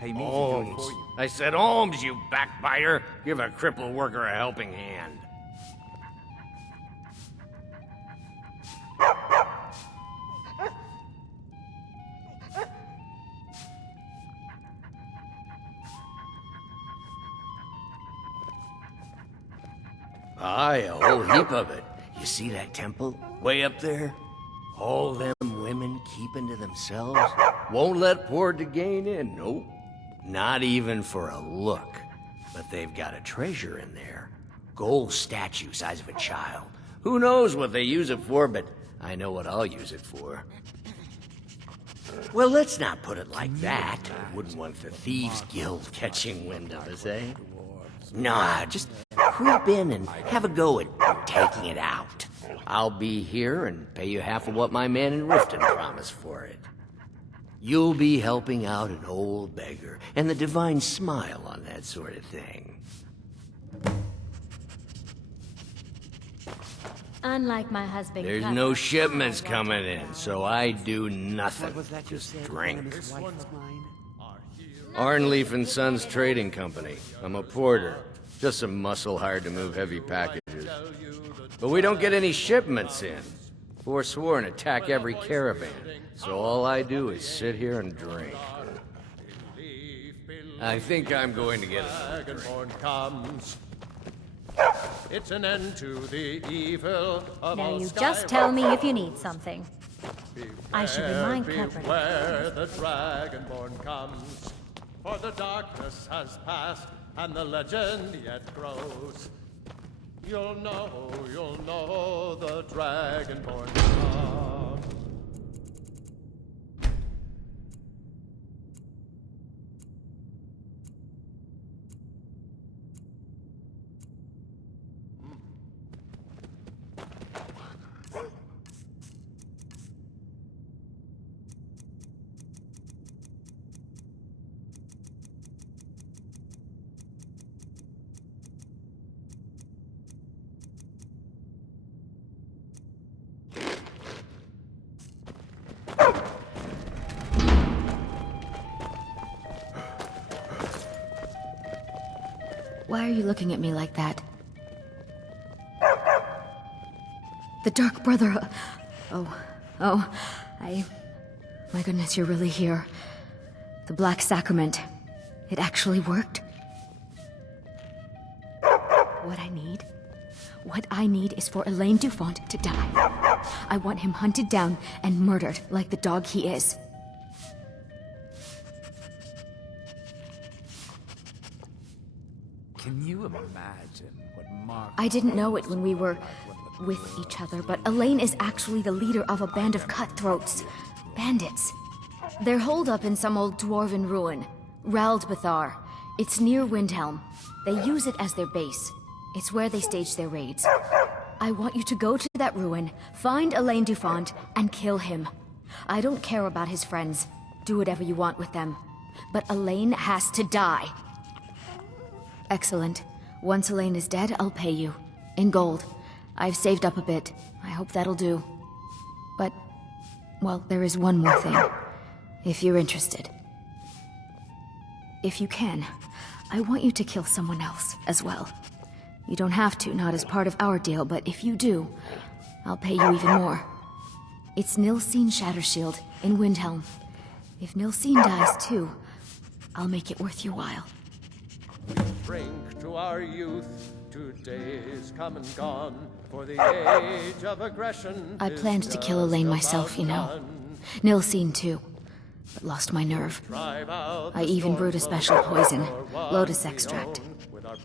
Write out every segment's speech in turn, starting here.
pay me to do it Holmes. for you. I said Holmes, you backbiter. Give a crippled worker a helping hand. Aye, a whole heap of it. You see that temple? Way up there? All them women keeping to themselves? Won't let poor DeGain in, nope. Not even for a look. But they've got a treasure in there. Gold statue size of a child. Who knows what they use it for, but I know what I'll use it for. Well, let's not put it like that. Wouldn't want the Thieves Guild catching wind of us, eh? Nah, just creep in and have a go at taking it out. I'll be here and pay you half of what my man in Riften promised for it. You'll be helping out an old beggar, and the divine smile on that sort of thing. Unlike my husband, There's Cut- no shipments coming in, so I do nothing. Just drink. This wife of mine? Arnleaf and Sons Trading Company. I'm a porter. Just some muscle hired to move heavy packages. But we don't get any shipments in. Forsworn attack every caravan. So all I do is sit here and drink. I think I'm going to get a drink. Dragonborn comes. It's an end to the evil of Now all you just tell me if you need something. I should remind Clever. Beware, the Dragonborn comes. For the darkness has passed, and the legend yet grows. You'll know the Dragonborn comes. Why are you looking at me like that? The Dark Brother... My goodness, you're really here. The Black Sacrament. It actually worked? What I need is for Elaine Dufont to die. I want him hunted down and murdered like the dog he is. Can you imagine what Mark... I didn't know it when we were with each other, but Elaine is actually the leader of a band of cutthroats. Bandits. They're holed up in some old dwarven ruin. Raldbathar. It's near Windhelm. They use it as their base. It's where they stage their raids. I want you to go to that ruin, find Elaine Dufont, and kill him. I don't care about his friends. Do whatever you want with them. But Elaine has to die. Excellent. Once Elaine is dead, I'll pay you. In gold. I've saved up a bit. I hope that'll do. But, well, there is one more thing. If you're interested. If you can, I want you to kill someone else as well. You don't have to, not as part of our deal, but if you do, I'll pay you even more. It's Nilsine Shattershield in Windhelm. If Nilsine dies too, I'll make it worth your while. Drink to our youth. Today is come and gone. For the age of aggression. I planned to kill Elaine myself, you know. Nilsine too, but lost my nerve. I even brewed a special poison, lotus extract.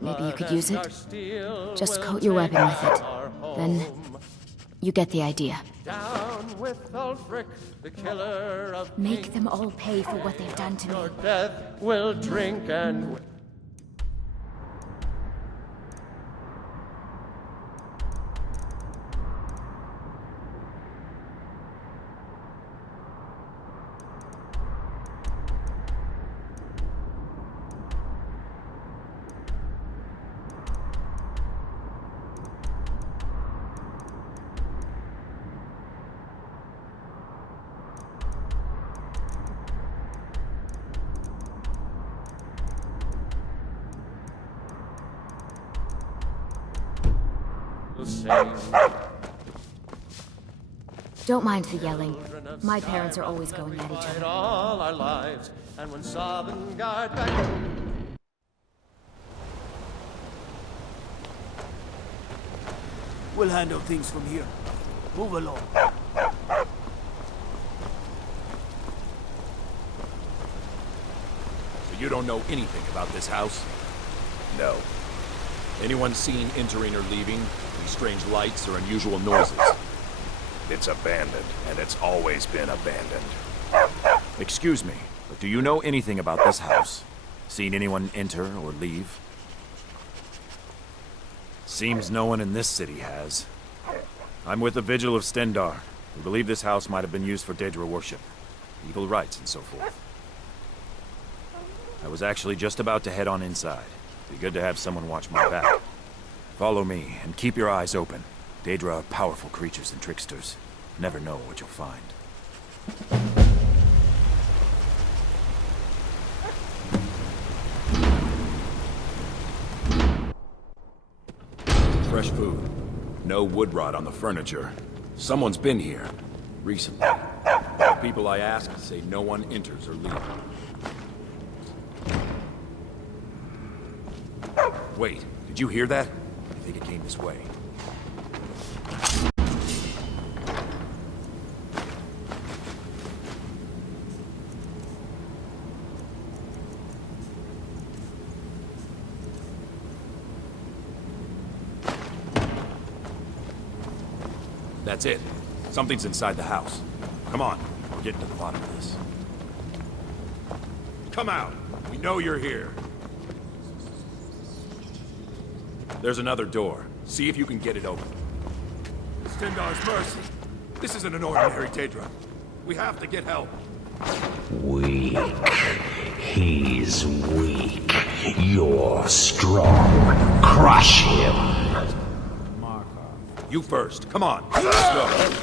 Maybe you could use it? Just coat your weapon with it. Then, you get the idea. Down with Ulfric, the killer of Make them all pay for what they've done to me. your death. Will drink and... sing. Don't mind the yelling. My parents are always going at each Fight other. all our lives, and when Sovngarde back. We'll handle things from here. Move along. So you don't know anything about this house? No. Anyone seen entering or leaving? Any strange lights or unusual noises? It's abandoned, and it's always been abandoned. Excuse me, but do you know anything about this house? Seen anyone enter or leave? Seems no one in this city has. I'm with the Vigil of Stendar. We believe this house might have been used for Daedra worship, evil rites and so forth. I was actually just about to head on inside. Be good to have someone watch my back. Follow me, and keep your eyes open. Daedra are powerful creatures and tricksters. Never know what you'll find. Fresh food. No wood rot on the furniture. Someone's been here. Recently. The people I ask say no one enters or leaves. Wait, did you hear that? I think it came this way. That's it. Something's inside the house. Come on, we're getting to the bottom of this. Come out! We know you're here. There's another door. See if you can get it open. Stendar's mercy. This isn't an ordinary Daedra. We have to get help. Weak. He's weak. You're strong. Crush him. You first. Come on. Let's go.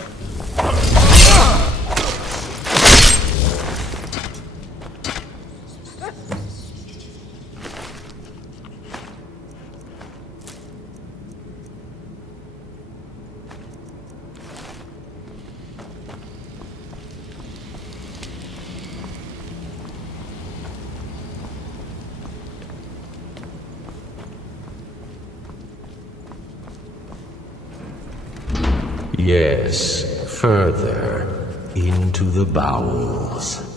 Yes, further into the bowels.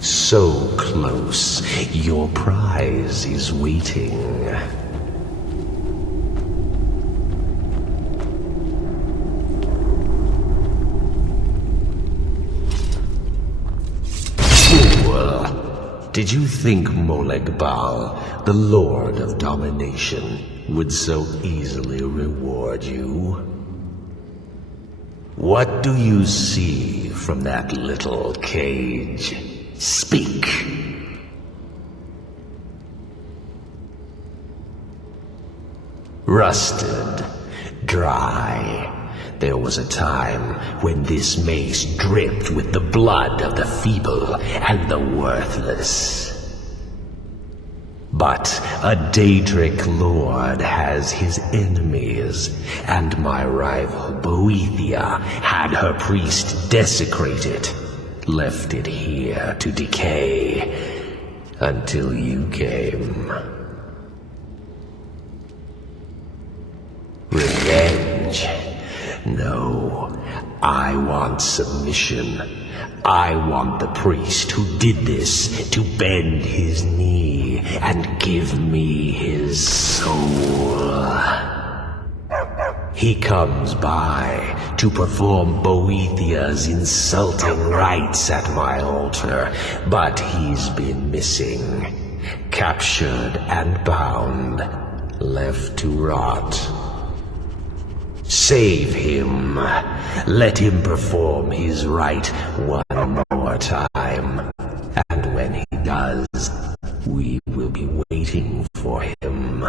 So close, your prize is waiting. Fool! Did you think Moleg Bal, the Lord of Domination, would so easily reward you? What do you see from that little cage? Speak. Rusted, dry. There was a time when this mace dripped with the blood of the feeble and the worthless. But a Daedric lord has his enemies, and my rival Boethia had her priest desecrated. Left it here to decay until you came. Revenge? No, I want submission. I want the priest who did this to bend his knee and give me his soul. He comes by to perform Boethia's insulting rites at my altar, but he's been missing, captured and bound, left to rot. Save him. Let him perform his rite one more time. And when he does, we will be waiting for him.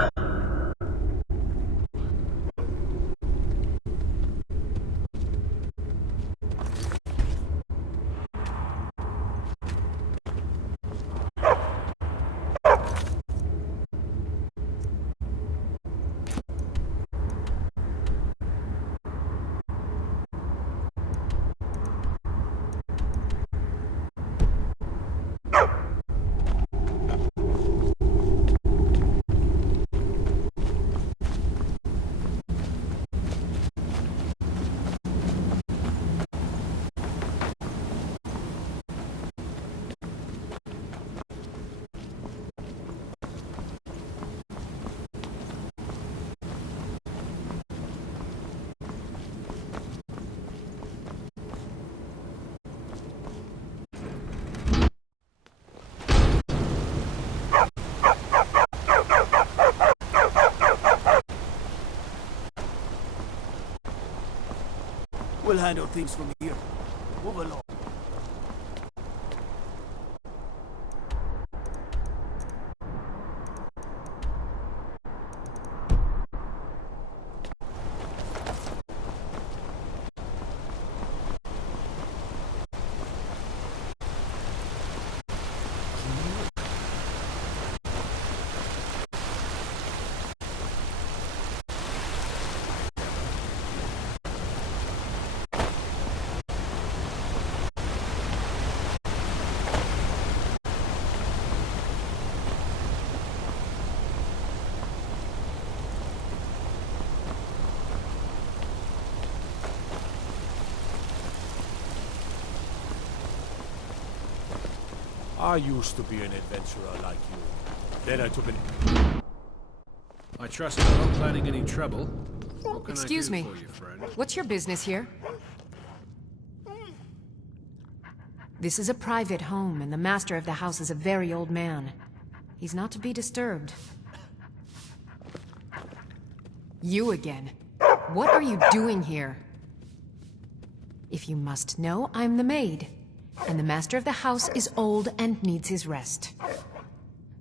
We'll handle things from here. Move along. I used to be an adventurer like you. Then I took an... I trust you're not planning any trouble. What can Excuse I do me. for you, friend? What's your business here? This is a private home, and the master of the house is a very old man. He's not to be disturbed. You again. What are you doing here? If you must know, I'm the maid. And the master of the house is old and needs his rest.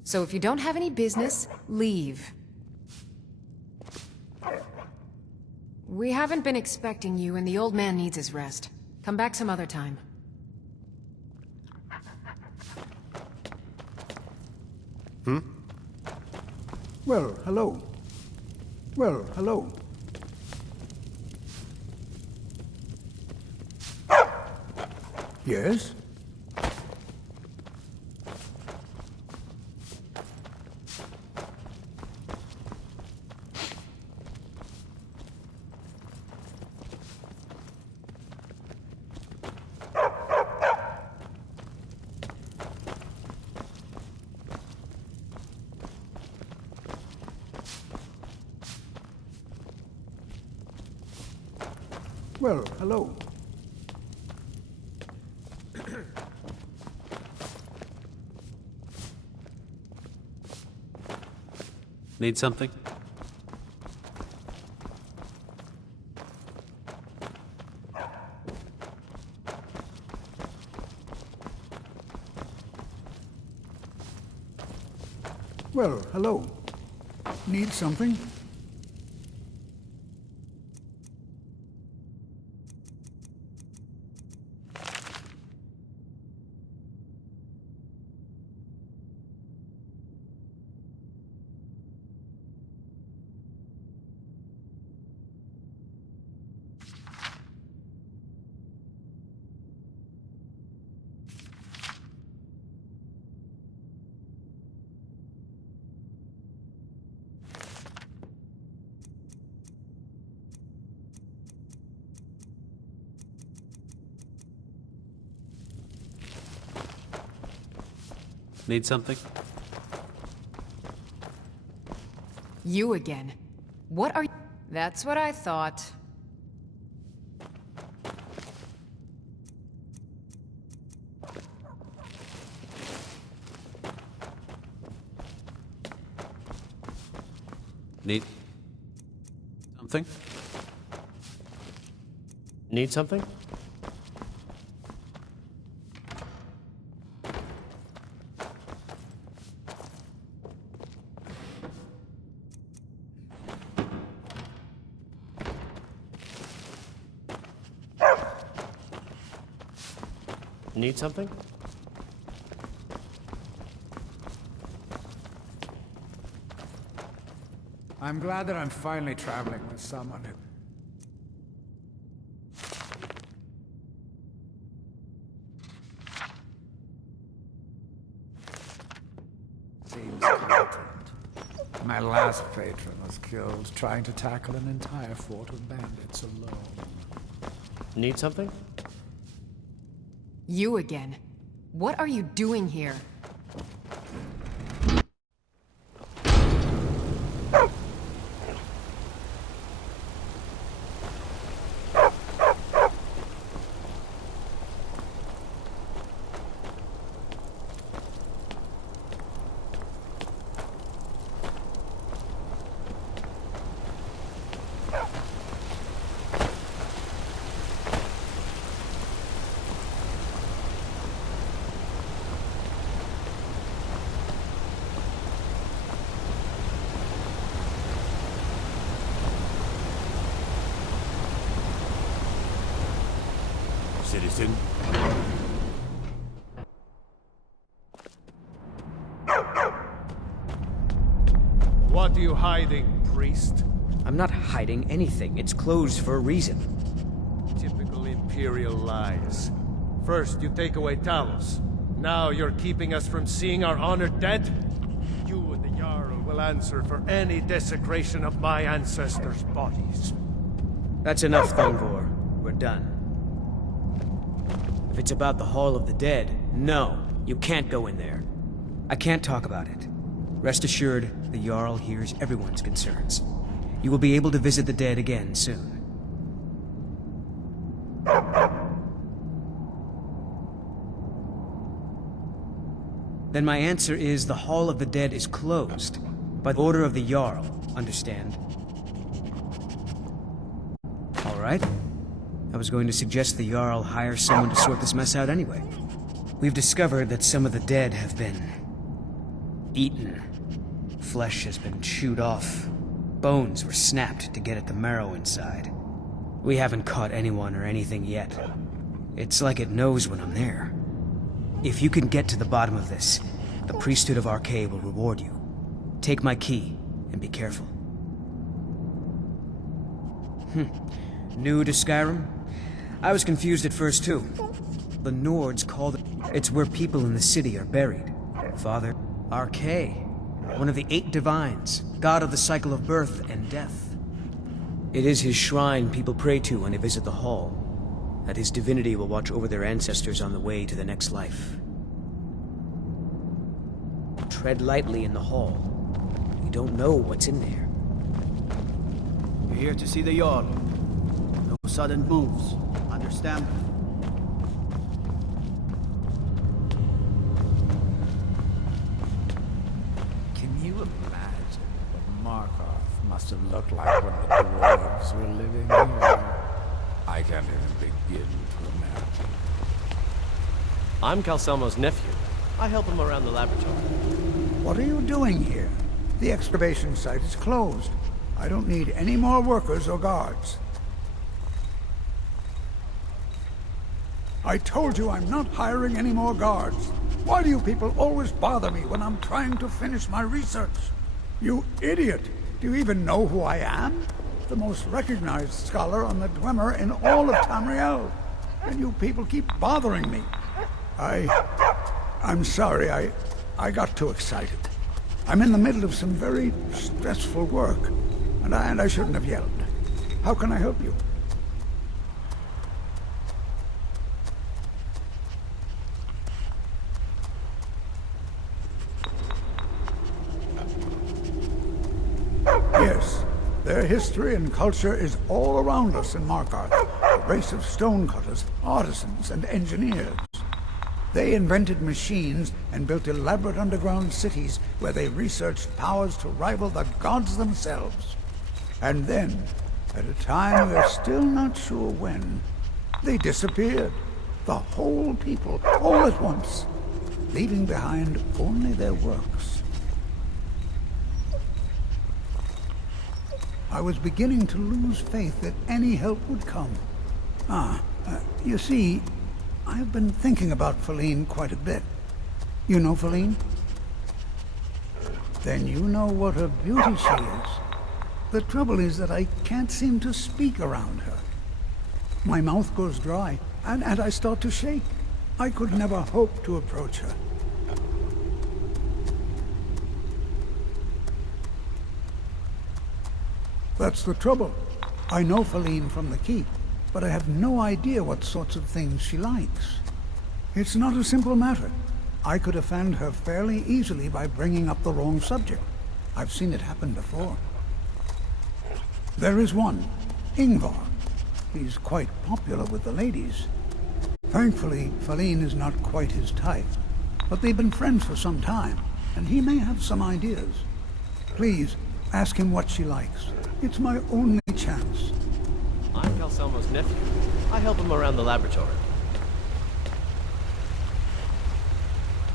So if you don't have any business, leave. We haven't been expecting you, and the old man needs his rest. Come back some other time. Well, hello. Well, hello. Yes? Well, hello. Need something? Well, hello. Need something? Need something? You again. What are you... That's what I thought. Need something? Need something? Need something? I'm glad that I'm finally traveling with someone who... seems competent. My last patron was killed trying to tackle an entire fort of bandits alone. Need something? You again. What are you doing here? Citizen. What are you hiding, priest? I'm not hiding anything. It's closed for a reason. Typical Imperial lies. First, you take away Talos. Now you're keeping us from seeing our honored dead? You and the Jarl will answer for any desecration of my ancestors' bodies. That's enough, Thongor. We're done. If it's about the Hall of the Dead, no, you can't go in there. I can't talk about it. Rest assured, the Jarl hears everyone's concerns. You will be able to visit the dead again soon. Then my answer is the Hall of the Dead is closed. By the order of the Jarl, understand? All right. I was going to suggest the Jarl hire someone to sort this mess out anyway. We've discovered that some of the dead have been... eaten. Flesh has been chewed off. Bones were snapped to get at the marrow inside. We haven't caught anyone or anything yet. It's like it knows when I'm there. If you can get to the bottom of this, the priesthood of Arcade will reward you. Take my key, and be careful. New to Skyrim? I was confused at first, too. The Nords called it... It's where people in the city are buried. Father Arcade, one of the 8 divines, god of the cycle of birth and death. It is his shrine people pray to when they visit the hall, that his divinity will watch over their ancestors on the way to the next life. Tread lightly in the hall. You don't know what's in there. We're here to see the Jarl. No sudden moves. Understand? Can you imagine what Markarth must have looked like when the dwarves were living here? I can't even begin to imagine. I'm Calcelmo's nephew. I help him around the laboratory. What are you doing here? The excavation site is closed. I don't need any more workers or guards. I told you I'm not hiring any more guards. Why do you people always bother me when I'm trying to finish my research? You idiot! Do you even know who I am? The most recognized scholar on the Dwemer in all of Tamriel. And you people keep bothering me. I'm sorry, I got too excited. I'm in the middle of some very stressful work, and I shouldn't have yelled. How can I help you? Yes, their history and culture is all around us in Markarth. A race of stonecutters, artisans, and engineers. They invented machines and built elaborate underground cities where they researched powers to rival the gods themselves. And then, at a time we're still not sure when, they disappeared. The whole people, all at once, leaving behind only their works. I was beginning to lose faith that any help would come. You see, I've been thinking about Feline quite a bit. You know Feline? Then you know what a beauty she is. The trouble is that I can't seem to speak around her. My mouth goes dry, and I start to shake. I could never hope to approach her. That's the trouble. I know Feline from the keep, but I have no idea what sorts of things she likes. It's not a simple matter. I could offend her fairly easily by bringing up the wrong subject. I've seen it happen before. There is one, Ingvar. He's quite popular with the ladies. Thankfully, Feline is not quite his type, but they've been friends for some time, and he may have some ideas. Please, ask him what she likes. It's my only chance. I'm Calselmo's nephew. I help him around the laboratory.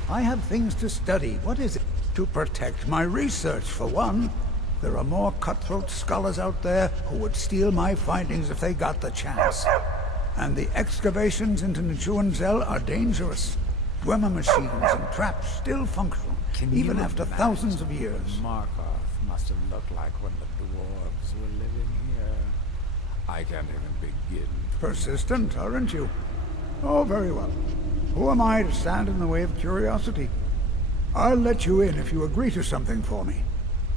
I have things to study. What is it? To protect my research, for one. There are more cutthroat scholars out there who would steal my findings if they got the chance. And the excavations into Nichuanzel are dangerous. Dwemer machines and traps still functional, even after thousands of years. Markarth must have looked like when the dwarves were living here. I can't even begin. Persistent, aren't you? Oh, very well. Who am I to stand in the way of curiosity? I'll let you in if you agree to something for me.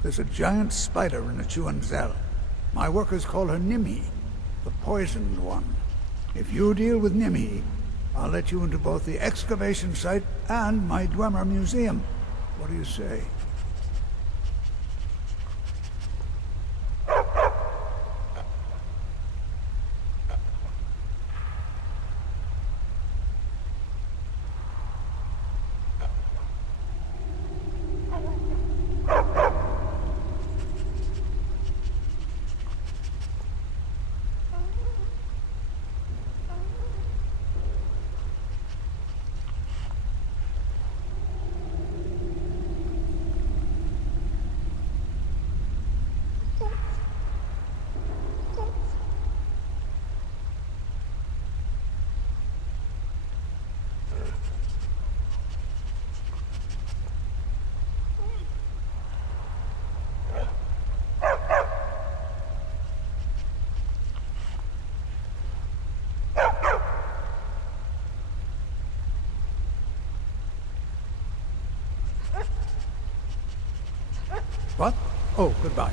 There's a giant spider in Nichuanzel. My workers call her Nimi, the poisoned one. If you deal with Nimi, I'll let you into both the excavation site and my Dwemer museum. What do you say? What? Oh, goodbye.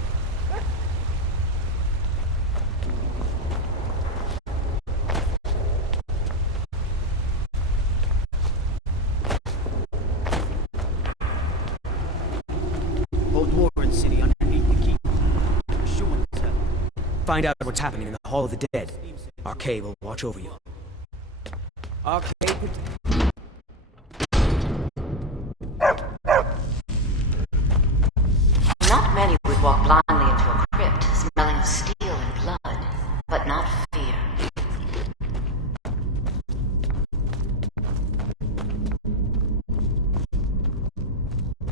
Old Warren City underneath the keep. Find out what's happening in the Hall of the Dead. Arcade will watch over you. Arcade... Not many would walk blindly into a crypt, smelling steel and blood, but not fear.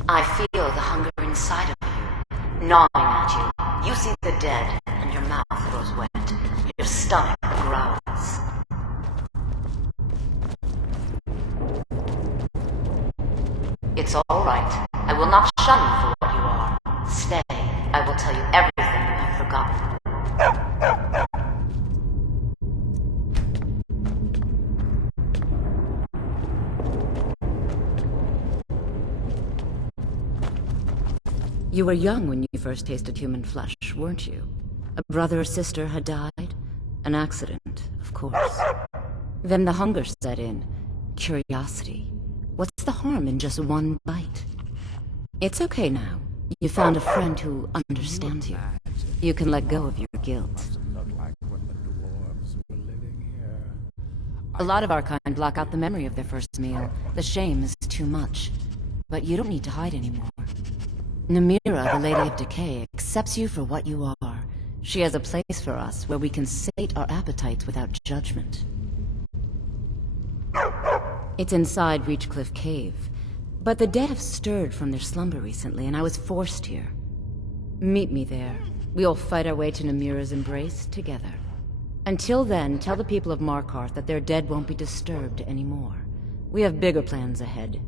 I feel the hunger inside of you, gnawing at you. You see the dead, and your mouth grows wet. Your stomach growls. It's all right. I will not shun you for what you are. Stay. I will tell you everything you have forgotten. You were young when you first tasted human flesh, weren't you? A brother or sister had died? An accident, of course. Then the hunger set in. Curiosity. What's the harm in just one bite? It's okay now. You found a friend who understands you. You can let go of your guilt. A lot of our kind block out the memory of their first meal. The shame is too much. But you don't need to hide anymore. Namira, the Lady of Decay, accepts you for what you are. She has a place for us where we can sate our appetites without judgment. It's inside Reachcliff Cave. But the dead have stirred from their slumber recently, and I was forced here. Meet me there. We'll fight our way to Namira's embrace together. Until then, tell the people of Markarth that their dead won't be disturbed anymore. We have bigger plans ahead.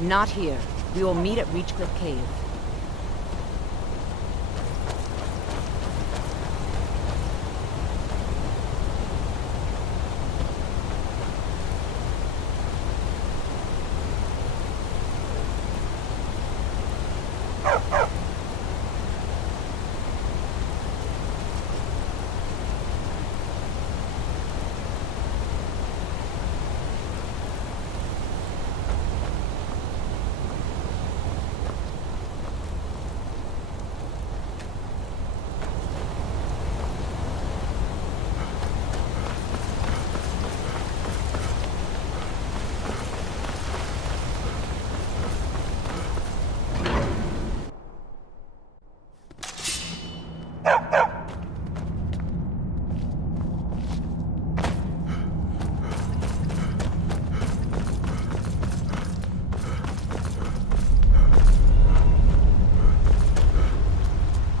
Not here. We will meet at Reachcliff Cave.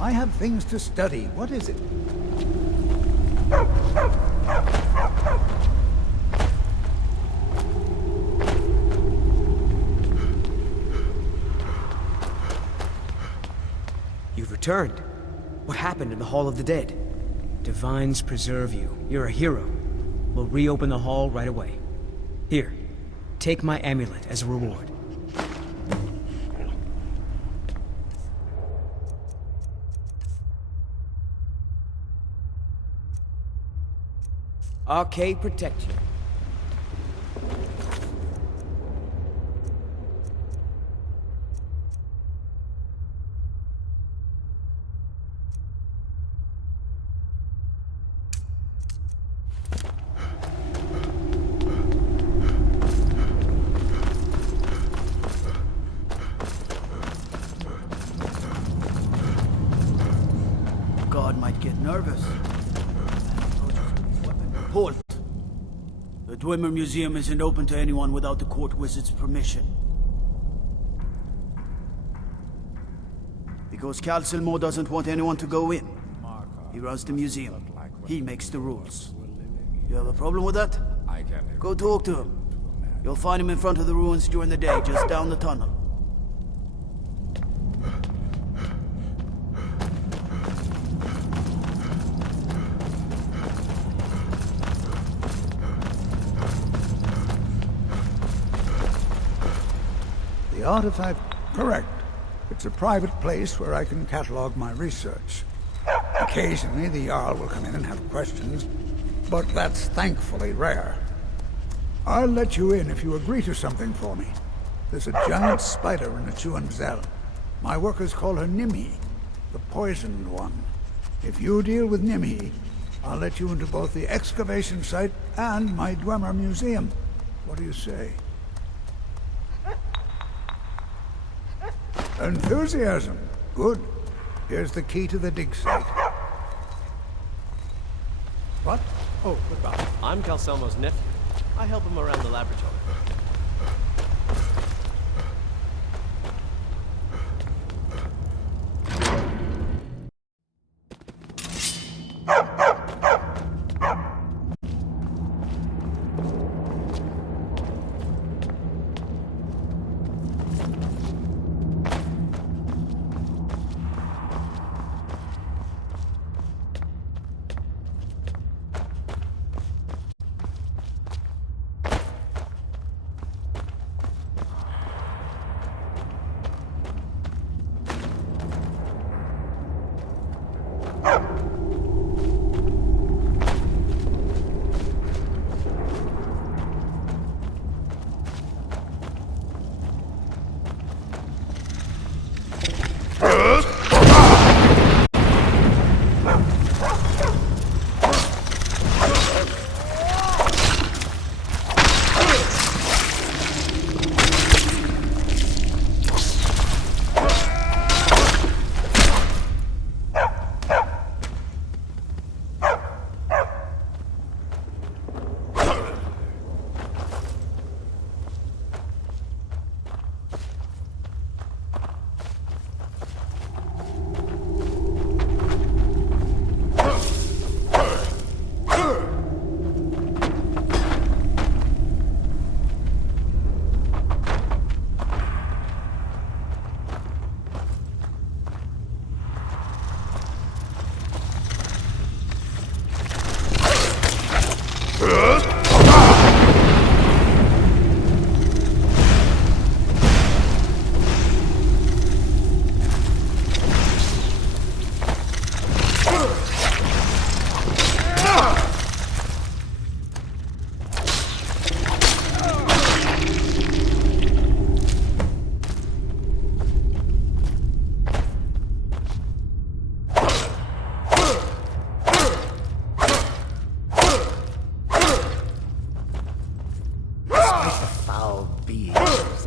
I have things to study. What is it? You've returned. What happened in the Hall of the Dead? Divines preserve you. You're a hero. We'll reopen the hall right away. Here, take my amulet as a reward. Arcade protect you. God might get nervous. Halt! The Dwemer Museum isn't open to anyone without the court wizard's permission. Because Cal Silmo doesn't want anyone to go in. He runs the museum. He makes the rules. You have a problem with that? Go talk to him. You'll find him in front of the ruins during the day, just down the tunnel. The artifact? Correct. It's a private place where I can catalog my research. Occasionally, the Jarl will come in and have questions, but that's thankfully rare. I'll let you in if you agree to something for me. There's a giant spider in the Chuanzel. My workers call her Nimi, the poisoned one. If you deal with Nimi, I'll let you into both the excavation site and my Dwemer Museum. What do you say? Enthusiasm. Good. Here's the key to the dig site. What? Oh, goodbye. I'm Calselmo's nephew. I help him around the laboratory.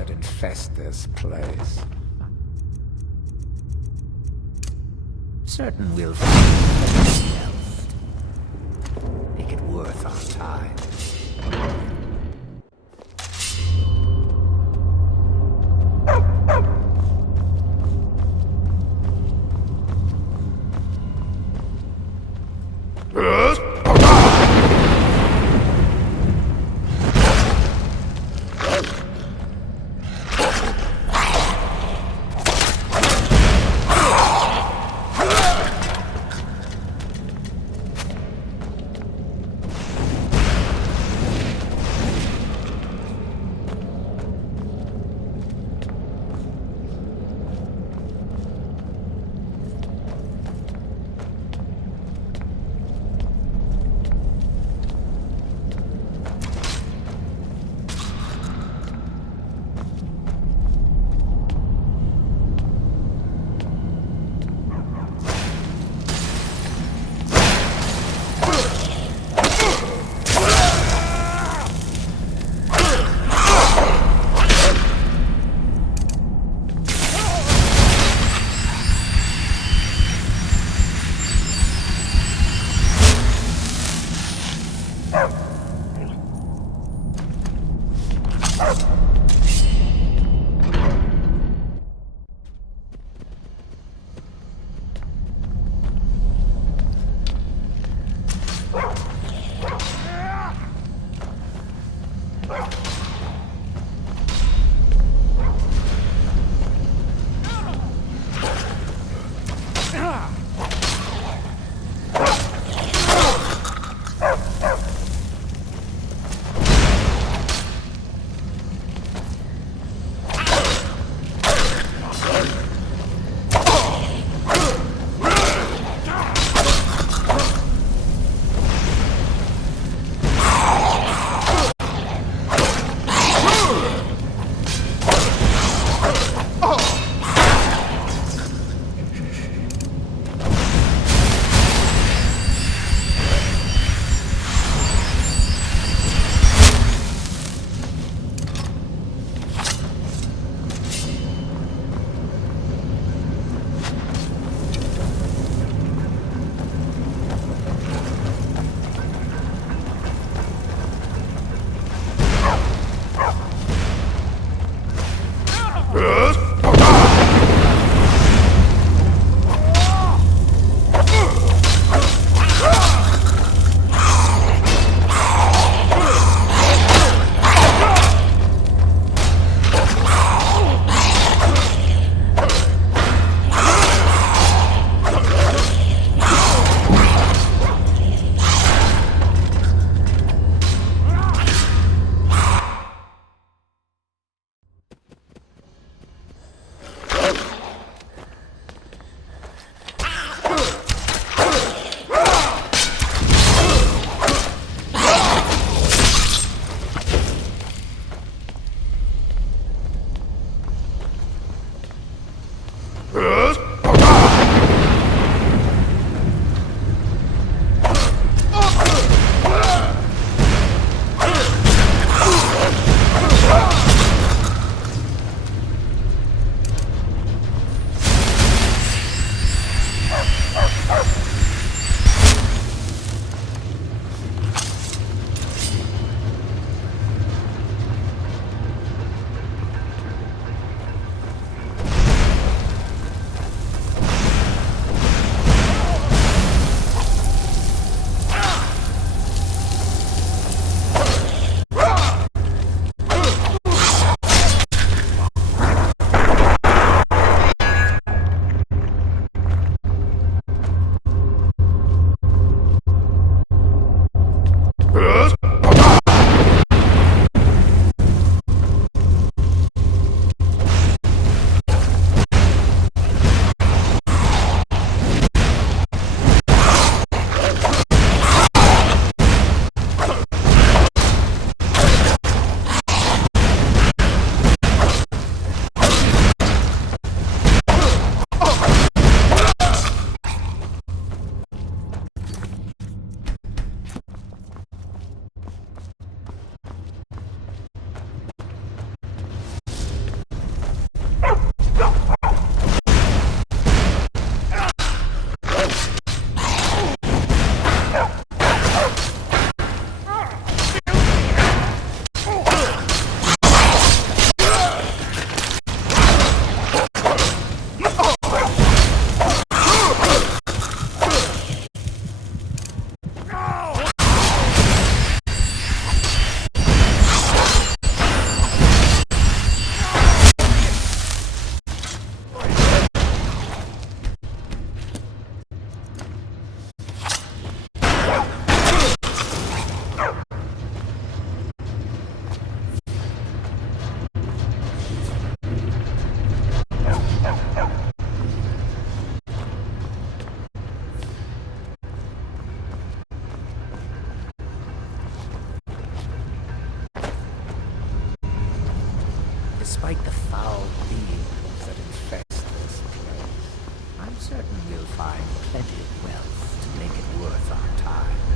that infest this place. Certain we'll find something else. Make it worth our time. certain we'll find plenty of wealth to make it worth our time.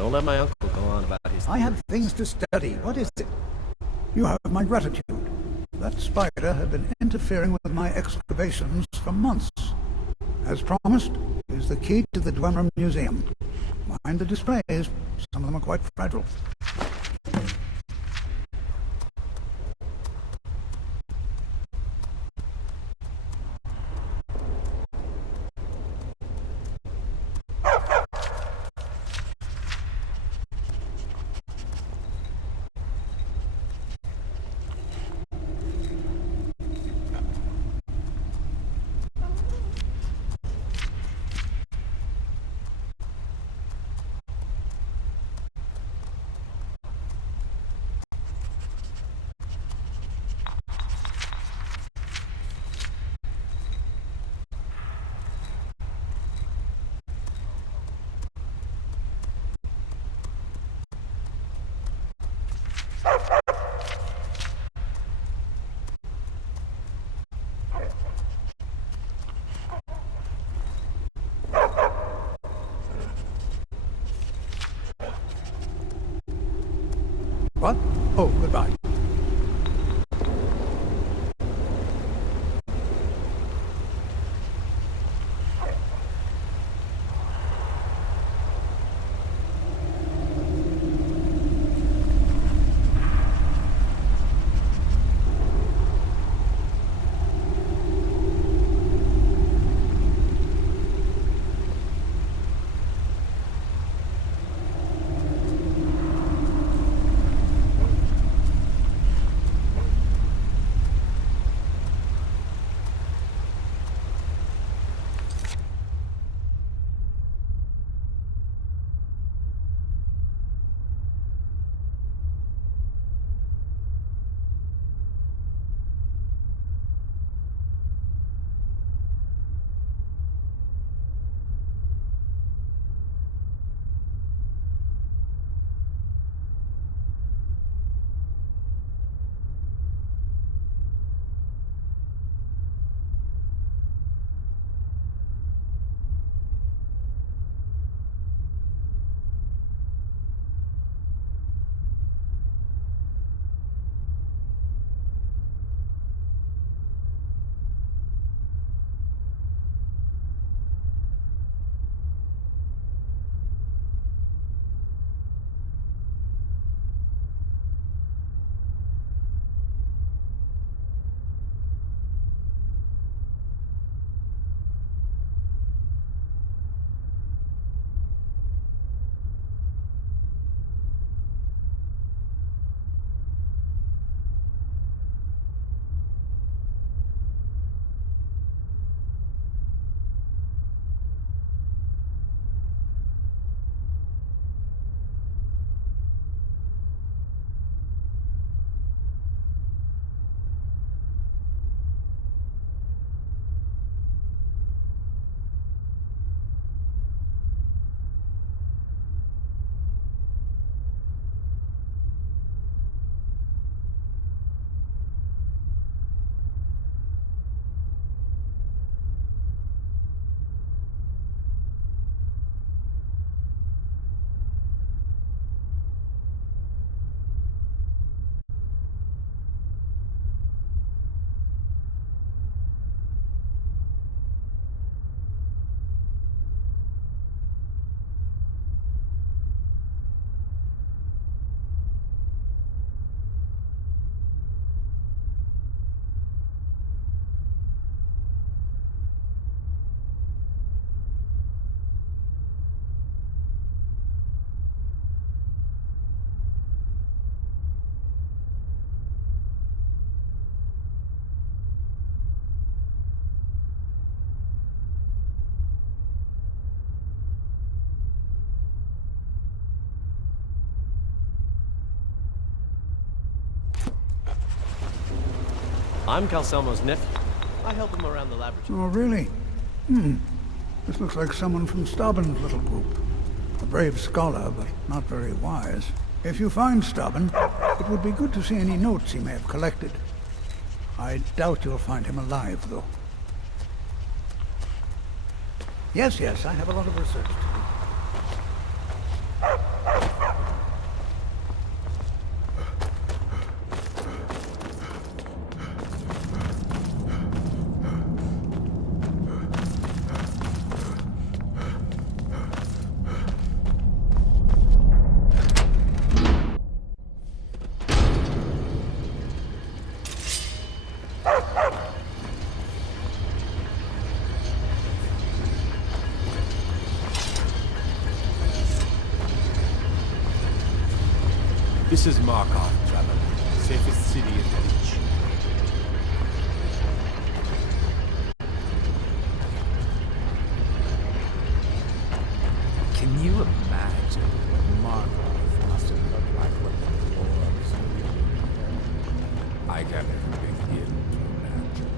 Don't let my uncle go on about his... I have things to study. What is it? You have my gratitude. That spider had been interfering with my excavations for months. As promised, is the key to the Dwemer Museum. Mind the displays. Some of them are quite fragile. What? Oh, goodbye. I'm Calcelmo's nephew. I help him around the laboratory. Oh, really? This looks like someone from Stauben's little group. A brave scholar, but not very wise. If you find Stauben, it would be good to see any notes he may have collected. I doubt you'll find him alive, though. Yes, I have a lot of research to do. This is Markov, traveler. Safest city in the reach. Can you imagine what Markov must have looked like when the dwarves were living here? I can't even begin to imagine.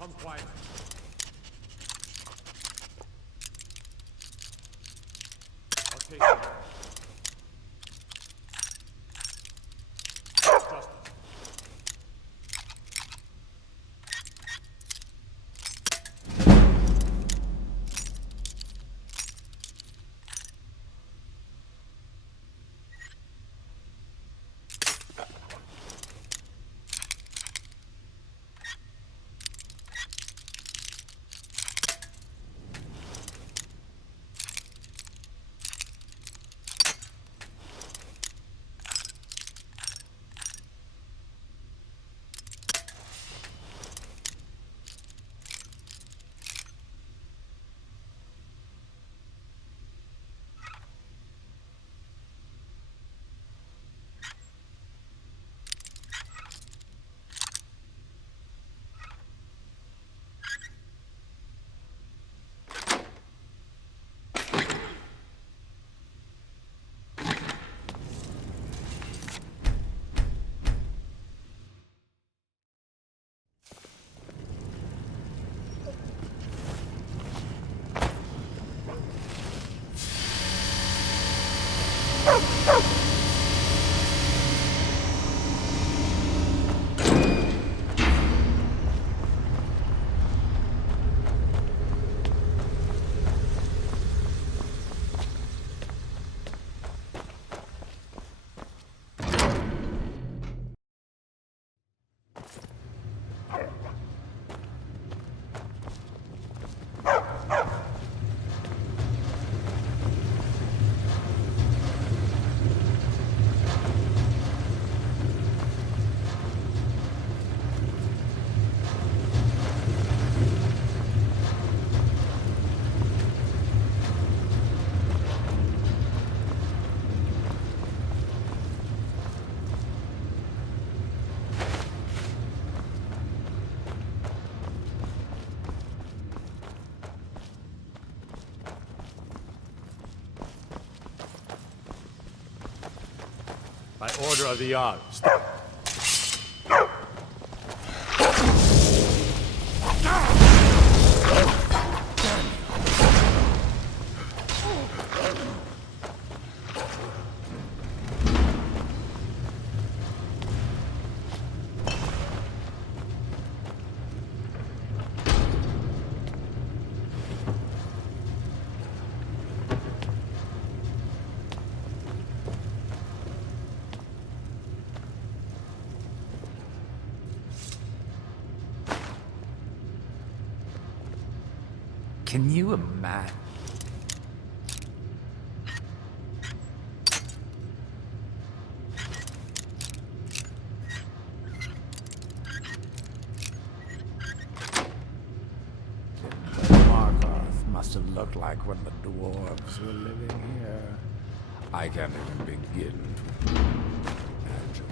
Come quiet. I'll take it. By order of the Jarl. Can you imagine? Markarth must have looked like when the dwarves were living here. I can't even begin to imagine.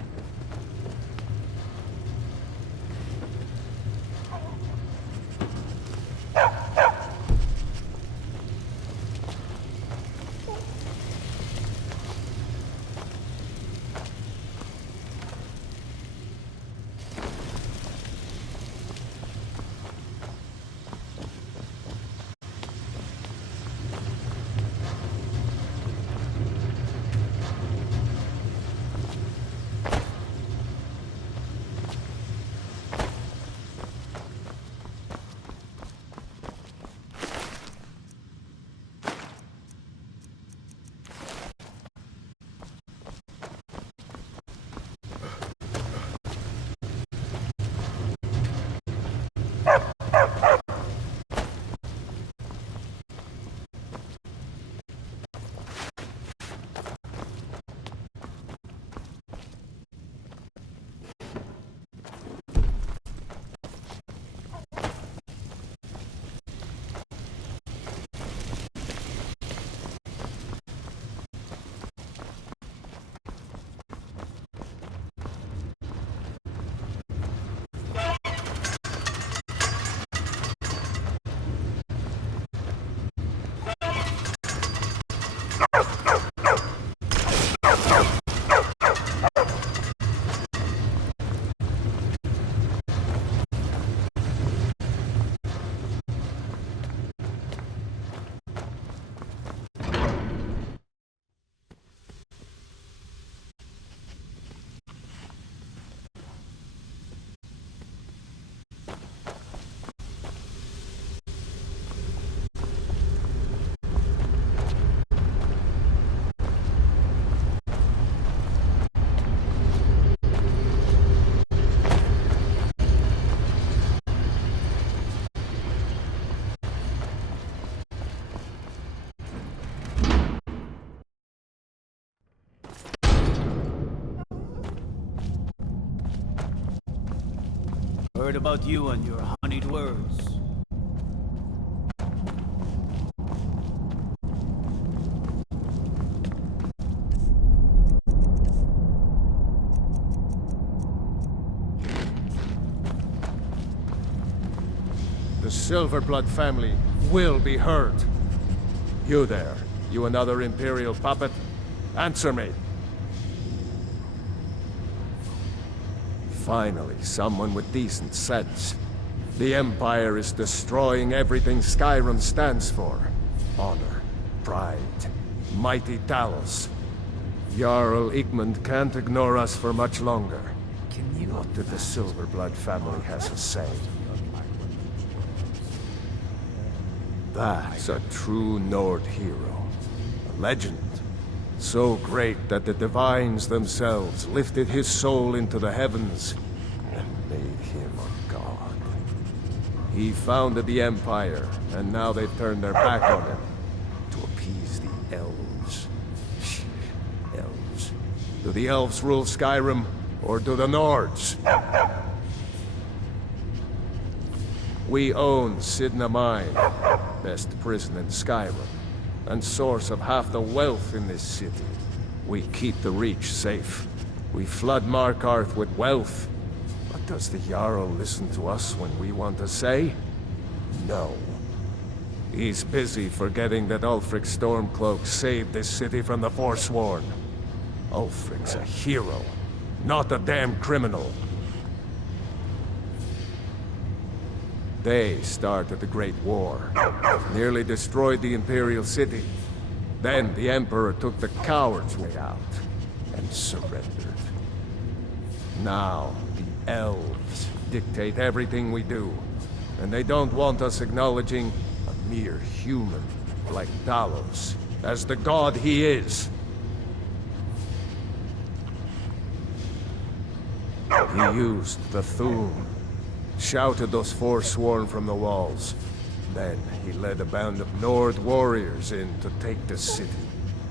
Heard about you and your honeyed words. The Silverblood family will be heard. You there, you another Imperial puppet? Answer me. Finally, someone with decent sense. The Empire is destroying everything Skyrim stands for. Honor, pride, mighty Talos. Jarl Igmund can't ignore us for much longer. What did the Silverblood family has to say? That's a true Nord hero. A legend. So great that the Divines themselves lifted his soul into the heavens and made him a god. He founded the Empire, and now they've turned their back on him to appease the elves. Elves. Do the elves rule Skyrim, or do the Nords? We own Sidna Mine, best prison in Skyrim, and source of half the wealth in this city. We keep the Reach safe. We flood Markarth with wealth. But does the Jarl listen to us when we want to say? No. He's busy forgetting that Ulfric Stormcloak saved this city from the Forsworn. Ulfric's a hero, not a damn criminal. They started the Great War, nearly destroyed the Imperial City. Then the Emperor took the coward's way out and surrendered. Now, the elves dictate everything we do, and they don't want us acknowledging a mere human like Talos as the god he is. He used the Thum, shouted those Forsworn from the walls. Then he led a band of Nord warriors in to take the city.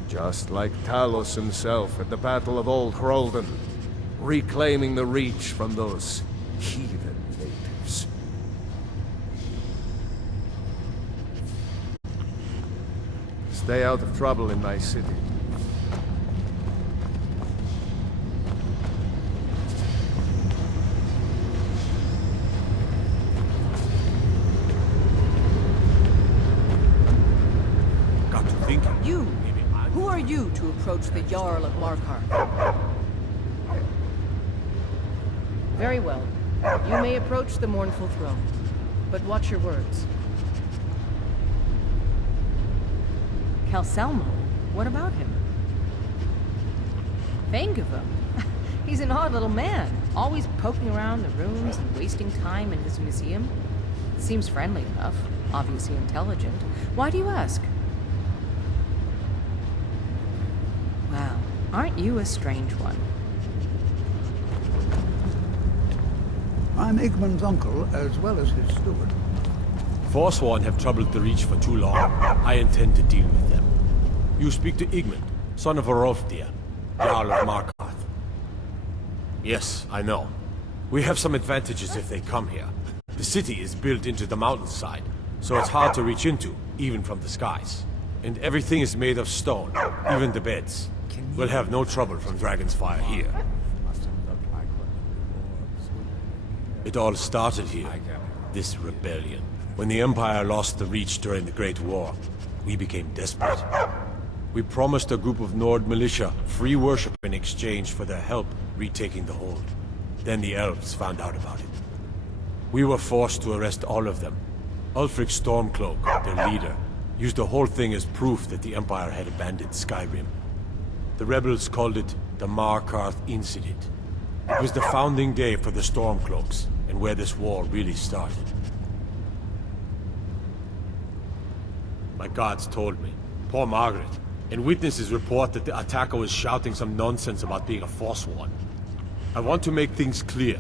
Just like Talos himself at the Battle of Old Hroldan, reclaiming the Reach from those heathen natives. Stay out of trouble in my city. You! Who are you to approach the Jarl of Markarth? Very well. You may approach the mournful throne, but watch your words. Calselmo? What about him? Vangava? He's an odd little man, always poking around the ruins and wasting time in his museum. Seems friendly enough, obviously intelligent. Why do you ask? Well, aren't you a strange one? I'm Igmund's uncle, as well as his steward. Forsworn have troubled the Reach for too long. I intend to deal with them. You speak to Igmund, son of Arolfdir, Jarl of Markarth. Yes, I know. We have some advantages if they come here. The city is built into the mountainside, so it's hard to reach into, even from the skies. And everything is made of stone, even the beds. We'll have no trouble from Dragon's Fire here. It all started here, this rebellion. When the Empire lost the Reach during the Great War, we became desperate. We promised a group of Nord militia free worship in exchange for their help retaking the hold. Then the elves found out about it. We were forced to arrest all of them. Ulfric Stormcloak, their leader, used the whole thing as proof that the Empire had abandoned Skyrim. The rebels called it the Markarth Incident. It was the founding day for the Stormcloaks, and where this war really started. My guards told me, poor Margaret, and witnesses report that the attacker was shouting some nonsense about being a Forsworn. I want to make things clear.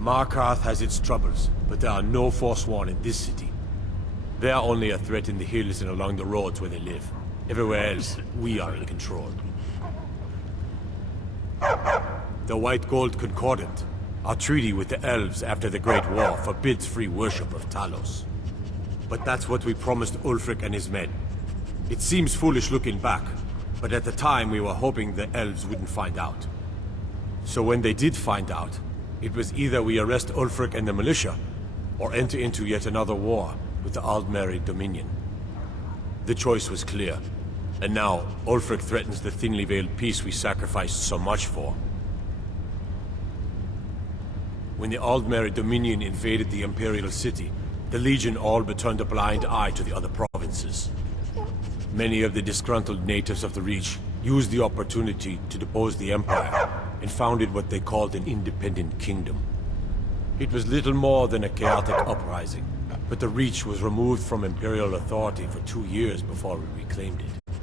Markarth has its troubles, but there are no Forsworn in this city. They are only a threat in the hills and along the roads where they live. Everywhere else, we are in control. The White Gold Concordant, our treaty with the elves after the Great War, forbids free worship of Talos. But that's what we promised Ulfric and his men. It seems foolish looking back, but at the time we were hoping the elves wouldn't find out. So when they did find out, it was either we arrest Ulfric and the militia, or enter into yet another war with the Aldmeri Dominion. The choice was clear, and now Ulfric threatens the thinly veiled peace we sacrificed so much for. When the Aldmeri Dominion invaded the Imperial City, the Legion all but turned a blind eye to the other provinces. Many of the disgruntled natives of the Reach used the opportunity to depose the Empire, and founded what they called an independent kingdom. It was little more than a chaotic uprising, but the Reach was removed from Imperial authority for 2 years before we reclaimed it.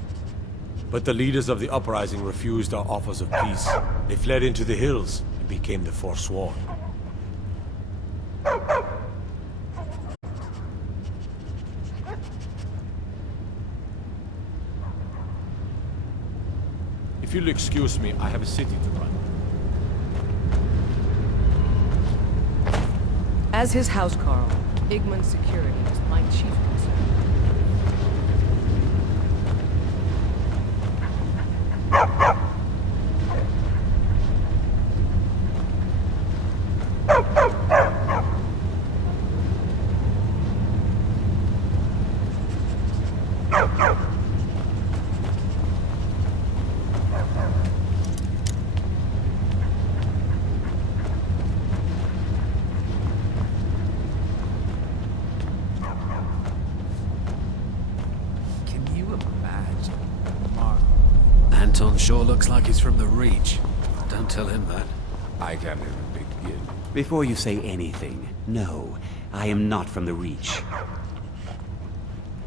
But the leaders of the uprising refused our offers of peace. They fled into the hills and became the Forsworn. If you'll excuse me, I have a city to run. As his housecarl, Igmund's security is my chief concern. Anton sure looks like he's from the Reach. Don't tell him that. I can't even begin. Before you say anything, no, I am not from the Reach.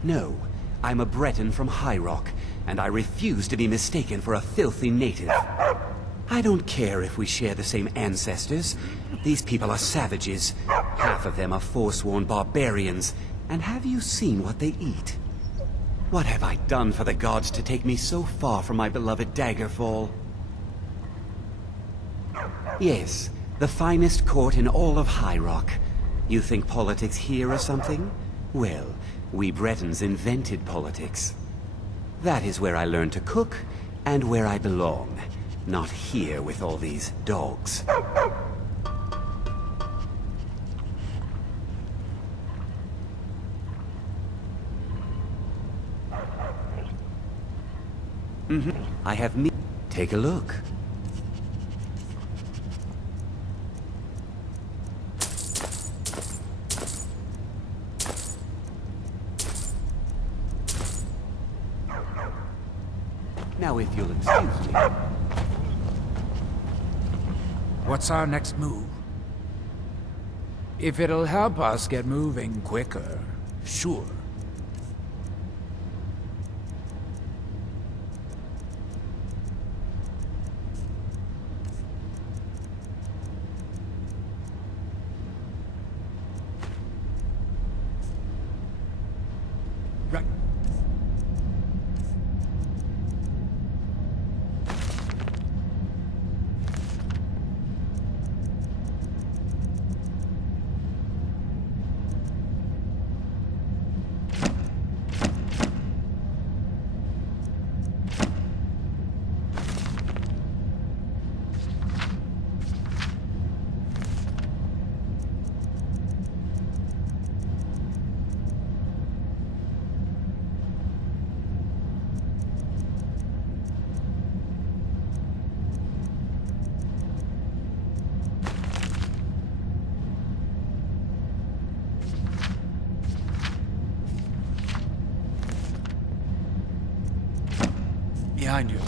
No, I'm a Breton from High Rock, and I refuse to be mistaken for a filthy native. I don't care if we share the same ancestors. These people are savages. Half of them are forsworn barbarians. And have you seen what they eat? What have I done for the gods to take me so far from my beloved Daggerfall? Yes, the finest court in all of High Rock. You think politics here or something? Well, we Bretons invented politics. That is where I learned to cook, and where I belong. Not here with all these dogs. I have me. Take a look. Now if you'll excuse me. What's our next move? If it'll help us get moving quicker, sure. Right. Behind you.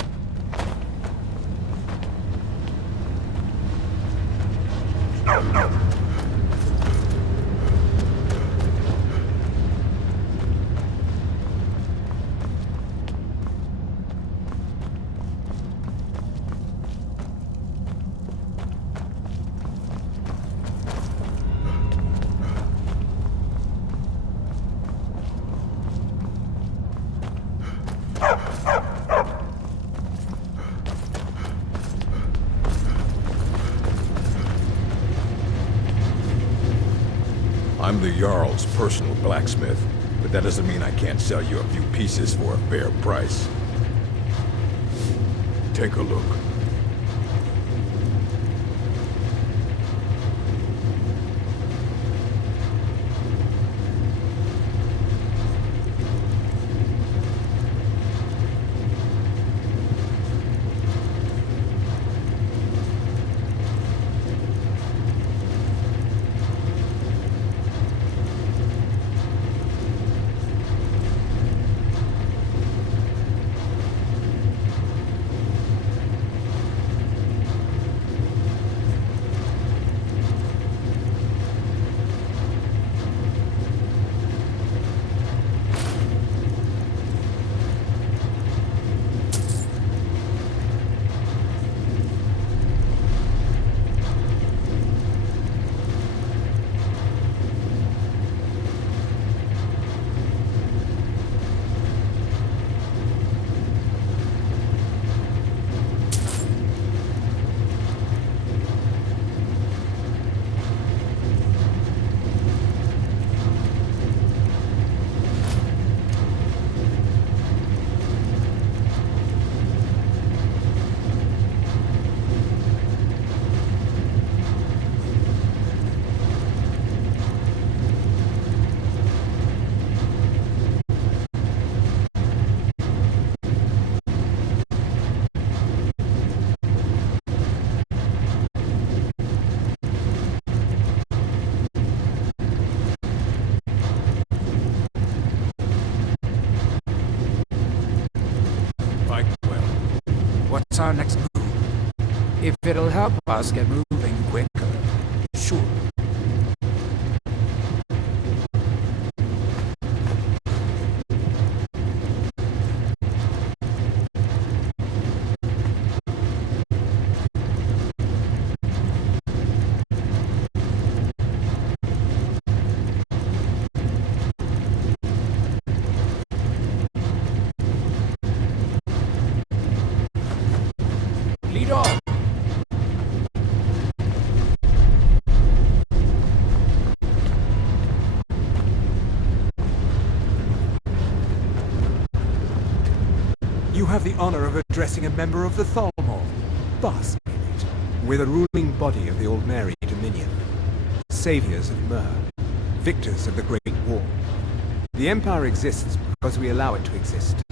I'm the Jarl's personal blacksmith, but that doesn't mean I can't sell you a few pieces for a fair price. Take a look. What's our next move? If it'll help us get moving quicker, sure. Lead on! You have the honor of addressing a member of the Thalmor. Bask in it. We're the ruling body of the Old Mary Dominion. Saviors of Myr. Victors of the Great War. The Empire exists because we allow it to exist.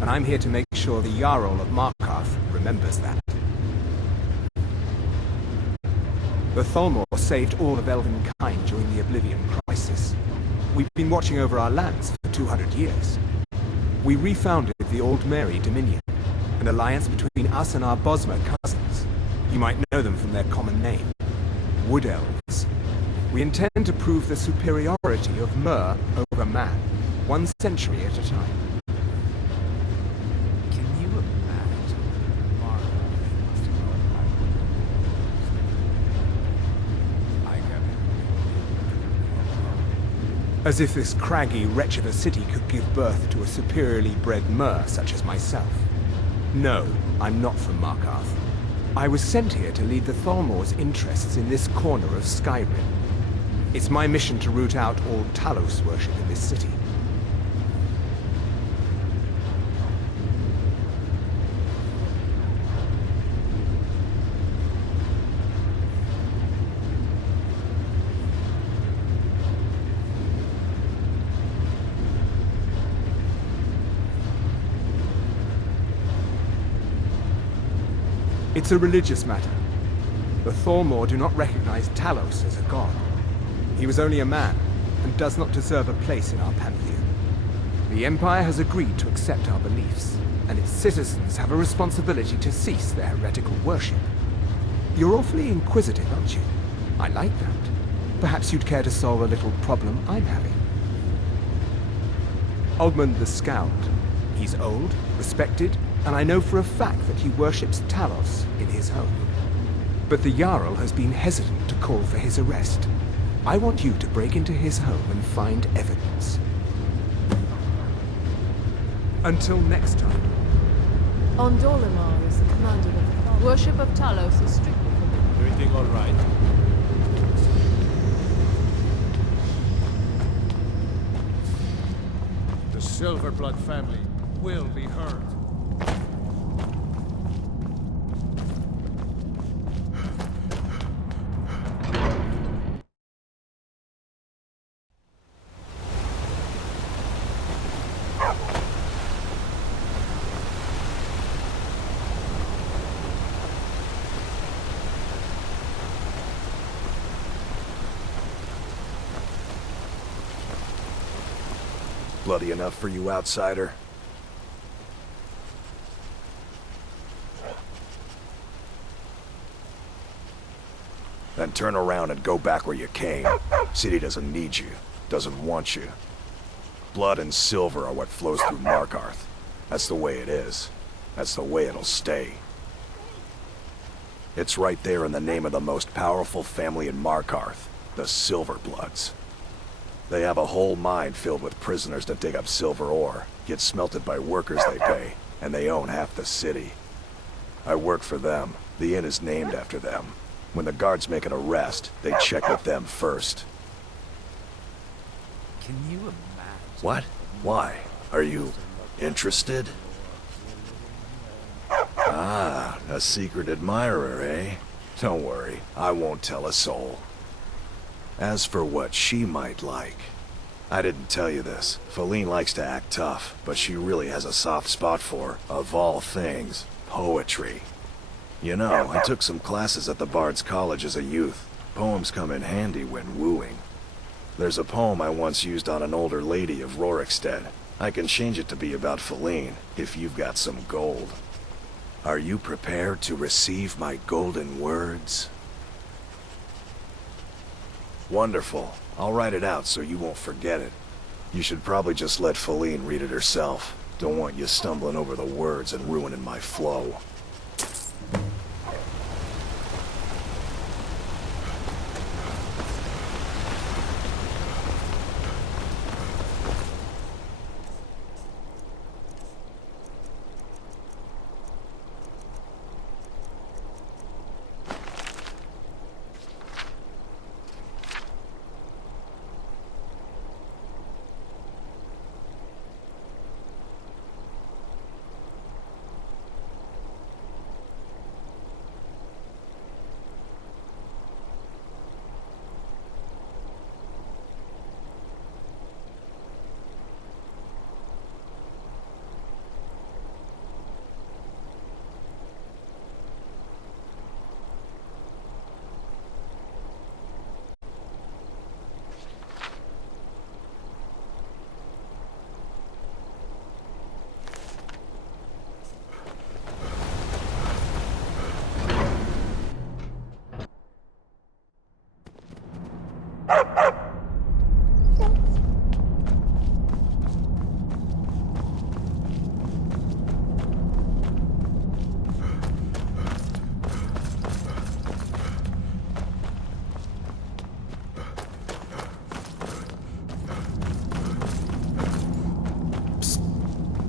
And I'm here to make sure the Jarl of Markarth remembers that. The Thalmor saved all of Elvenkind during the Oblivion Crisis. We've been watching over our lands for 200 years. We refounded the Old Mary Dominion, an alliance between us and our Bosmer cousins. You might know them from their common name, Wood Elves. We intend to prove the superiority of Myr over man, 1 century at a time. Can you imagine? As if this craggy wretch of a city could give birth to a superiorly bred Myr such as myself. No, I'm not from Markarth. I was sent here to lead the Thalmor's interests in this corner of Skyrim. It's my mission to root out all Talos worship in this city. It's a religious matter. The Thalmor do not recognize Talos as a god. He was only a man, and does not deserve a place in our pantheon. The Empire has agreed to accept our beliefs, and its citizens have a responsibility to cease their heretical worship. You're awfully inquisitive, aren't you? I like that. Perhaps you'd care to solve a little problem I'm having. Ogmund the Scout. He's old, respected, and I know for a fact that he worships Talos in his home. But the Jarl has been hesitant to call for his arrest. I want you to break into his home and find evidence. Until next time. Ondolimar is the commander of the Thalmor. Worship of Talos is strictly forbidden. Everything all right? The Silverblood family will be heard. Bloody enough for you, outsider? Then turn around and go back where you came. City doesn't need you, doesn't want you. Blood and silver are what flows through Markarth. That's the way it is. That's the way it'll stay. It's right there in the name of the most powerful family in Markarth, the Silverbloods. They have a whole mine filled with prisoners that dig up silver ore, get smelted by workers they pay, and they own half the city. I work for them. The inn is named after them. When the guards make an arrest, they check with them first. Can you imagine? What? Why? Are you interested? Ah, a secret admirer, eh? Don't worry, I won't tell a soul. As for what she might like, I didn't tell you this. Feline likes to act tough, but she really has a soft spot for, of all things, poetry. You know, I took some classes at the Bard's College as a youth. Poems come in handy when wooing. There's a poem I once used on an older lady of Rorikstead. I can change it to be about Feline, if you've got some gold. Are you prepared to receive my golden words? Wonderful. I'll write it out so you won't forget it. You should probably just let Feline read it herself. Don't want you stumbling over the words and ruining my flow.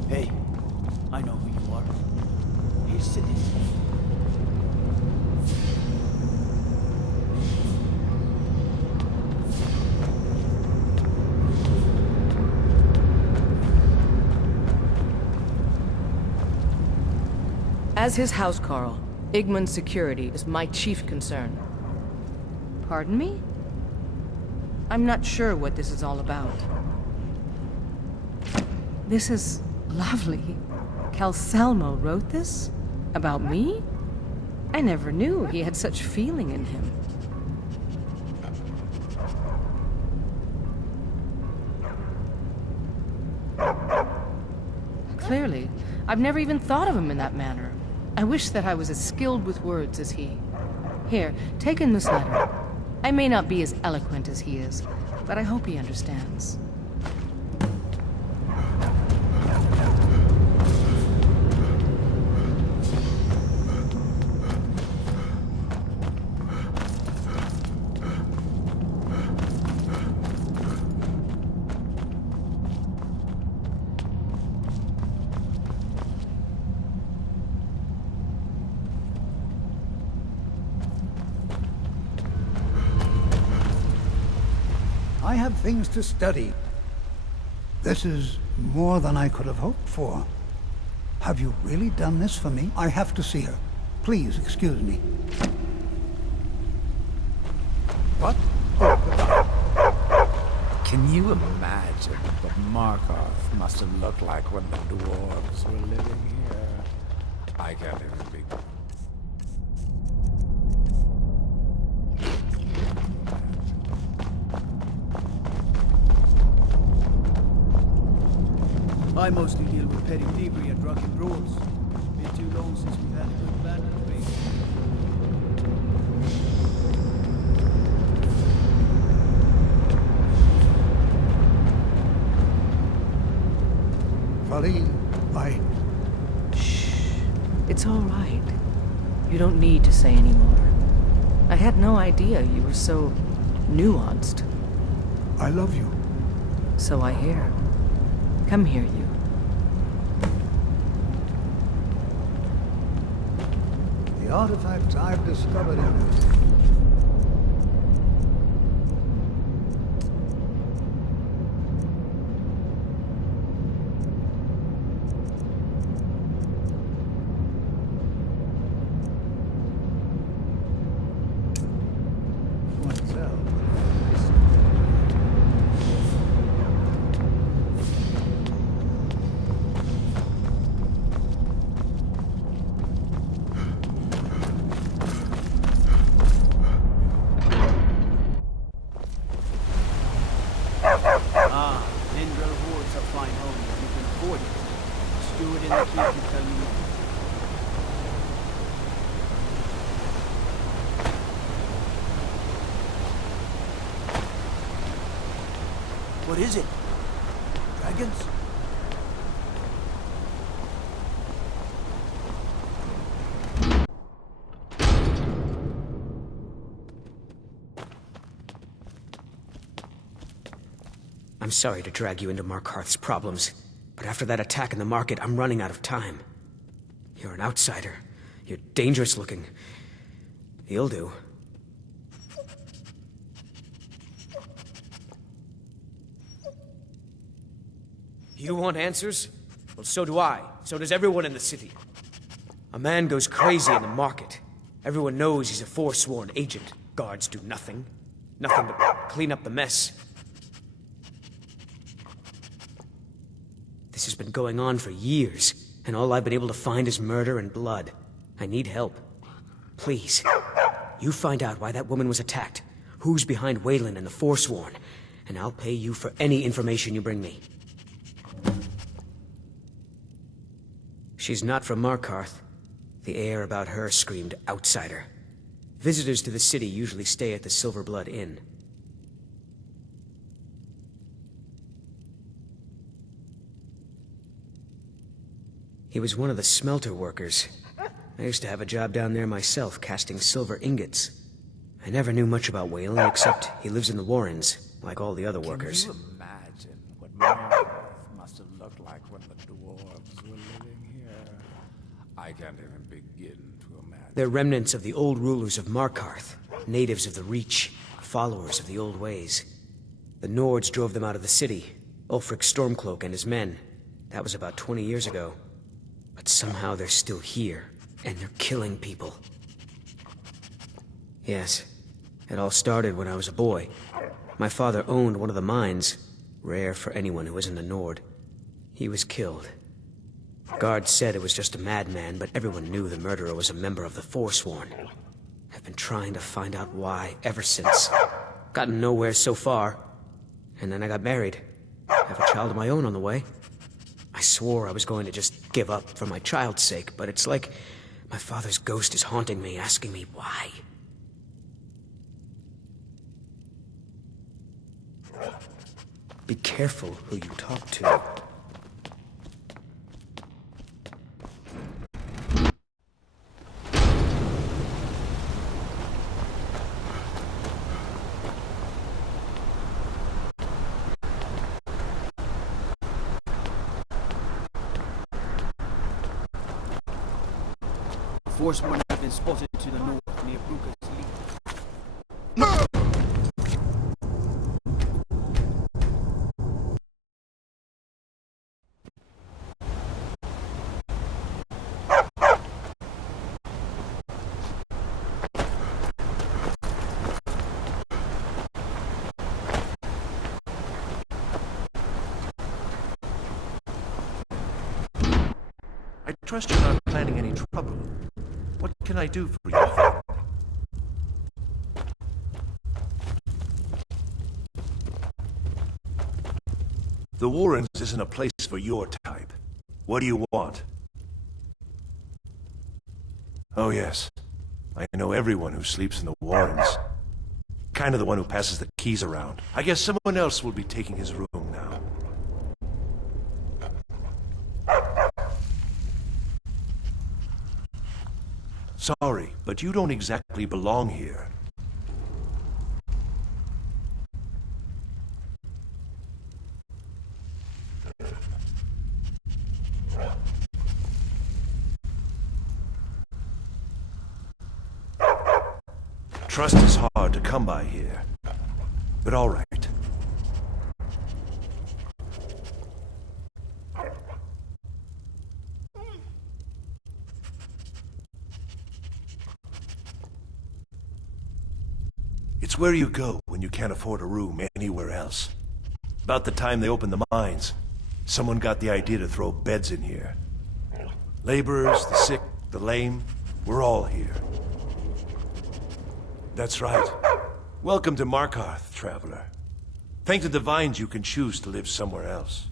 Hey, I know who you are. He's sitting. As his housecarl, Igman's security is my chief concern. Pardon me? I'm not sure what this is all about. This is lovely. Calcelmo wrote this? About me? I never knew he had such feeling in him. Clearly, I've never even thought of him in that manner. I wish that I was as skilled with words as he. Here, take in this letter. I may not be as eloquent as he is, but I hope he understands. I have things to study. This is more than I could have hoped for. Have you really done this for me? I have to see her. Please excuse me. What? Can you imagine what Markov must have looked like when the dwarves were living here? I can't even begin. I mostly deal with petty thievery and drunken brawls. Been too long since we've had a good bandit race. Feline, Shh. It's all right. You don't need to say any more. I had no idea you were so nuanced. I love you. So I hear. Come here, you. The artifacts I've discovered in it. What is it? Dragons? I'm sorry to drag you into Markarth's problems, but after that attack in the market, I'm running out of time. You're an outsider. You're dangerous looking. You'll do. You want answers? Well, so do I. So does everyone in the city. A man goes crazy in the market. Everyone knows he's a forsworn agent. Guards do nothing. Nothing but clean up the mess. This has been going on for years, and all I've been able to find is murder and blood. I need help. Please, you find out why that woman was attacked, who's behind Waylon and the Forsworn, and I'll pay you for any information you bring me. She's not from Markarth. The air about her screamed outsider. Visitors to the city usually stay at the Silver Blood Inn. He was one of the smelter workers. I used to have a job down there myself, casting silver ingots. I never knew much about Waylon, except he lives in the Warrens, like all the other workers. Can you imagine what Markarth must have looked like when the dwarves were living here? I can't even begin to imagine. They're remnants of the old rulers of Markarth, natives of the Reach, followers of the old ways. The Nords drove them out of the city, Ulfric Stormcloak and his men. That was about 20 years ago. But somehow they're still here, and they're killing people. Yes, it all started when I was a boy. My father owned one of the mines, rare for anyone who isn't a Nord. He was killed. Guards said it was just a madman, but everyone knew the murderer was a member of the Forsworn. I've been trying to find out why ever since. Gotten nowhere so far. And then I got married. Have a child of my own on the way. I swore I was going to just give up for my child's sake, but it's like my father's ghost is haunting me, asking me why. Be careful who you talk to. Forsworn have been spotted to the north near Bruka's Leap. I trust you're not planning any trouble. What can I do for you? The Warrens isn't a place for your type. What do you want? Oh yes. I know everyone who sleeps in the Warrens. Kind of the one who passes the keys around. I guess someone else will be taking his room now. Sorry, but you don't exactly belong here. Trust is hard to come by here, but all right. It's where you go when you can't afford a room anywhere else. About the time they opened the mines, someone got the idea to throw beds in here. Laborers, the sick, the lame, we're all here. That's right. Welcome to Markarth, traveler. Thank the Divines you can choose to live somewhere else.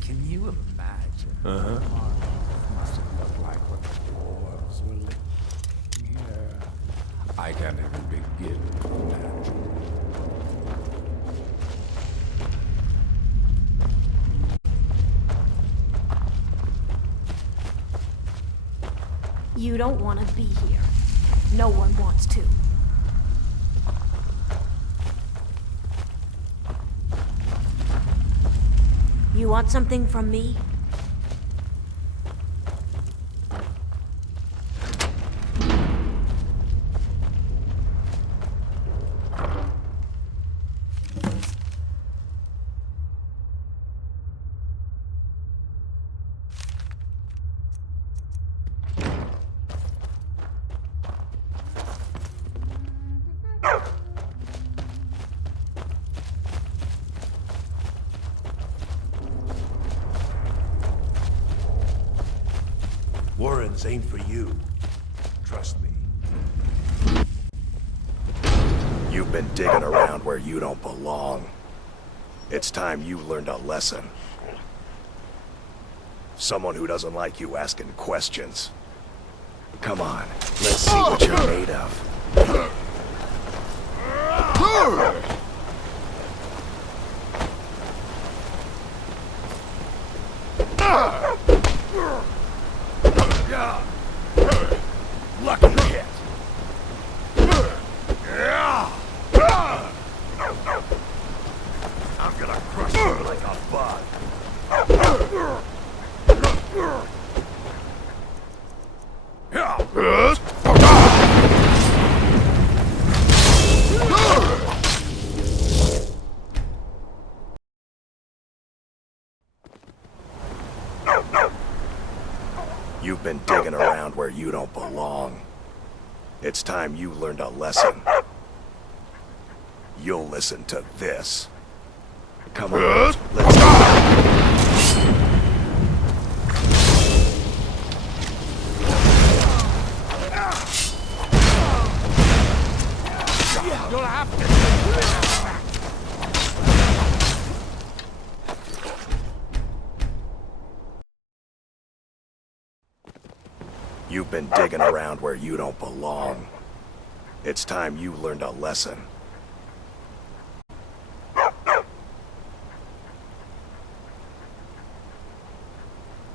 Can you imagine? Markarth must have looked like when the dwarves were living here. I can't even begin to imagine. You don't want to be here. No one wants to. You want something from me? Warrens ain't for you. Trust me. You've been digging around where you don't belong. It's time you learned a lesson. Someone who doesn't like you asking questions. Come on, let's see what you're made of. Lucky hit. I'm gonna crush you like a bug. You've been digging around where you don't belong. It's time you learned a lesson. You'll listen to this. Come on, let's go. You'll have to. You've been digging around where you don't belong. It's time you learned a lesson.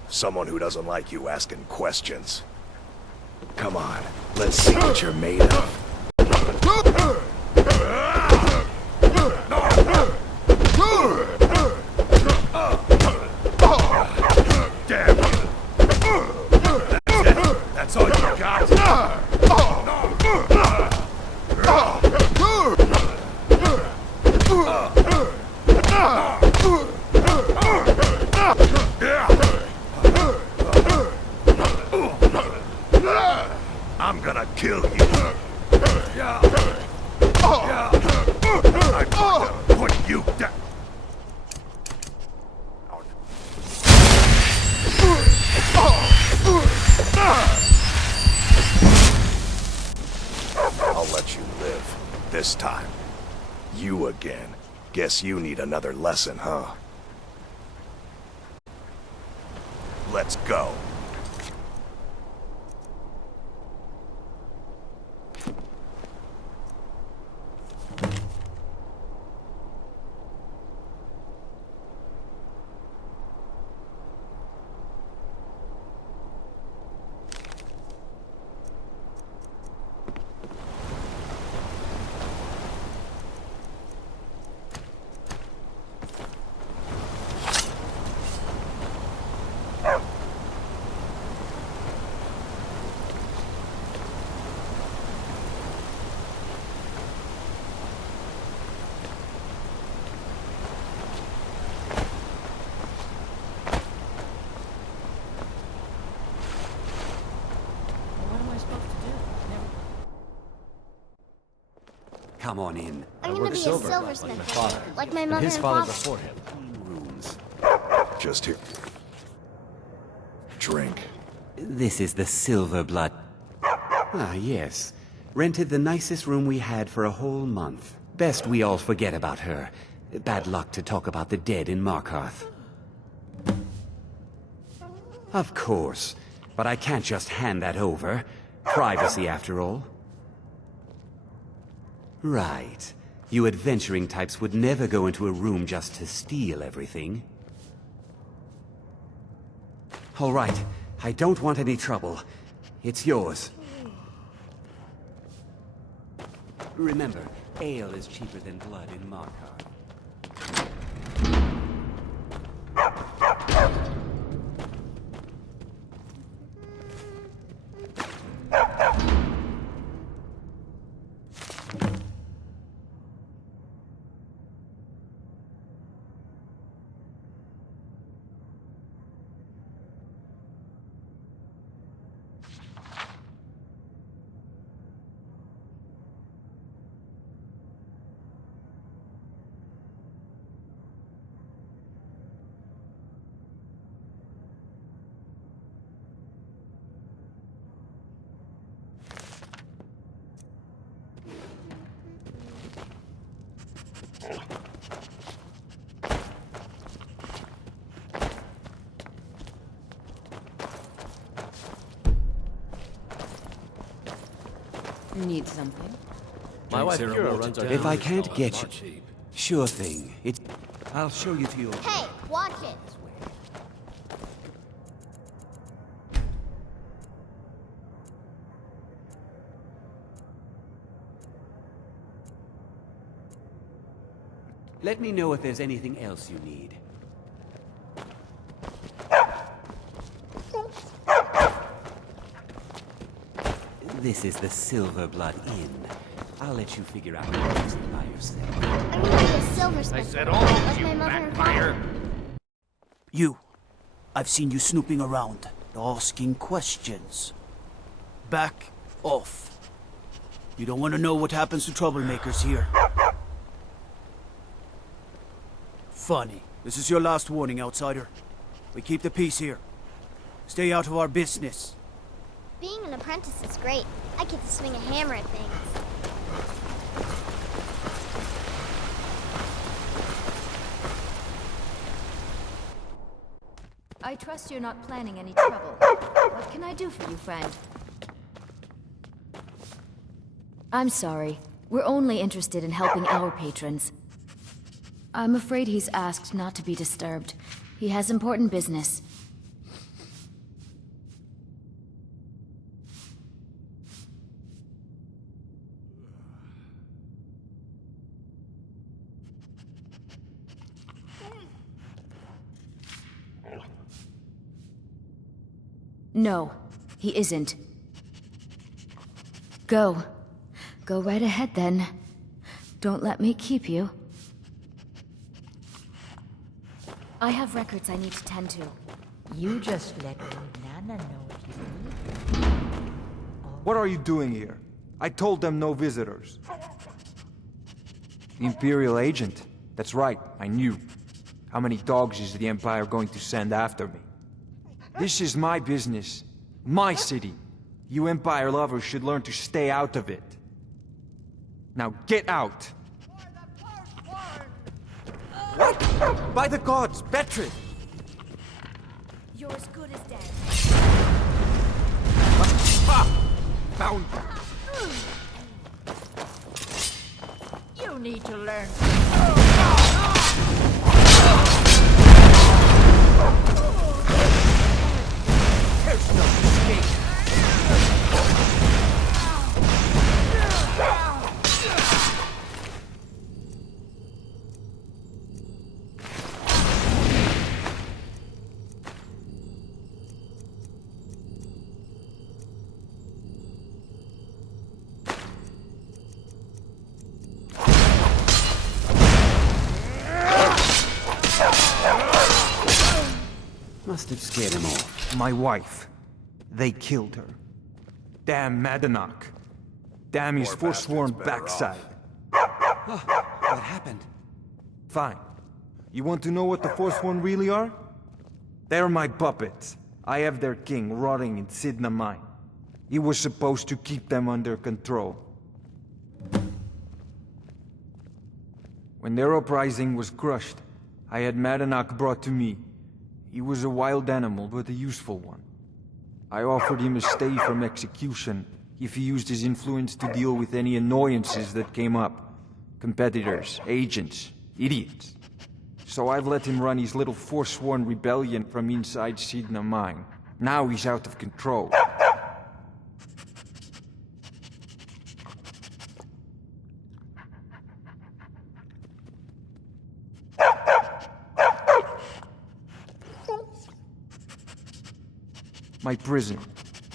Someone who doesn't like you asking questions. Come on, let's see what you're made of. Damn you. That's it. That's all you got. I'm gonna kill you. I'm gonna put you down. I'll let you live. This time. You again. Guess you need another lesson, huh? Let's go. Come on in. I'm gonna be a silversmith, like my mother and father father. before him. Rooms. Just here. Drink. This is the Silver Blood. Ah, yes. Rented the nicest room we had for a whole month. Best we all forget about her. Bad luck to talk about the dead in Markarth. Of course. But I can't just hand that over. Privacy, after all. Right. You adventuring types would never go into a room just to steal everything. All right. I don't want any trouble. It's yours. Remember, ale is cheaper than blood in Markarth. Need something? My wife Kira runs our... If I can't get you... Sure thing. I'll show you to your... Hey, watch it. Let me know if there's anything else you need. This is the Silverblood Inn. I'll let you figure out the rest by yourself. I'm gonna be a silversmith. I said all of like you, my mother and backfire. father. You. I've seen you snooping around, asking questions. Back off. You don't want to know what happens to troublemakers here. Funny. This is your last warning, outsider. We keep the peace here. Stay out of our business. Being an apprentice is great. I get to swing a hammer at things. I trust you're not planning any trouble. What can I do for you, friend? I'm sorry. We're only interested in helping our patrons. I'm afraid he's asked not to be disturbed. He has important business. No, he isn't. Go. Go right ahead, then. Don't let me keep you. I have records I need to tend to. You just let old Nana know if you need. What are you doing here? I told them no visitors. The Imperial agent. That's right, I knew. How many dogs is the Empire going to send after me? This is my business. My city. You Empire lovers should learn to stay out of it. Now get out! What? By the gods, Betrid! You're as good as dead. Found you! You need to learn. There's no escape! Must have scared him off. My wife. They killed her. Damn Madanach. Damn his forsworn backside. What happened? Fine. You want to know what the Forsworn really are? They're my puppets. I have their king rotting in Sidna Mine. He was supposed to keep them under control. When their uprising was crushed, I had Madanach brought to me. He was a wild animal, but a useful one. I offered him a stay from execution if he used his influence to deal with any annoyances that came up. Competitors, agents, idiots. So I've let him run his little forsworn rebellion from inside Sidna Mine. Now he's out of control. My prison.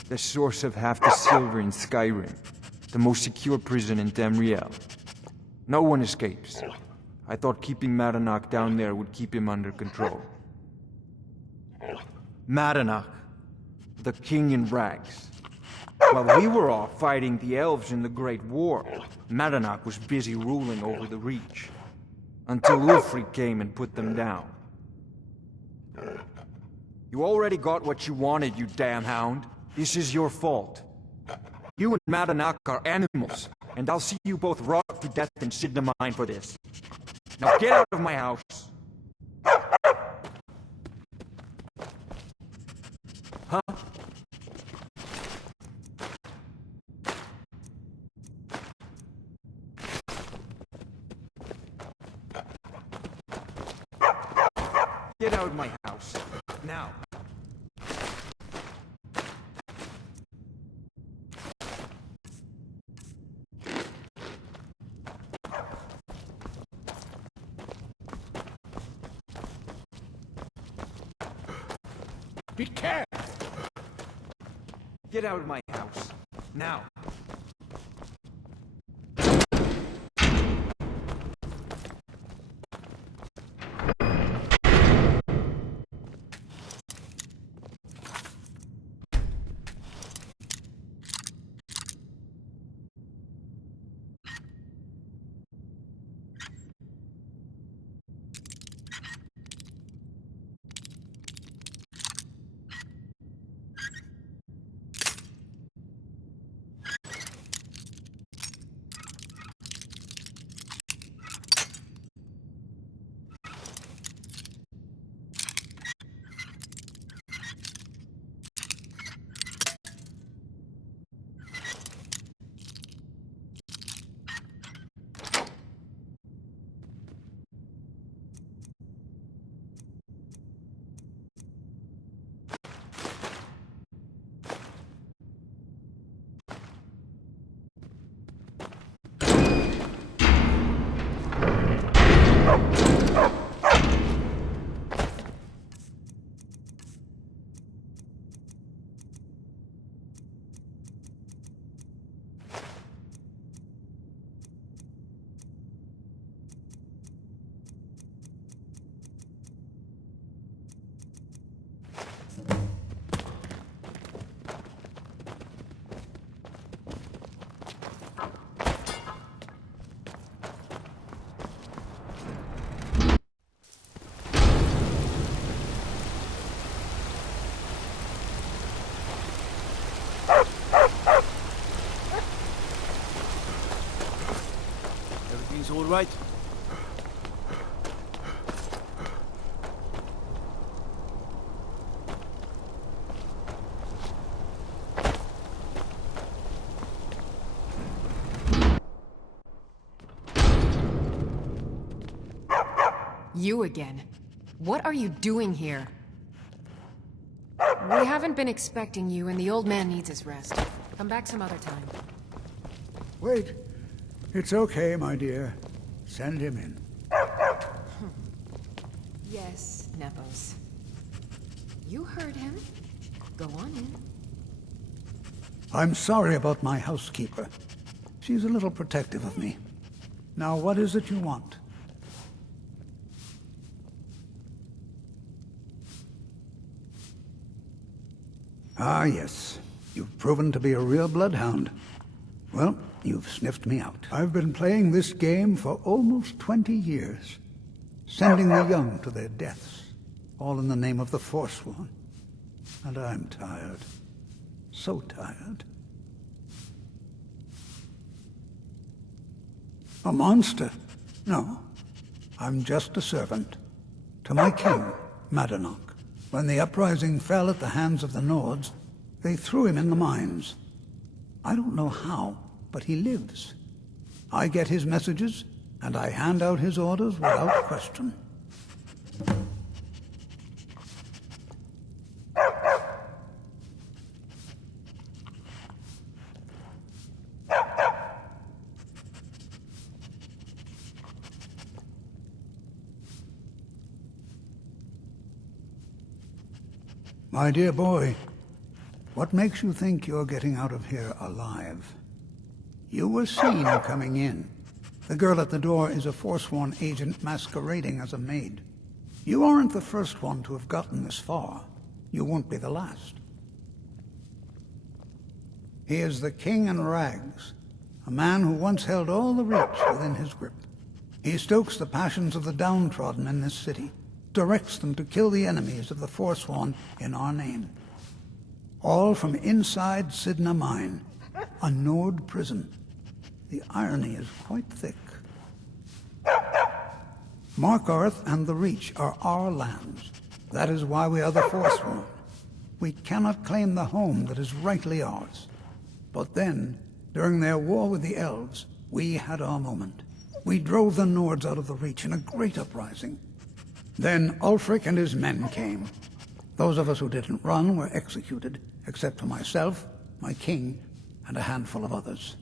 The source of half the silver in Skyrim. The most secure prison in Tamriel. No one escapes. I thought keeping Madanach down there would keep him under control. Madanach. The king in rags. While we were off fighting the elves in the Great War, Madanach was busy ruling over the Reach. Until Ulfric came and put them down. You already got what you wanted, you damn hound. This is your fault. You and Madanach are animals, and I'll see you both rot to death in Signa Mine for this. Now get out of my house! Huh? Get out of my house. Now. Be careful! Get out of my house. Now. Everything's all right? You again. What are you doing here? We haven't been expecting you, and the old man needs his rest. Come back some other time. Wait. It's okay, my dear. Send him in. Yes, Nepos. You heard him. Go on in. I'm sorry about my housekeeper. She's a little protective of me. Now, what is it you want? Ah, yes. You've proven to be a real bloodhound. Well, you've sniffed me out. I've been playing this game for almost 20 years. Sending the young to their deaths. All in the name of the Forsworn. And I'm tired. So tired. A monster? No. I'm just a servant. To my king, Madanach. When the uprising fell at the hands of the Nords, they threw him in the mines. I don't know how, but he lives. I get his messages, and I hand out his orders without question. My dear boy, What makes you think you're getting out of here alive? You were seen coming in. The girl at the door is a Forsworn agent masquerading as a maid. You aren't the first one to have gotten this far. You won't be the last. He is the King in Rags, a man who once held all the Reach within his grip. He stokes the passions of the downtrodden in this city, directs them to kill the enemies of the Forsworn in our name. All from inside Sidna Mine, a Nord prison. The irony is quite thick. Markarth and the Reach are our lands. That is why we are the Forsworn. We cannot claim the home that is rightly ours. But then, during their war with the elves, we had our moment. We drove the Nords out of the Reach in a great uprising. Then Ulfric and his men came. Those of us who didn't run were executed, except for myself, my king, and a handful of others.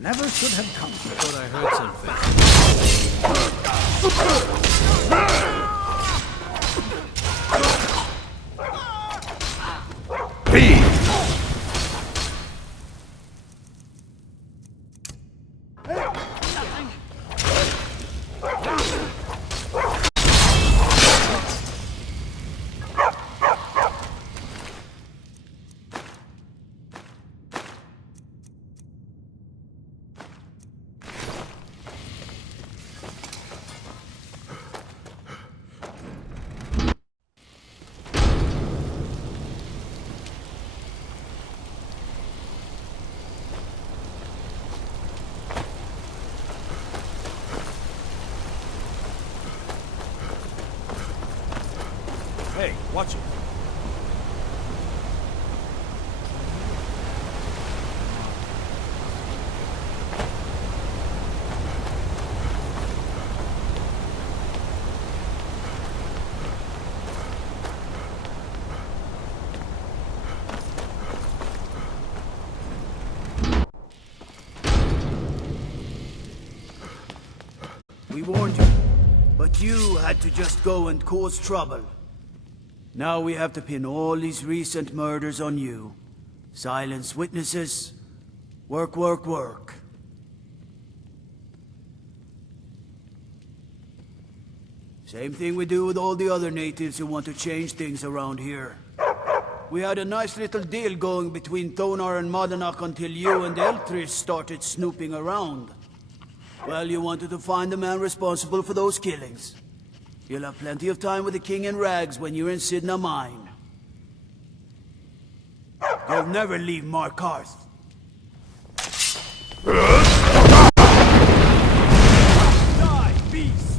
Never should have come. I thought I heard something. Be! Hey, watch it. We warned you, but you had to just go and cause trouble. Now we have to pin all these recent murders on you. Silence witnesses. Work, work, work. Same thing we do with all the other natives who want to change things around here. We had a nice little deal going between Thonar and Madanach until you and Elthris started snooping around. Well, you wanted to find the man responsible for those killings. You'll have plenty of time with the King in Rags when you're in Sidna Mine. You'll never leave Markarth. Die, beast!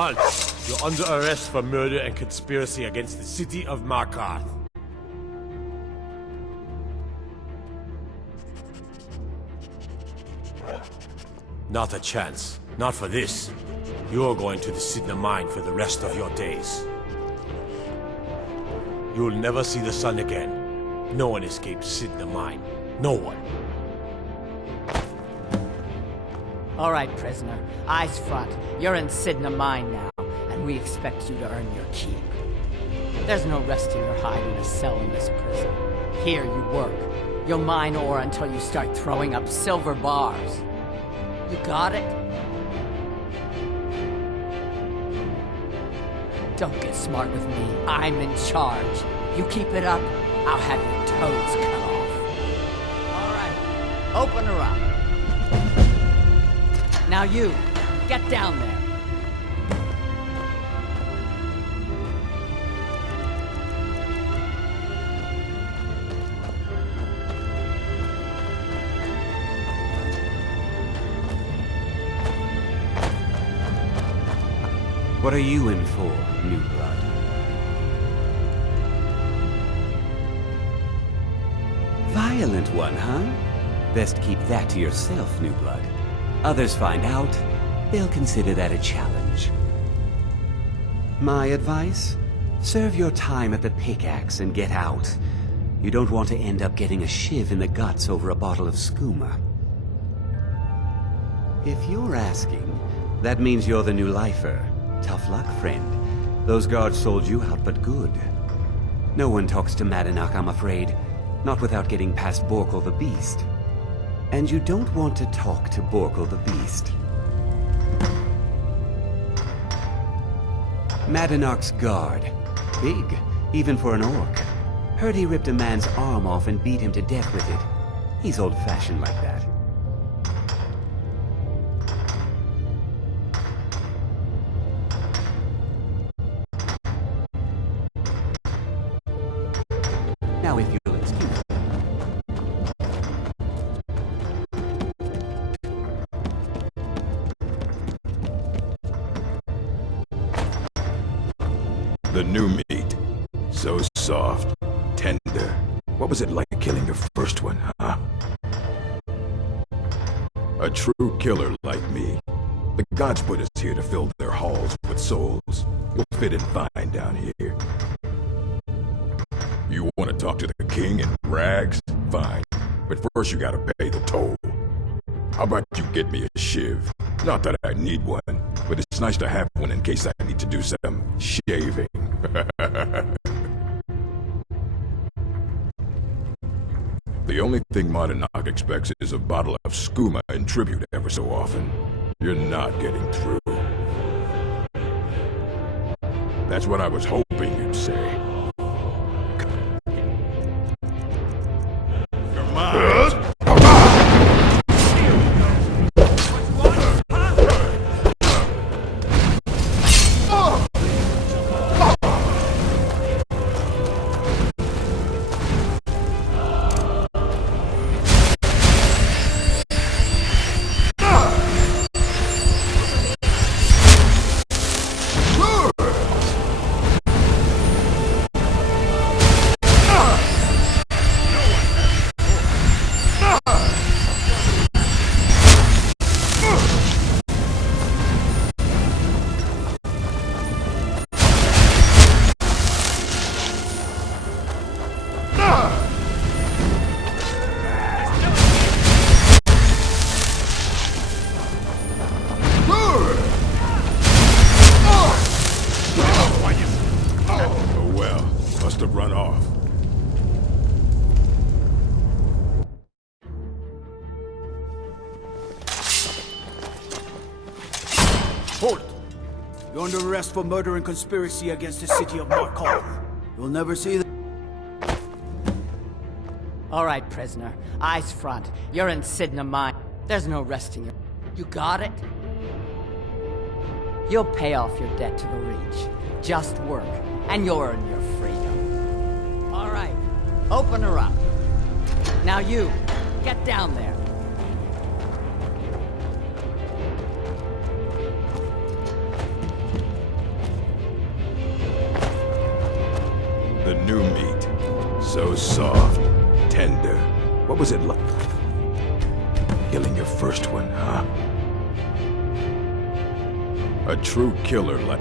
Halt! You're under arrest for murder and conspiracy against the city of Markarth. Not a chance. Not for this. You're going to the Sidna mine for the rest of your days. You'll never see the sun again. No one escapes Sidna mine. No one. All right, prisoner. Eyes front. You're in Sidna mine now, and we expect you to earn your keep. There's no resting your hide in a cell in this prison. Here you work. You'll mine ore until you start throwing up silver bars. You got it? Don't get smart with me. I'm in charge. You keep it up, I'll have your toes cut off. All right, open her up. Now you, get down there. What are you in for, new blood? Violent one, huh? Best keep that to yourself, new blood. Others find out, they'll consider that a challenge. My advice? Serve your time at the pickaxe and get out. You don't want to end up getting a shiv in the guts over a bottle of skooma. If you're asking, that means you're the new lifer. Tough luck, friend. Those guards sold you out, but good. No one talks to Madanach, I'm afraid. Not without getting past Borkul the Beast. And you don't want to talk to Borkul the Beast. Madanach's guard. Big, even for an orc. Heard he ripped a man's arm off and beat him to death with it. He's old-fashioned like that. Now if you'll excuse me. The new meat. So soft, tender. What was it like killing the first one, huh? A true killer like me. The gods put us here to fill their halls with souls. You'll fit in fine down here. You want to talk to the king in rags? Fine. But first you gotta pay the toll. How about you get me a shiv? Not that I need one, but it's nice to have one in case I need to do some shaving. The only thing Madanach expects is a bottle of skooma in tribute every so often. You're not getting through. That's what I was hoping you'd say. Come on! must have run off. Hold it! You're under arrest for murder and conspiracy against the city of Markov. You'll never see the... All right, prisoner. Eyes front. You're in Sidna Mine. There's no resting you. You got it? You'll pay off your debt to the Reach. Just work, and you'll earn your freedom. All right. Open her up. Now you, get down there. The new meat. So soft, tender. What was it like? Killing your first one, huh? A true killer like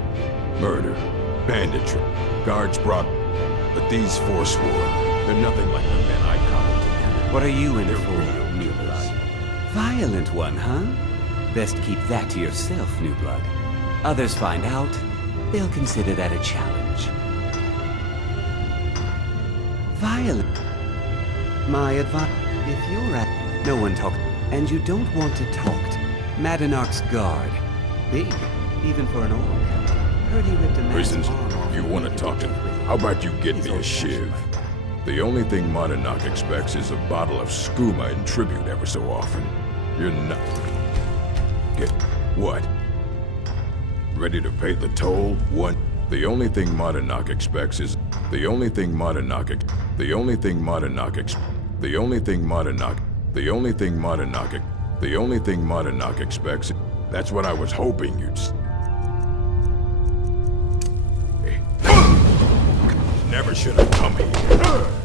murder, banditry, guards brought... But these forsworn, they're nothing like the men I cobbled together. What are you in They're for, real New killers. Blood? Violent one, huh? Best keep that to yourself, New Blood. Others find out, they'll consider that a challenge. Violent. My advice, if you're at... No one talk, and you don't want to talk to Madanark's guard. Big, even for an orc. Heard he ripped a man's Prisons, arm off. you want to talk to me? How about you get me a shiv? The only thing Monadnock expects is a bottle of skooma in tribute ever so often. You're not... Get... what? Ready to pay the toll? One... The only thing Monadnock expects is... The only thing Monadnock... The only thing Monadnock... The only thing Monadnock... The only thing Monadnock... The only thing Monadnock expects... That's what I was hoping you'd... Never should have come here.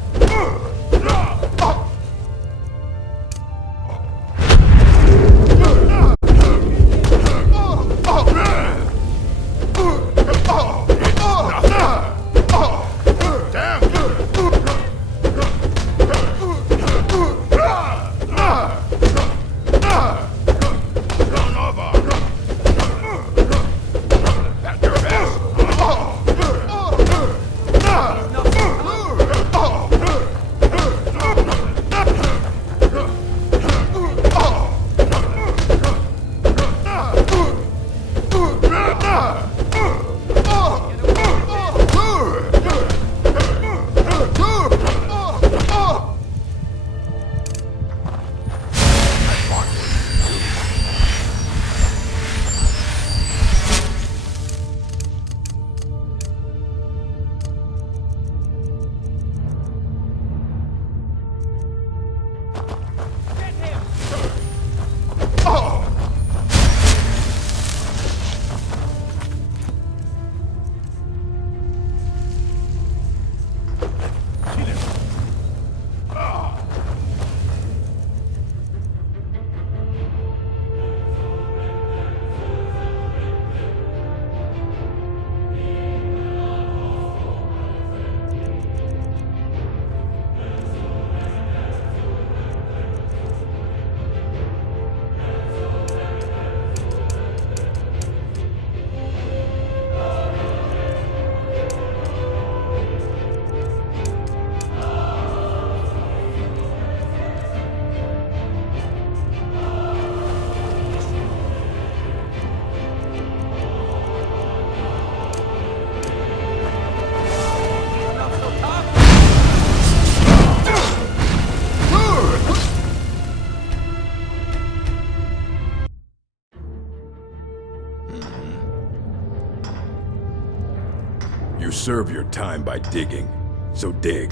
You serve your time by digging, so dig.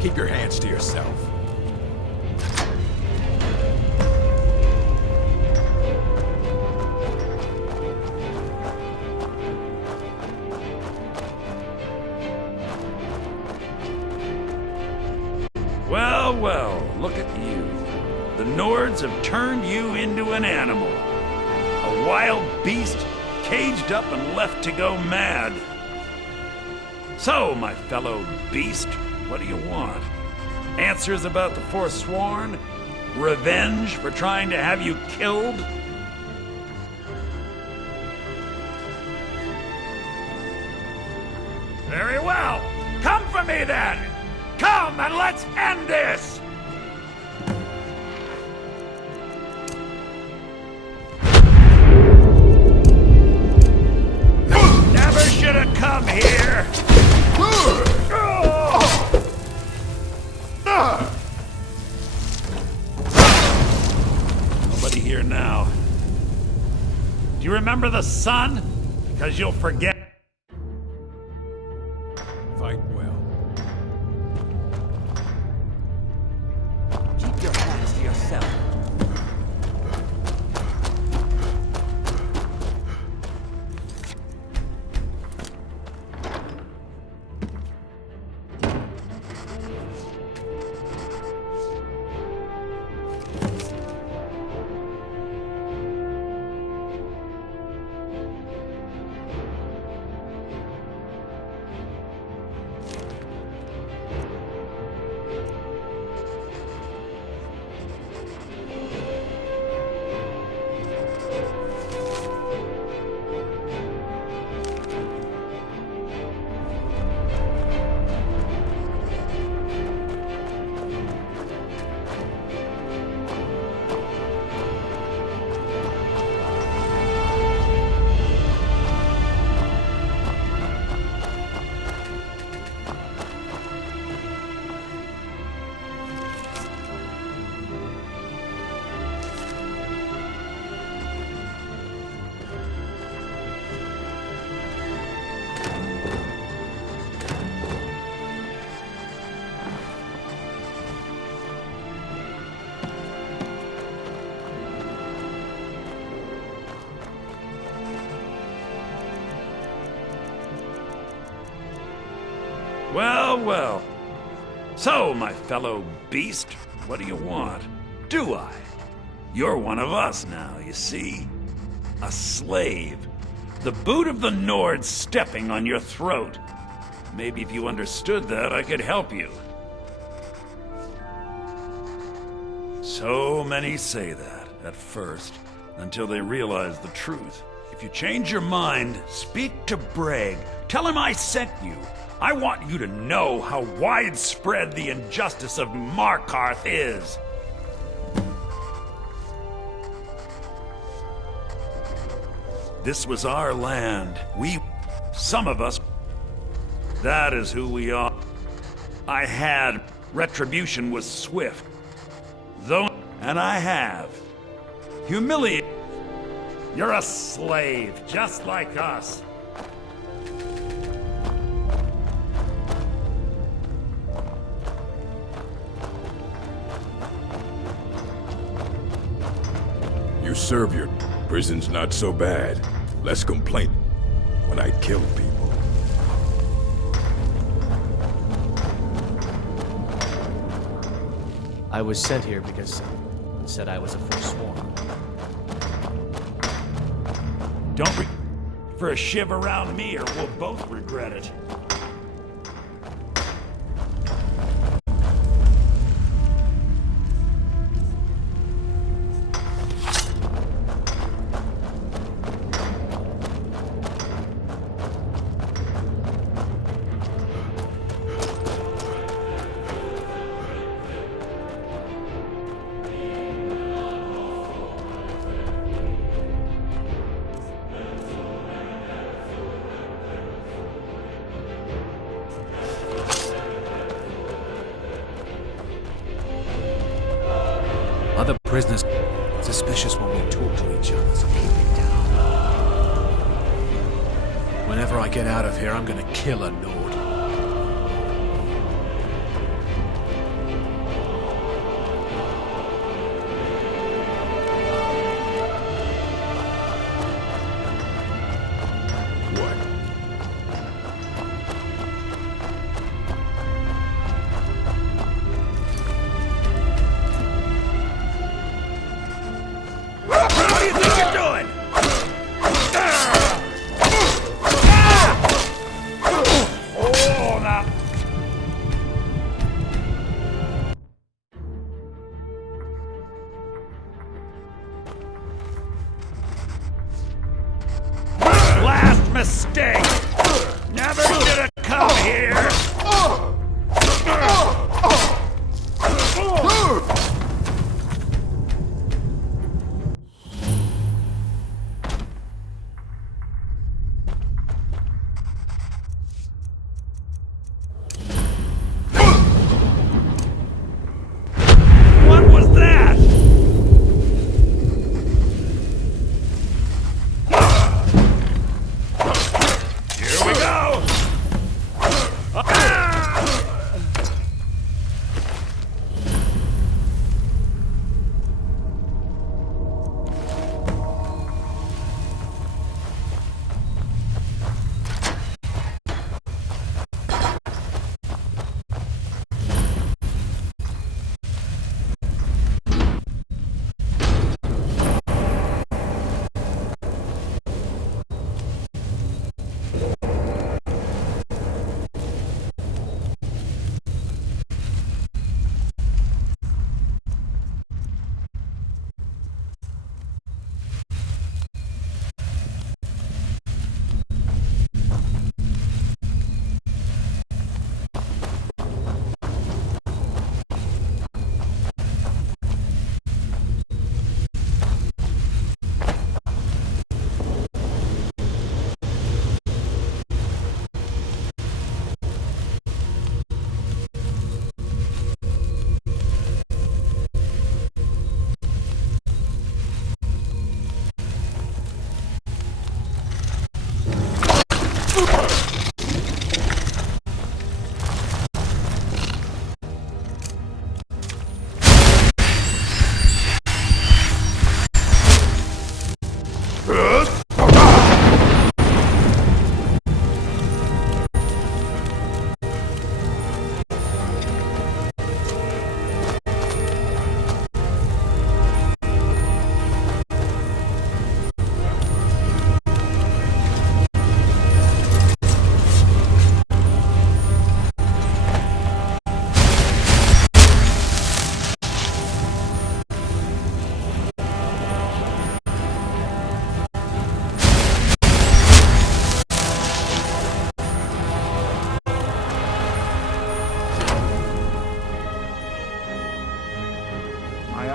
Keep your hands to yourself. Well, well, look look at you. The Nords have turned you into an animal. A wild beast, caged up and left to go mad. So, my fellow beast, what do you want? Answers about the Forsworn? Revenge for trying to have you killed? Very well. Come for me then! Come and let's end this! Never should have come here! Nobody here now. Do you remember the sun? Because you'll forget. Fight well. Keep your hands to yourself. Well, well. So, my fellow beast, what do you want? Do I? You're one of us now, you see? A slave. The boot of the Nords stepping on your throat. Maybe if you understood that, I could help you. So many say that, at first, until they realize the truth. If you change your mind, speak to Breg. Tell him I sent you. I want you to know how widespread the injustice of Markarth is. This was our land. Some of us, that is who we are. I had. Retribution was swift. And I have. Humiliate. You're a slave, just like us. You serve your prison's not so bad. Less complaint when I kill people. I was sent here because someone said I was a Forsworn. Don't for a shiv around me or we'll both regret it. Other prisoners suspicious when we talk to each other, so keep it down. Whenever I get out of here, I'm gonna kill a Nord. mistake! Never should have come here! What was that? Here we go!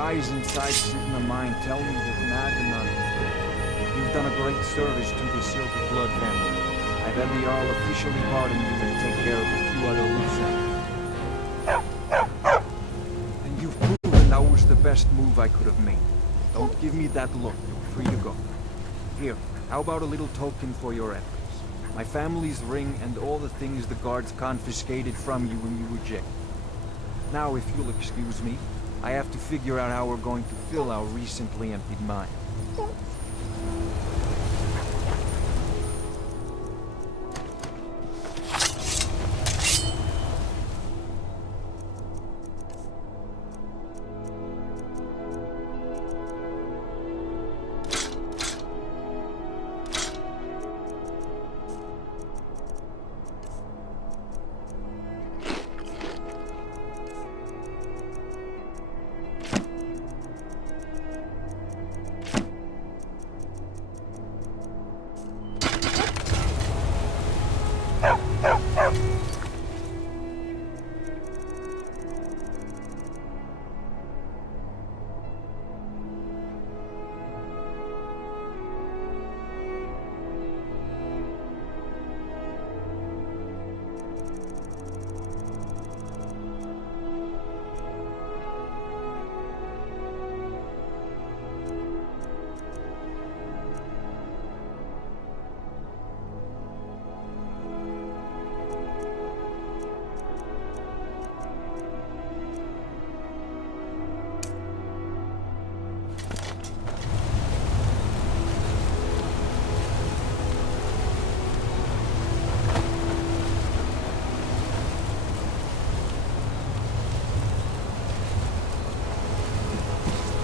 Eyes inside Sigma Mine tell me that Naganon is dead. You've done a great service to the Silver Blood family. I've had the Jarl officially pardon you and take care of a few other loose ends. And you've proven that was the best move I could have made. Don't give me that look. You're free to go. Here, how about a little token for your efforts? My family's ring and all the things the guards confiscated from you when you were jailed. Now, if you'll excuse me, I have to figure out how we're going to fill our recently emptied mine.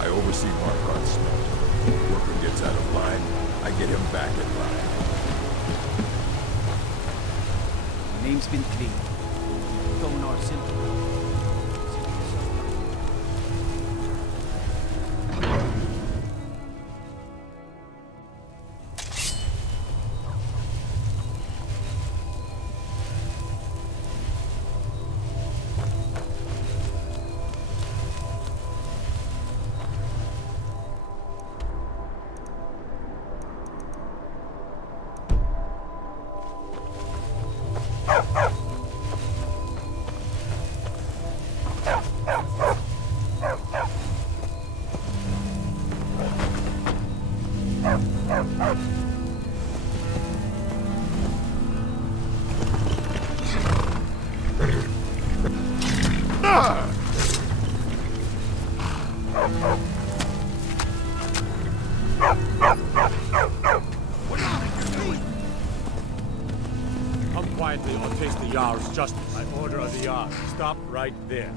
Oversee Markron's smelter. Worker gets out of line, I get him back in line. Name's been clean. Donar simple. Come quietly or taste the Jarl's justice. By order of the Jarl. Stop right there.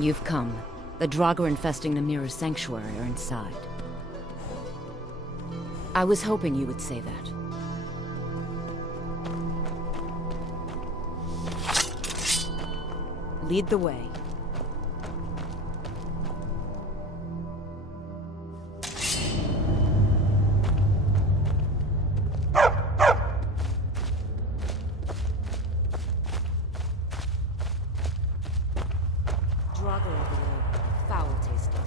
You've come. The Draugr infesting the Mirror Sanctuary are inside. I was hoping you would say that. Lead the way. Draugr, I believe. Foul tasting.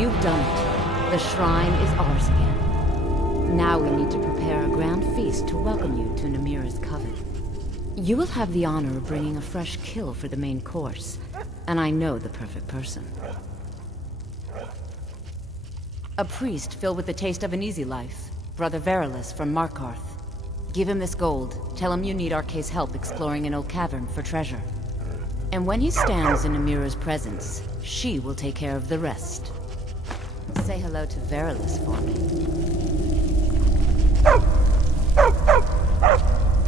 You've done it. The shrine is ours again. Now we need to prepare a grand feast to welcome you to Namira's coven. You will have the honor of bringing a fresh kill for the main course, and I know the perfect person. A priest filled with the taste of an easy life, Brother Verilus from Markarth. Give him this gold. Tell him you need Arke's help exploring an old cavern for treasure. And when he stands in Amira's presence, she will take care of the rest. Say hello to Verilus for me.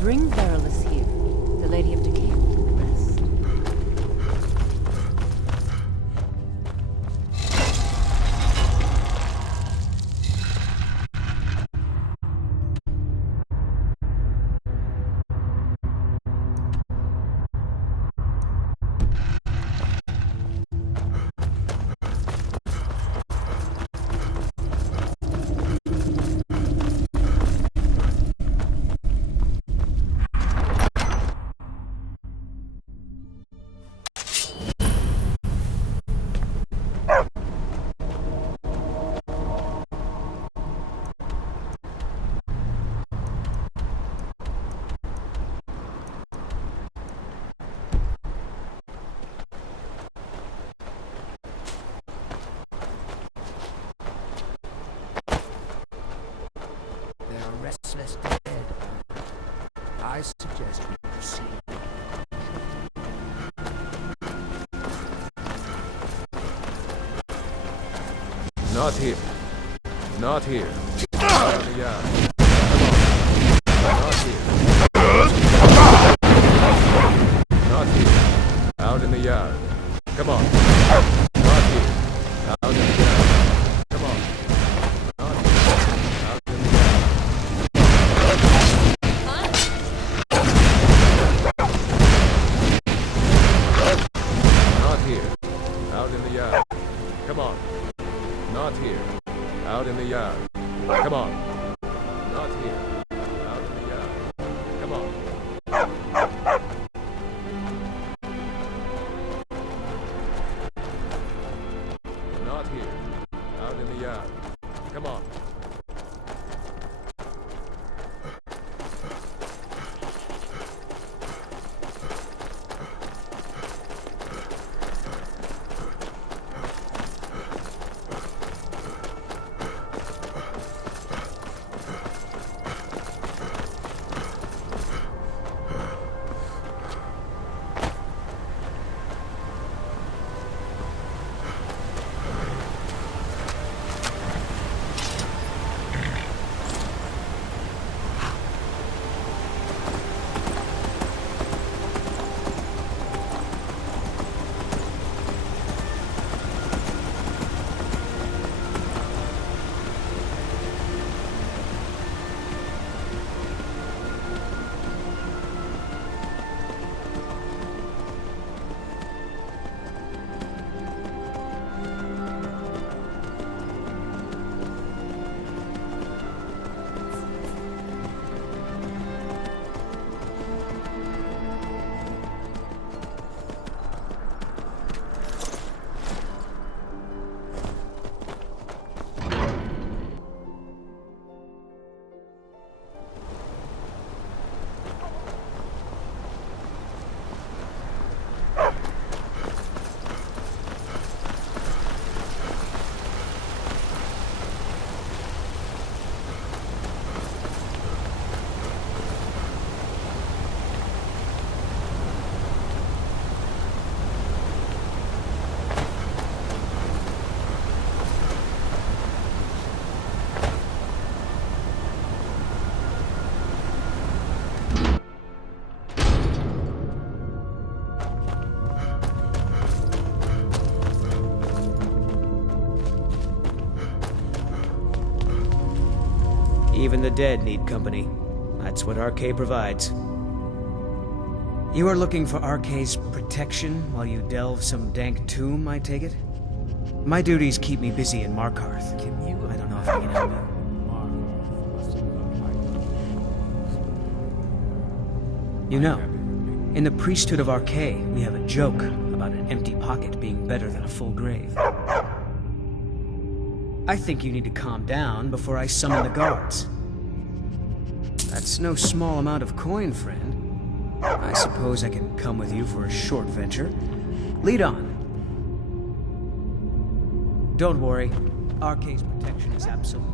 Bring Verilus here. The Lady of Decay will do the rest. Restless dead. I suggest we proceed. Not here. Not here. Yeah. Not here. Not here. Out in the yard. Come on. Not here. Out in the yard. Come on. Not here. Out in the Not here. Out in the yard. Come on. Not here. Out in the yard. Come on. Not here. Out in the yard. Come on. Not here. Out in the yard. Come on. Even the dead need company. That's what Arke provides. You are looking for Arke's protection while you delve some dank tomb, I take it? My duties keep me busy in Markarth. I don't know if you can help me. You know, in the priesthood of Arke, we have a joke about an empty pocket being better than a full grave. I think you need to calm down before I summon the guards. That's no small amount of coin, friend. I suppose I can come with you for a short venture. Lead on. Don't worry. Arcade's protection is absolute.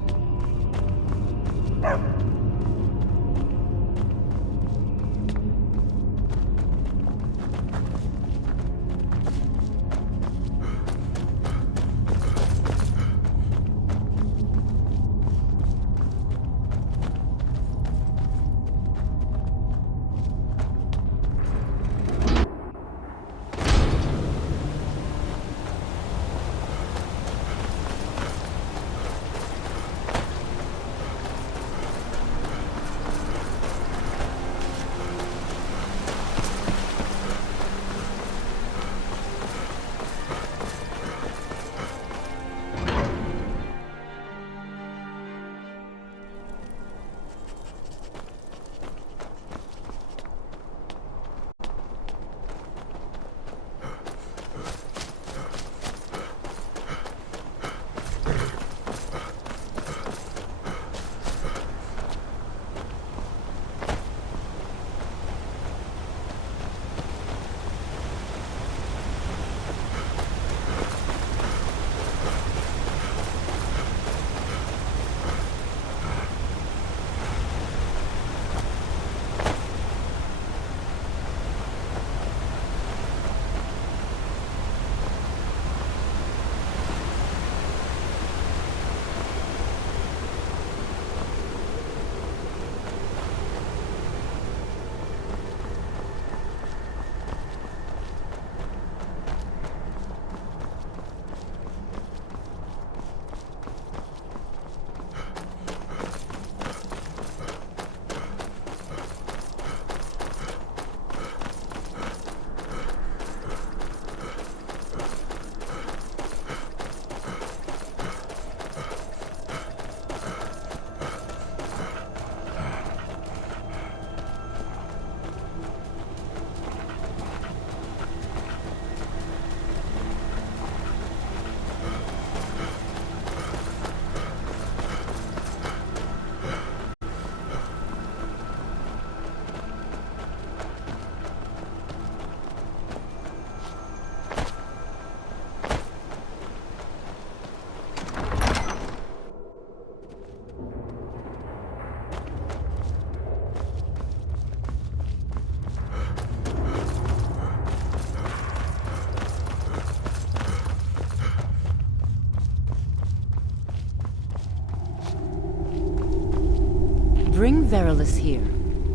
Bring Verilus here.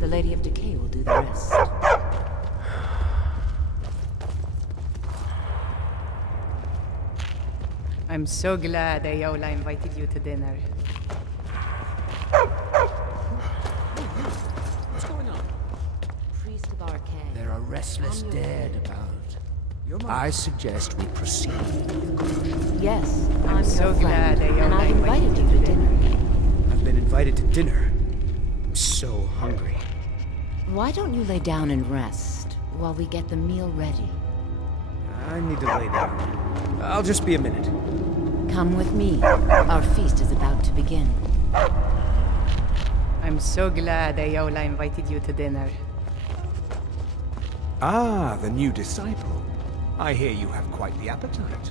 The Lady of Decay will do the rest. I'm so glad Ayola invited you to dinner. What's going on? Priest of Arcane. There are restless dead about. I suggest we proceed. Yes, I'm so glad Ayola and I've invited you to dinner. I've been invited to dinner. I'm so hungry. Why don't you lay down and rest while we get the meal ready? I need to lay down. I'll just be a minute. Come with me. Our feast is about to begin. I'm so glad Ayola invited you to dinner. Ah, the new disciple. I hear you have quite the appetite.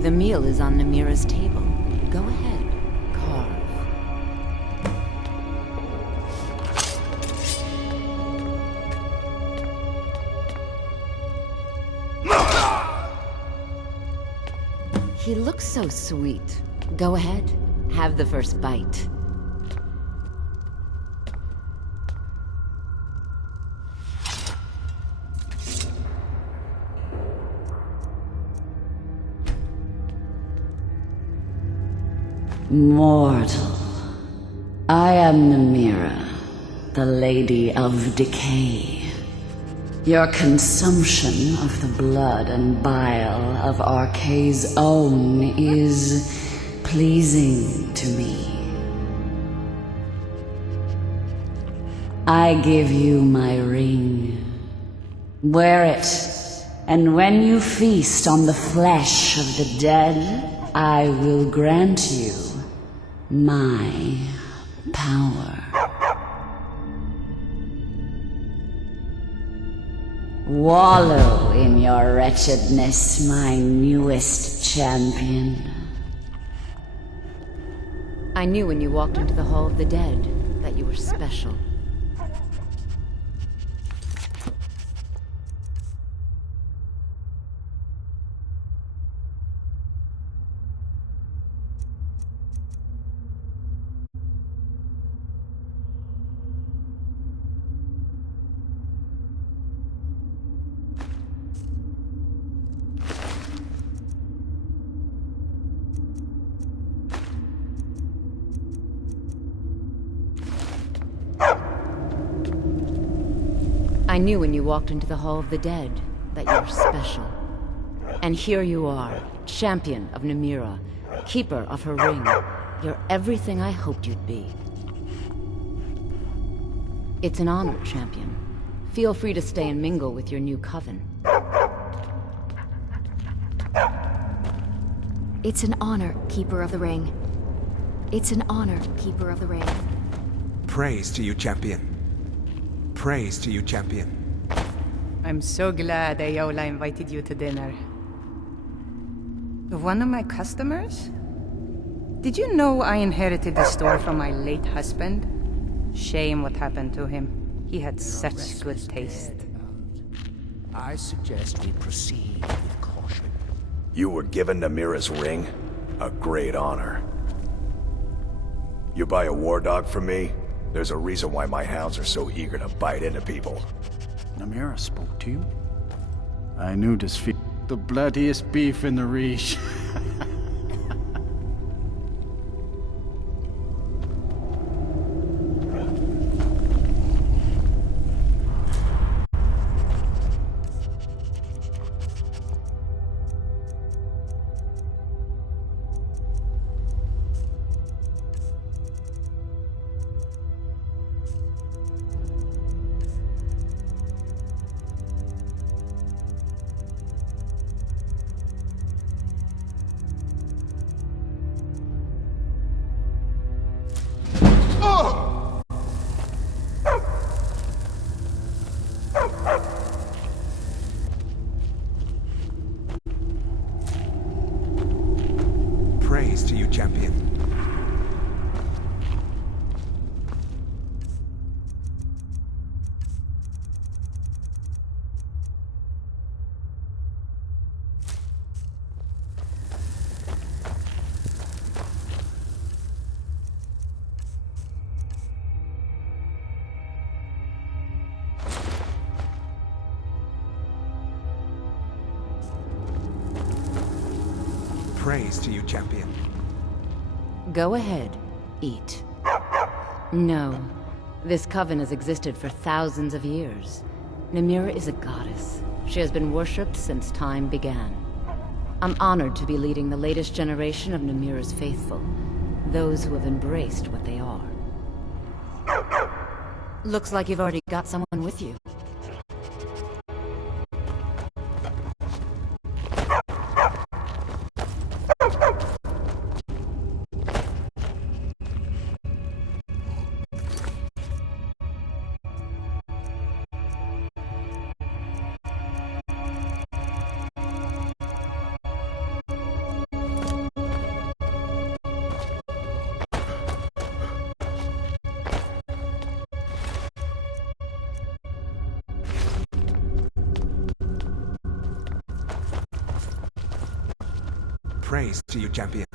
The meal is on Namira's table. Go ahead, carve. He looks so sweet. Go ahead, have the first bite. Mortal, I am Namira, the Lady of Decay. Your consumption of the blood and bile of Arkay's own is pleasing to me. I give you my ring. Wear it, and when you feast on the flesh of the dead, I will grant you my power. Wallow in your wretchedness, my newest champion. I knew when you walked into the Hall of the Dead that you were special. I knew when you walked into the Hall of the Dead that you were special. And here you are, champion of Namira, keeper of her ring. You're everything I hoped you'd be. It's an honor, champion. Feel free to stay and mingle with your new coven. It's an honor, Keeper of the Ring. It's an honor, Keeper of the Ring. Praise to you, champion. Praise to you, champion. I'm so glad Ayola invited you to dinner. One of my customers? Did you know I inherited the store from my late husband? Shame what happened to him. He had such good taste. I suggest we proceed with caution. You were given Namira's ring? A great honor. You buy a war dog from me? There's a reason why my hounds are so eager to bite into people. Namira spoke to you? I knew this the bloodiest beef in the Reach. Praise to you, champion. Praise to you, champion. Go ahead, eat. No, this coven has existed for thousands of years. Namira is a goddess. She has been worshipped since time began. I'm honored to be leading the latest generation of Namira's faithful, those who have embraced what they are. Looks like you've already got someone with you. Praise to you, champion.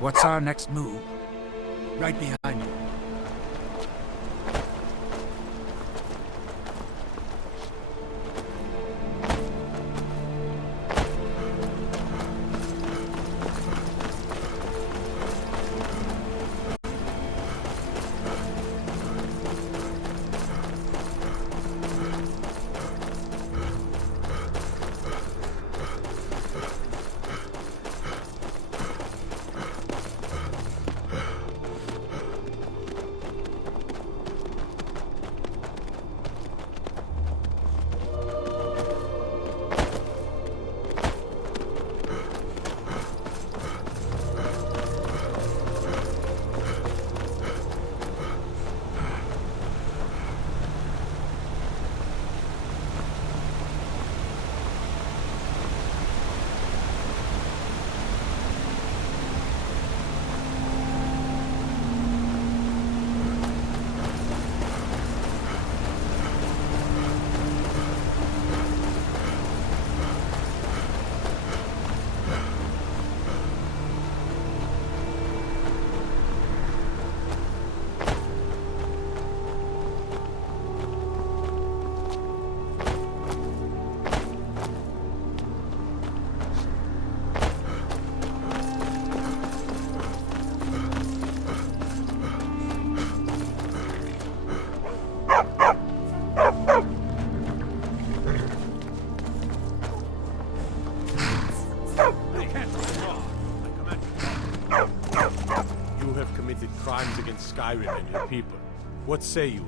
What's our next move? Right behind you. Crimes against Skyrim and your people. What say you?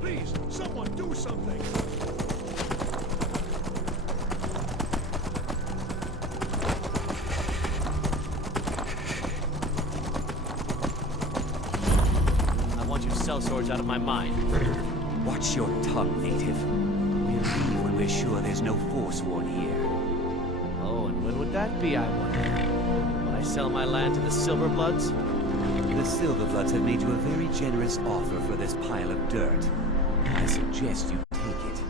Please, someone do something! I want you to sell swords out of my mind. Watch your tongue, native. We'll leave when we're sure there's no Forsworn here. Oh, and when would that be, I wonder? When I sell my land to the Silverbloods? The Silverbloods have made you a very generous offer for this pile of dirt. I suggest you take it.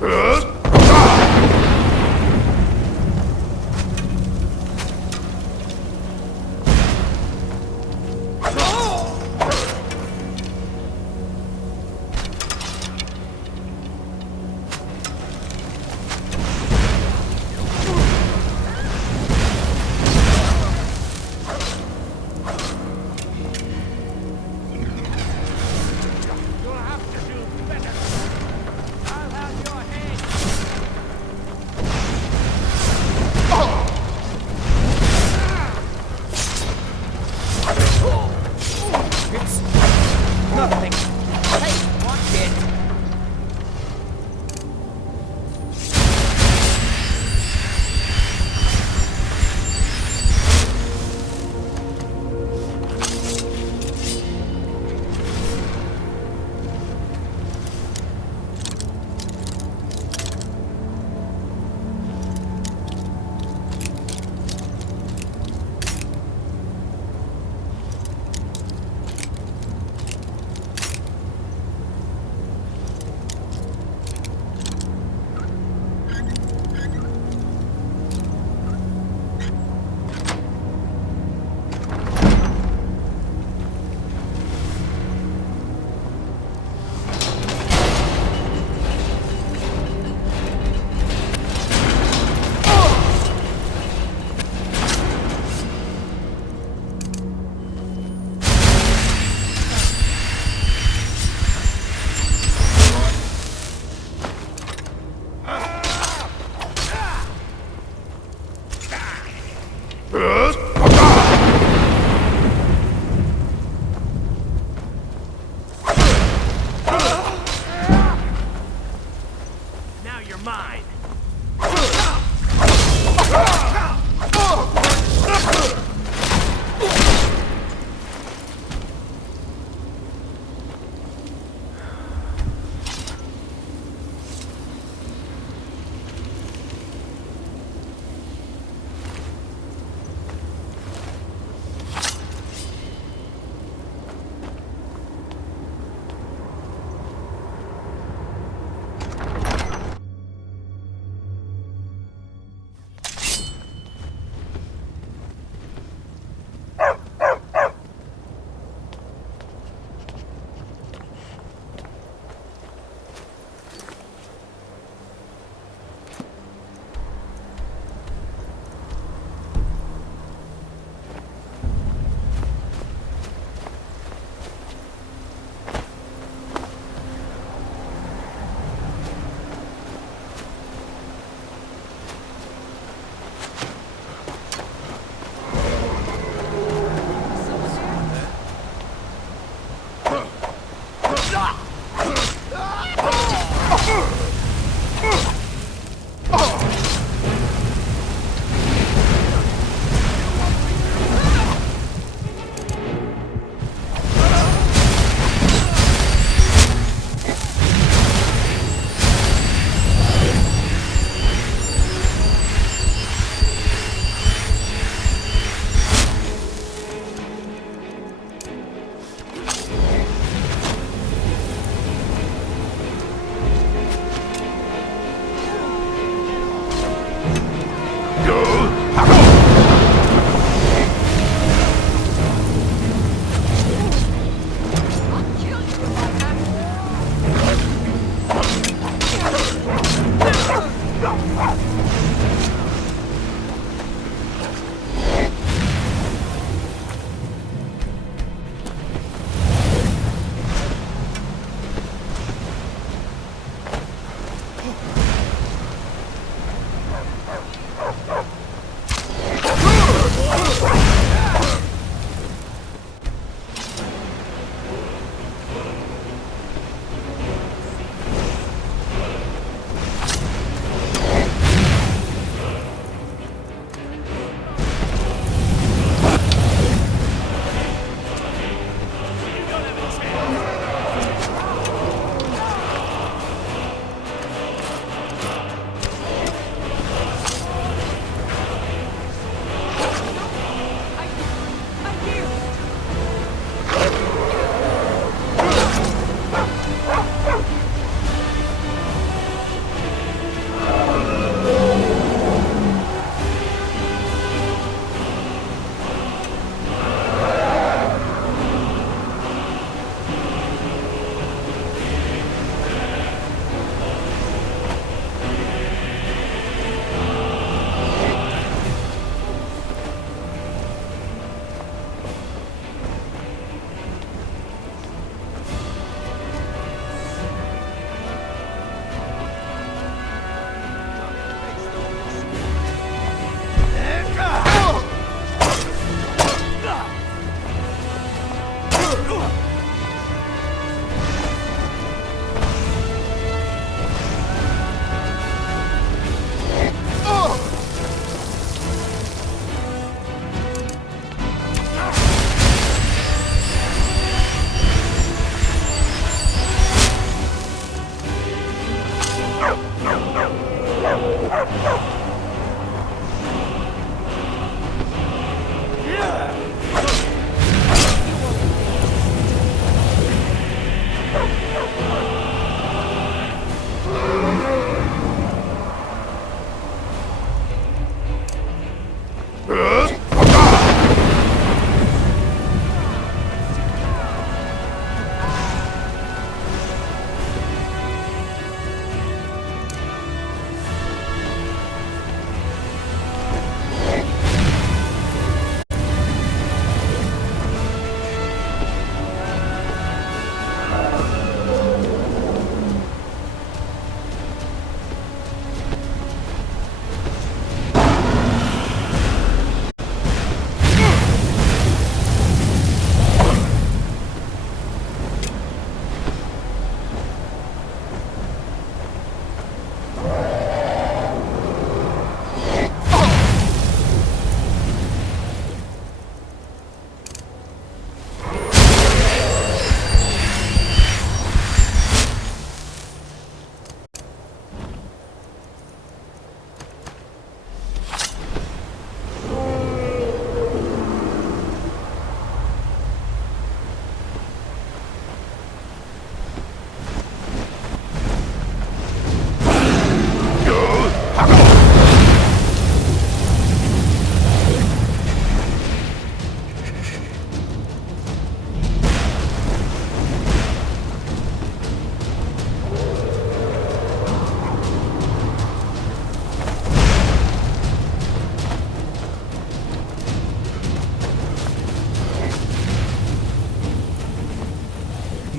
You'll have to do better. I'll have your head.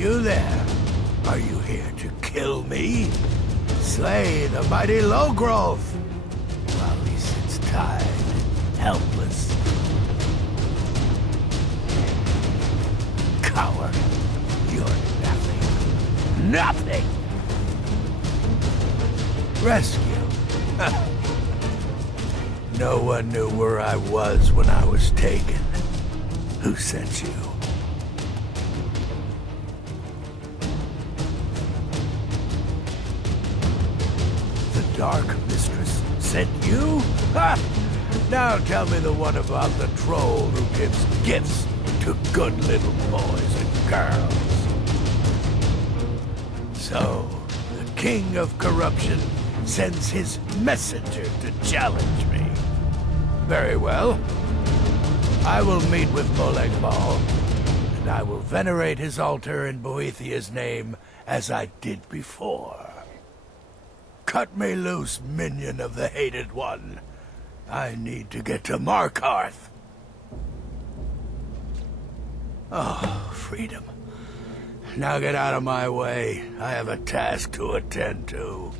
You there? Are you here to kill me? Slay the mighty Logrove while he sits tied, helpless. Coward, you're nothing. Nothing! Rescue? No one knew where I was when I was taken. Who sent you? Dark Mistress sent you? Ha! Now tell me the one about the troll who gives gifts to good little boys and girls. So, the King of Corruption sends his messenger to challenge me. Very well. I will meet with Moleg Bal, and I will venerate his altar in Boethiah's name as I did before. Cut me loose, minion of the Hated One. I need to get to Markarth. Oh, freedom. Now get out of my way. I have a task to attend to.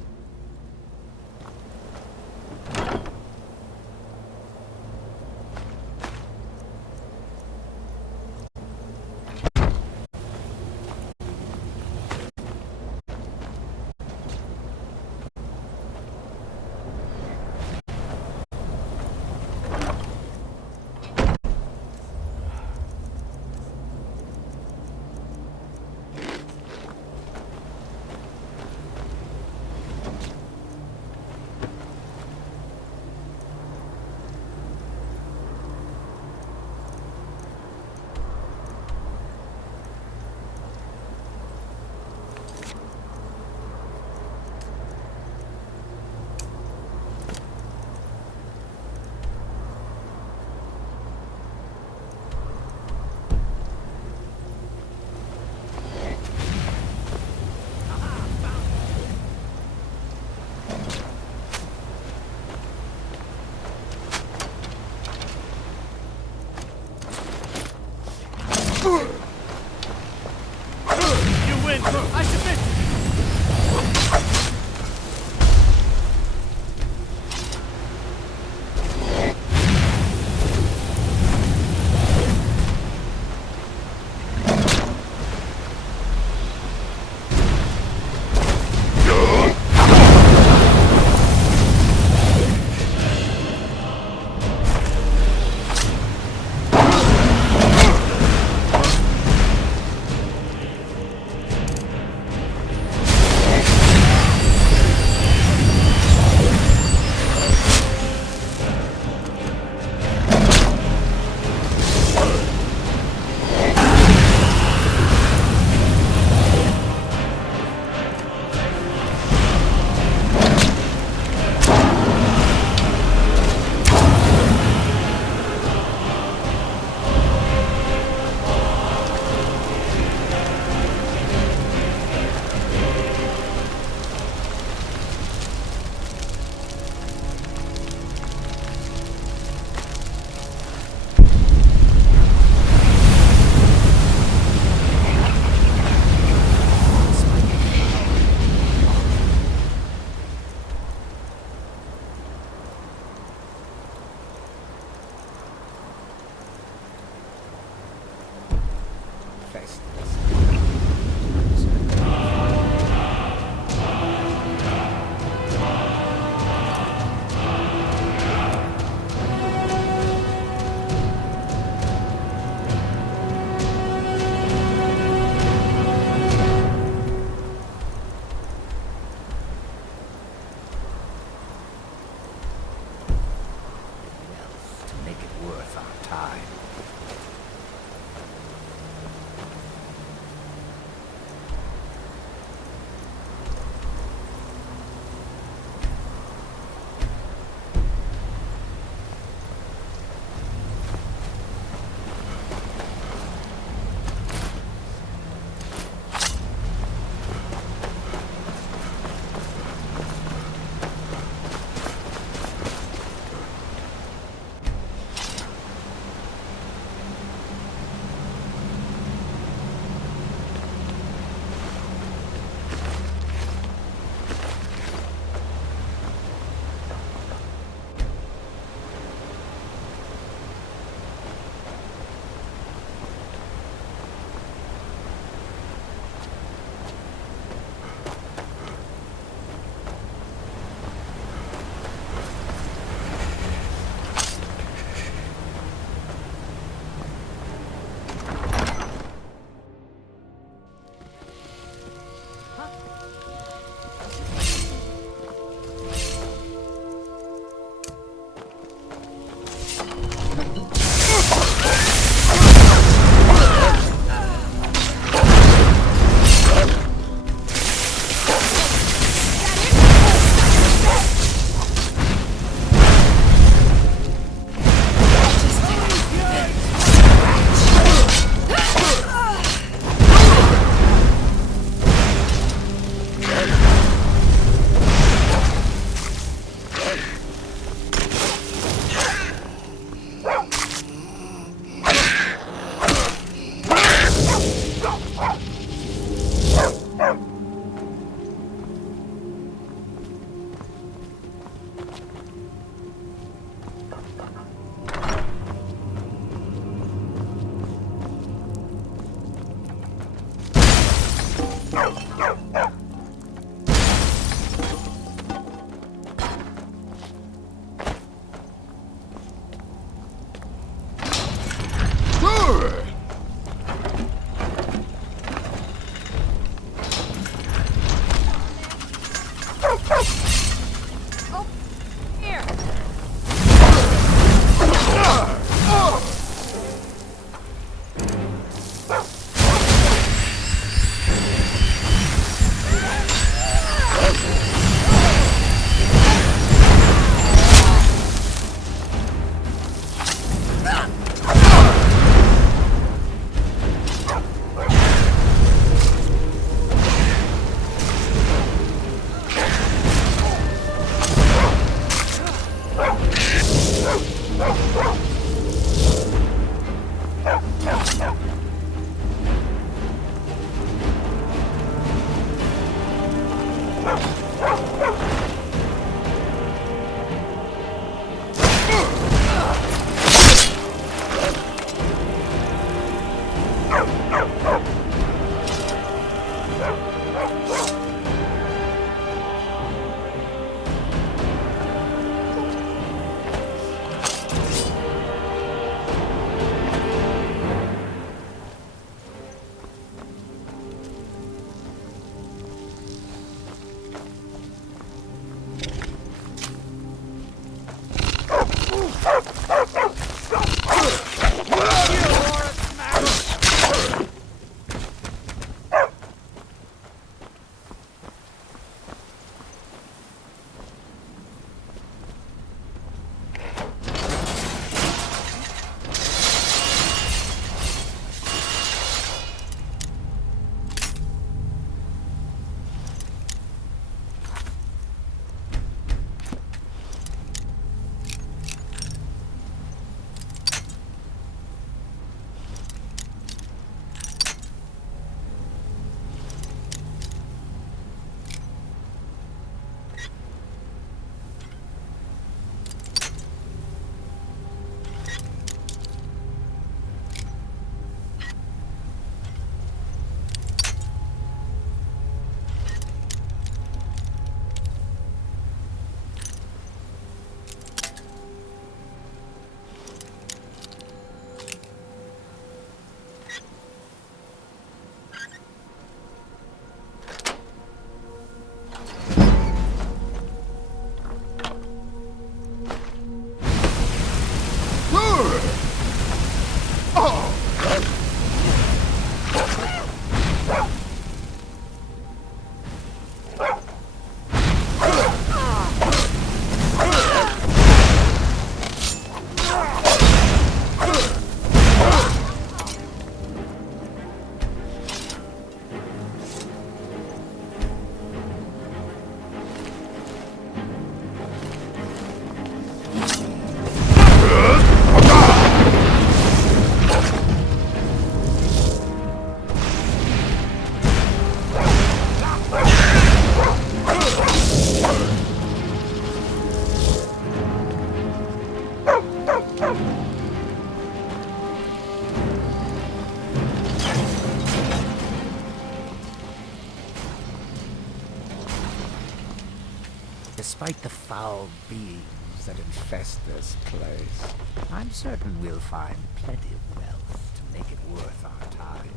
Despite the foul beings that infest this place, I'm certain we'll find plenty of wealth to make it worth our time.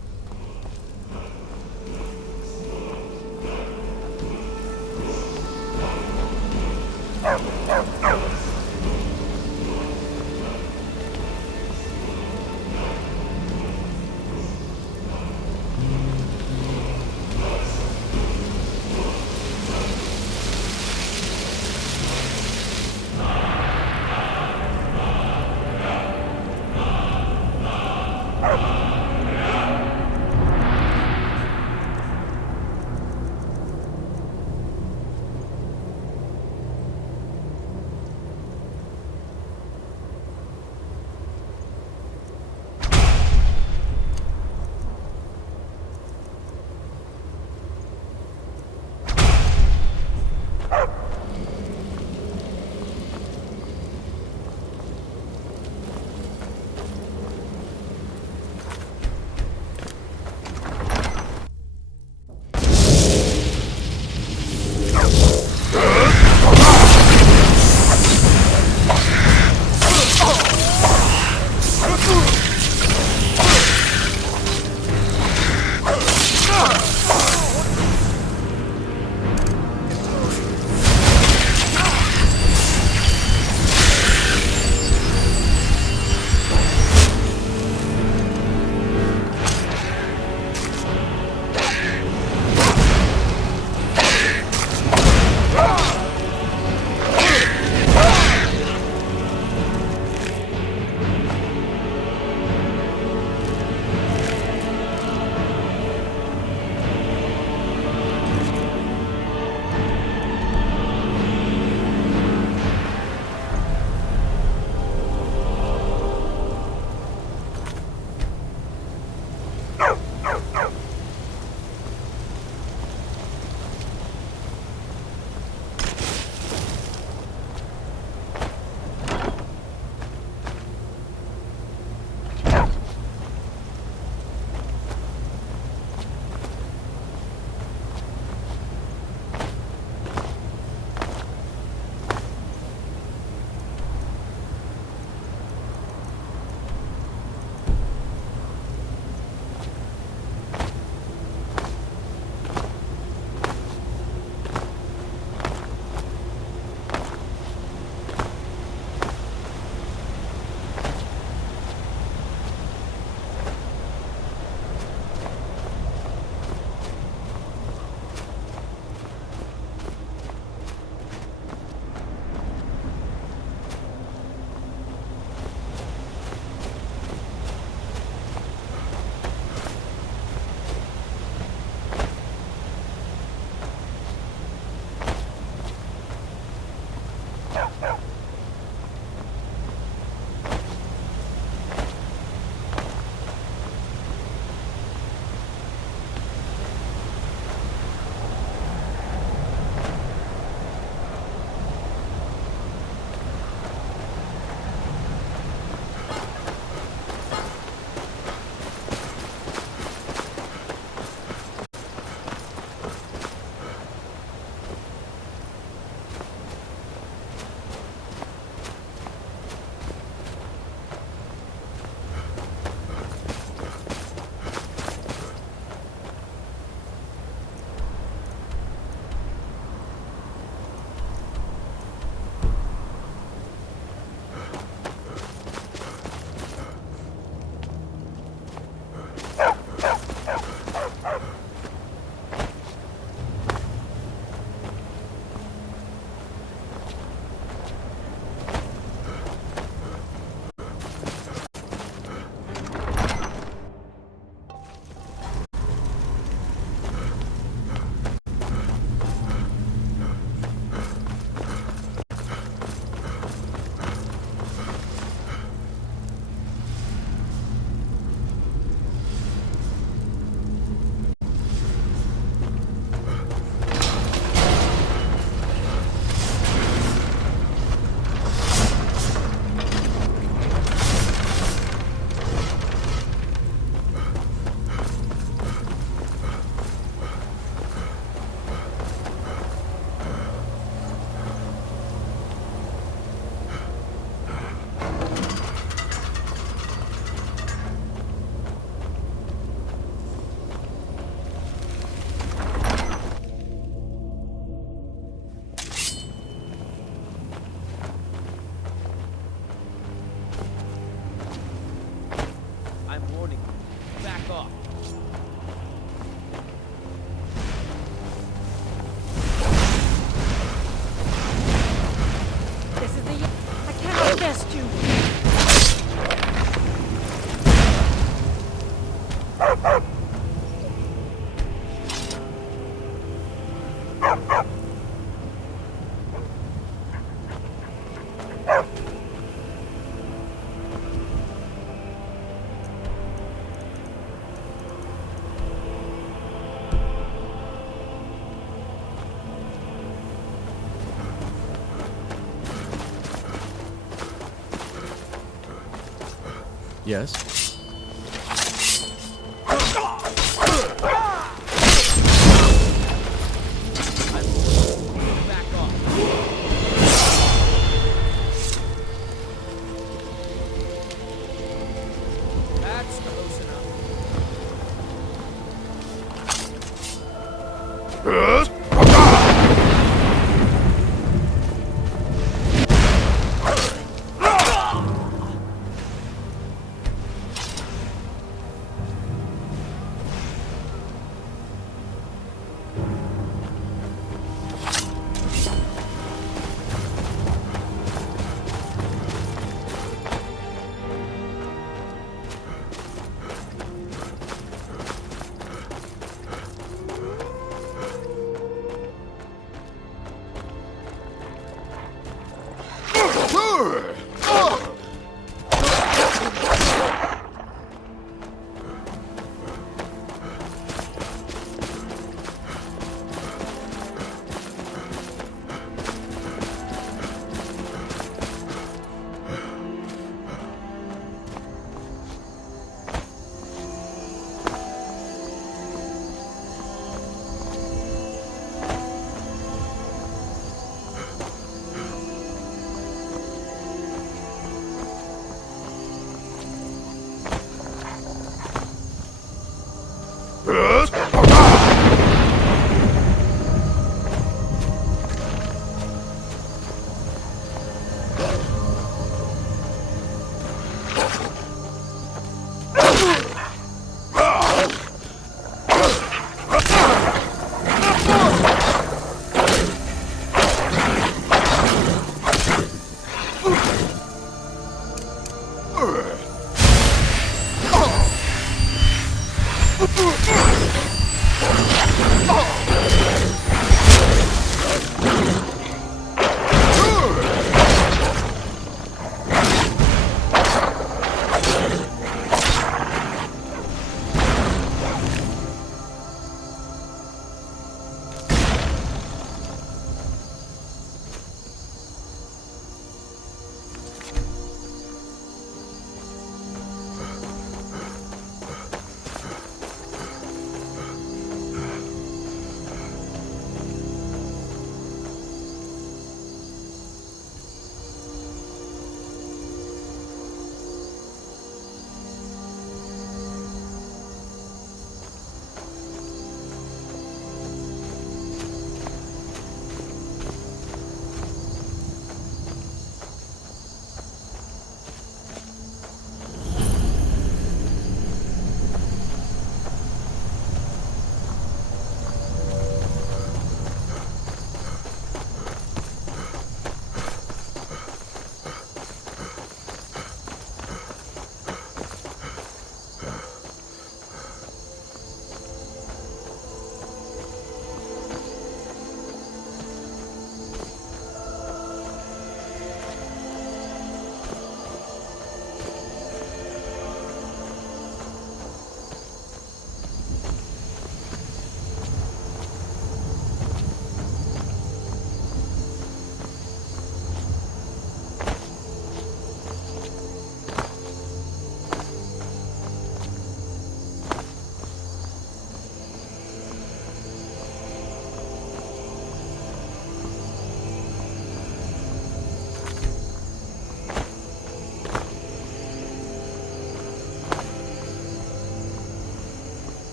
Yes?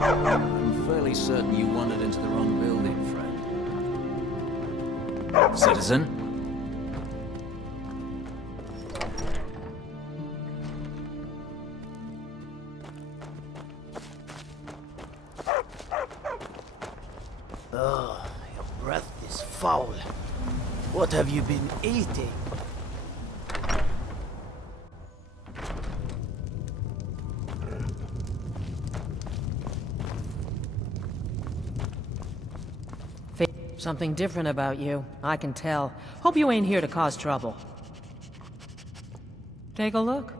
I'm fairly certain you wandered into the wrong building, friend. Citizen? Oh, your breath is foul. What have you been eating? Something different about you. I can tell. Hope you ain't here to cause trouble. Take a look.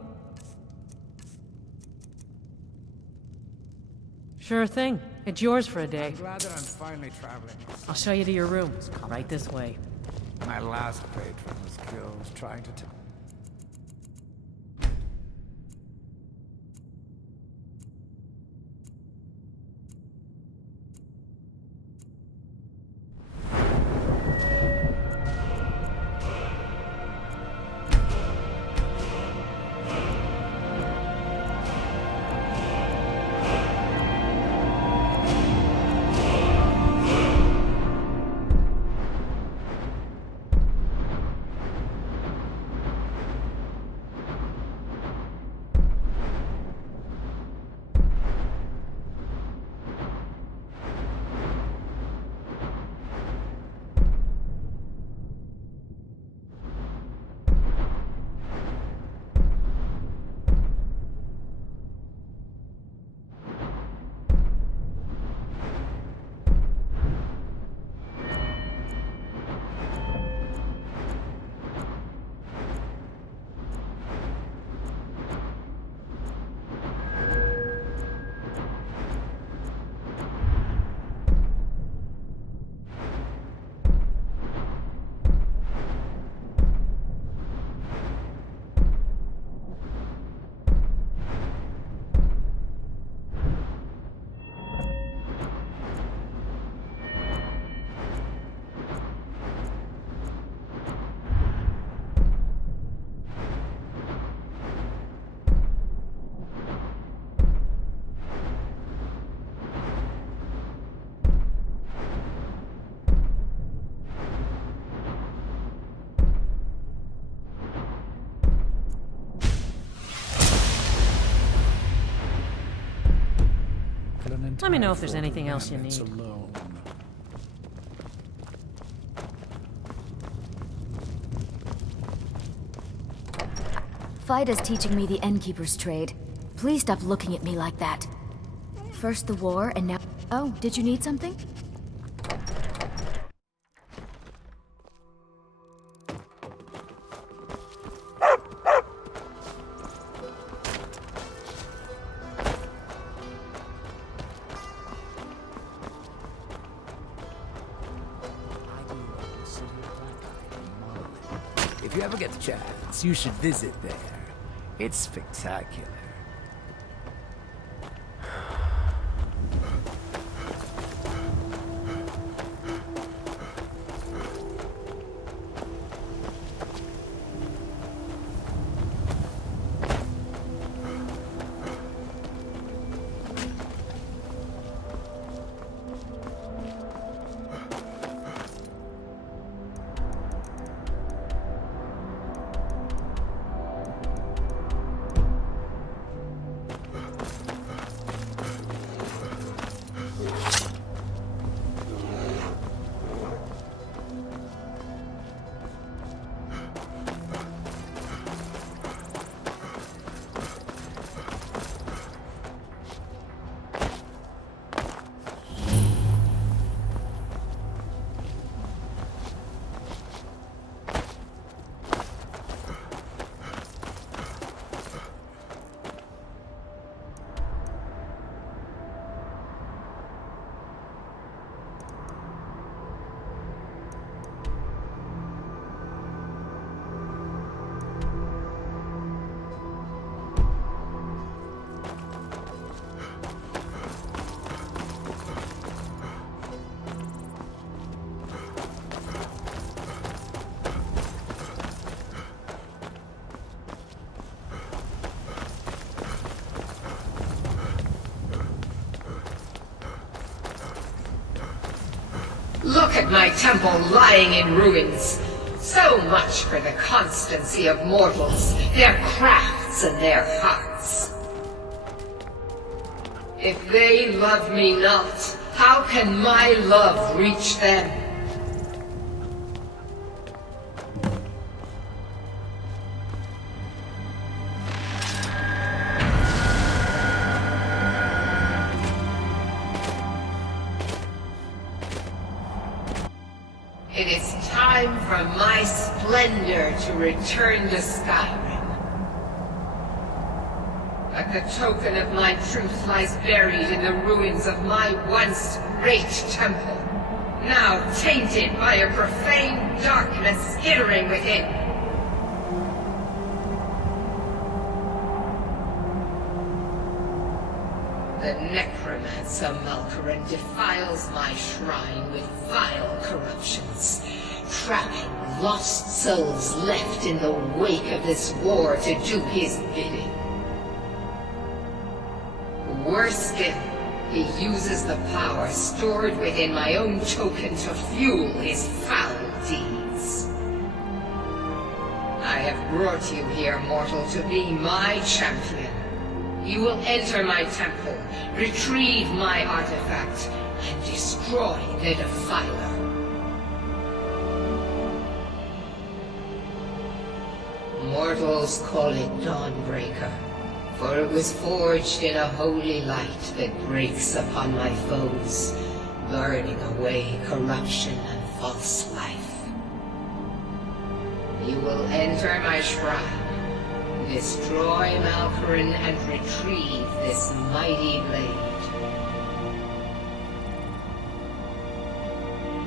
Sure thing. It's yours for a day. I'm glad that I'm finally traveling. I'll show you to your room. Right this way. My last patron was killed trying to Let me know if there's anything else you need. alone. Fida's teaching me the Innkeeper's trade. Please stop looking at me like that. First the war, and now... Oh, did you need something? If you ever get the chance, you should visit there. It's spectacular. Look at my temple lying in ruins. So much for the constancy of mortals, their crafts and their hearts. If they love me not, how can my love reach them? It is time for my splendor to return to Skyrim. But the token of my truth lies buried in the ruins of my once great temple, now tainted by a profane darkness skittering within. The necromancer Malkaran defiles my shrine with vile corruptions, trapping lost souls left in the wake of this war to do his bidding. Worse still, he uses the power stored within my own token to fuel his foul deeds. I have brought you here, mortal, to be my champion. You will enter my temple, retrieve my artifact, and destroy the Defiler. Mortals call it Dawnbreaker, for it was forged in a holy light that breaks upon my foes, burning away corruption and false life. You will enter my shrine, destroy Malkaran, and retrieve this mighty blade.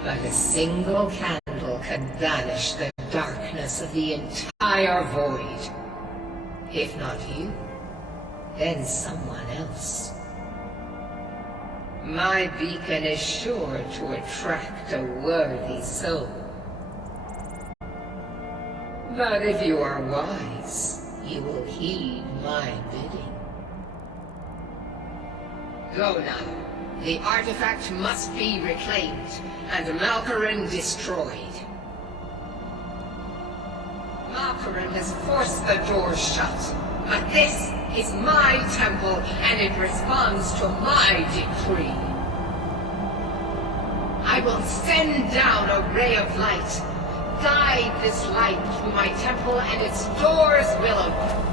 But a single candle can banish the darkness of the entire void. If not you, then someone else. My beacon is sure to attract a worthy soul. But if you are wise, you will heed my bidding. Go now. The artifact must be reclaimed, and Malkaran destroyed. Malkaran has forced the doors shut, but this is my temple, and it responds to my decree. I will send down a ray of light. Guide this light through my temple, and its doors will open.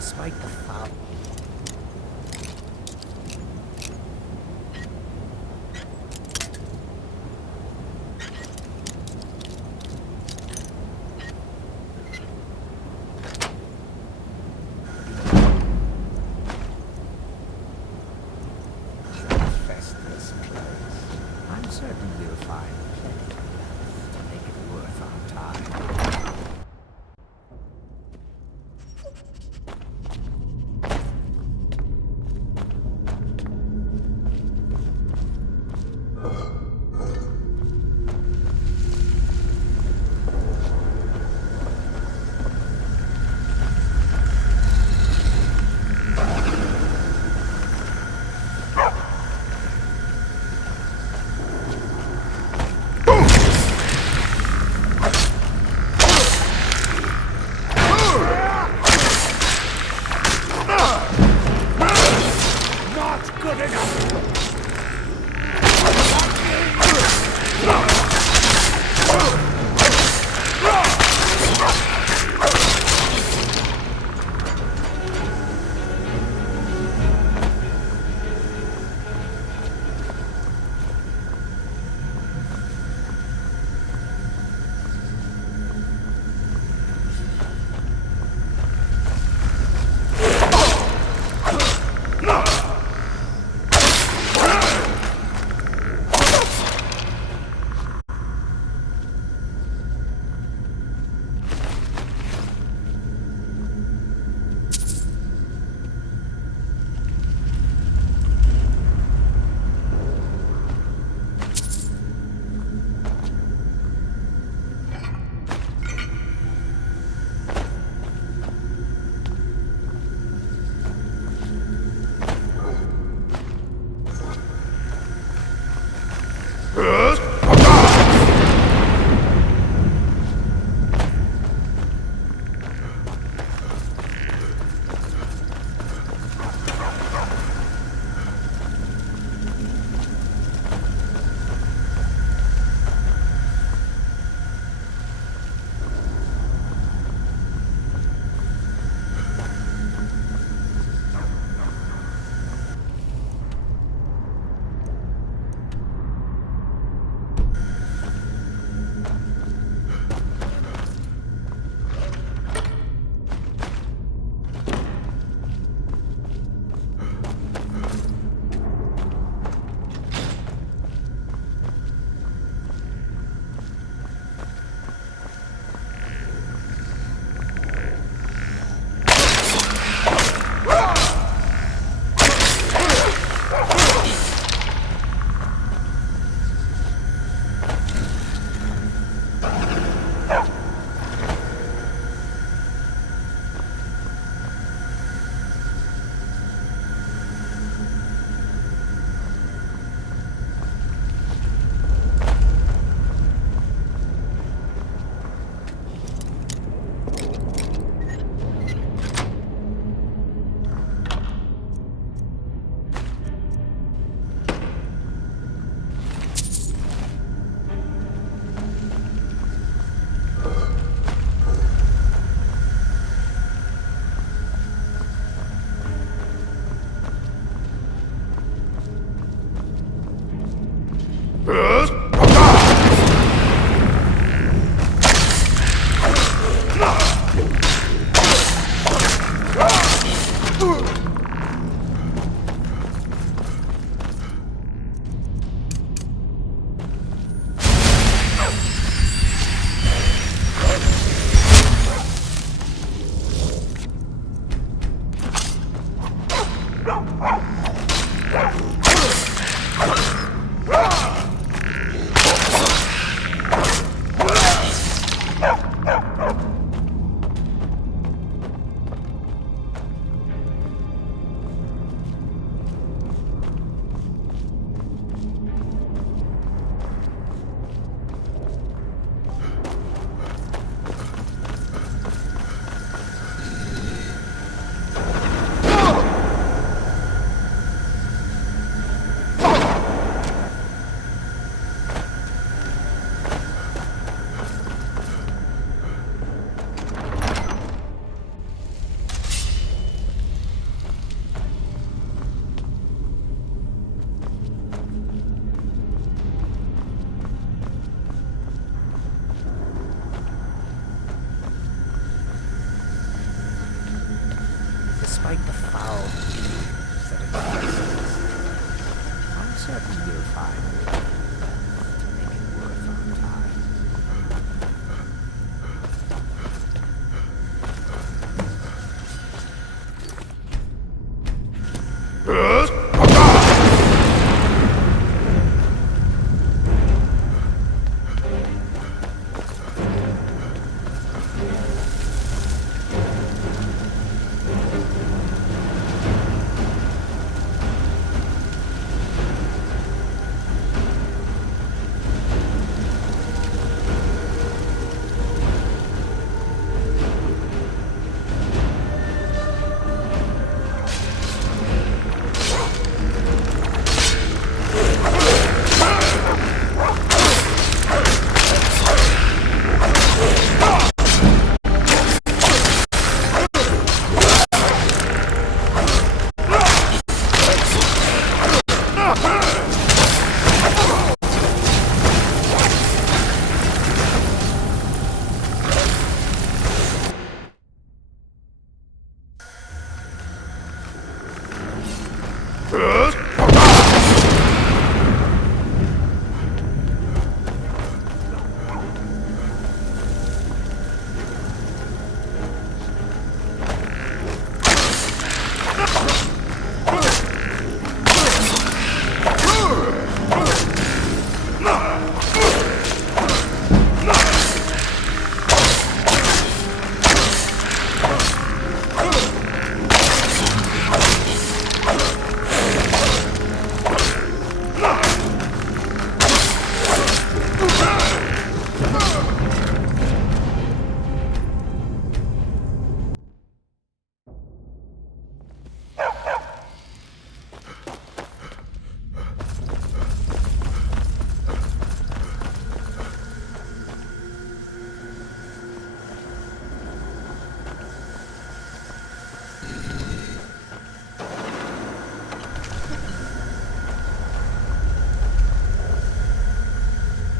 Despite the foul... Festus place. I'm certain we'll find plenty to make it worth our time. Despite the foul fumes that infest us, I'm certain we'll find ways to make it worth our time.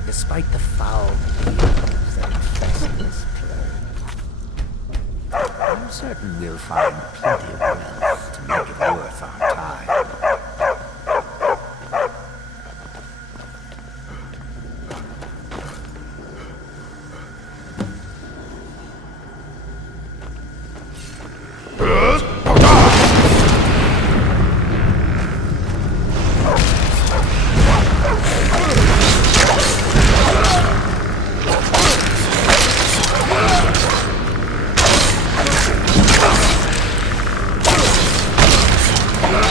Despite the foul fumes that infest this place, I'm certain we'll find plenty of wealth to make it worth our time. Ah!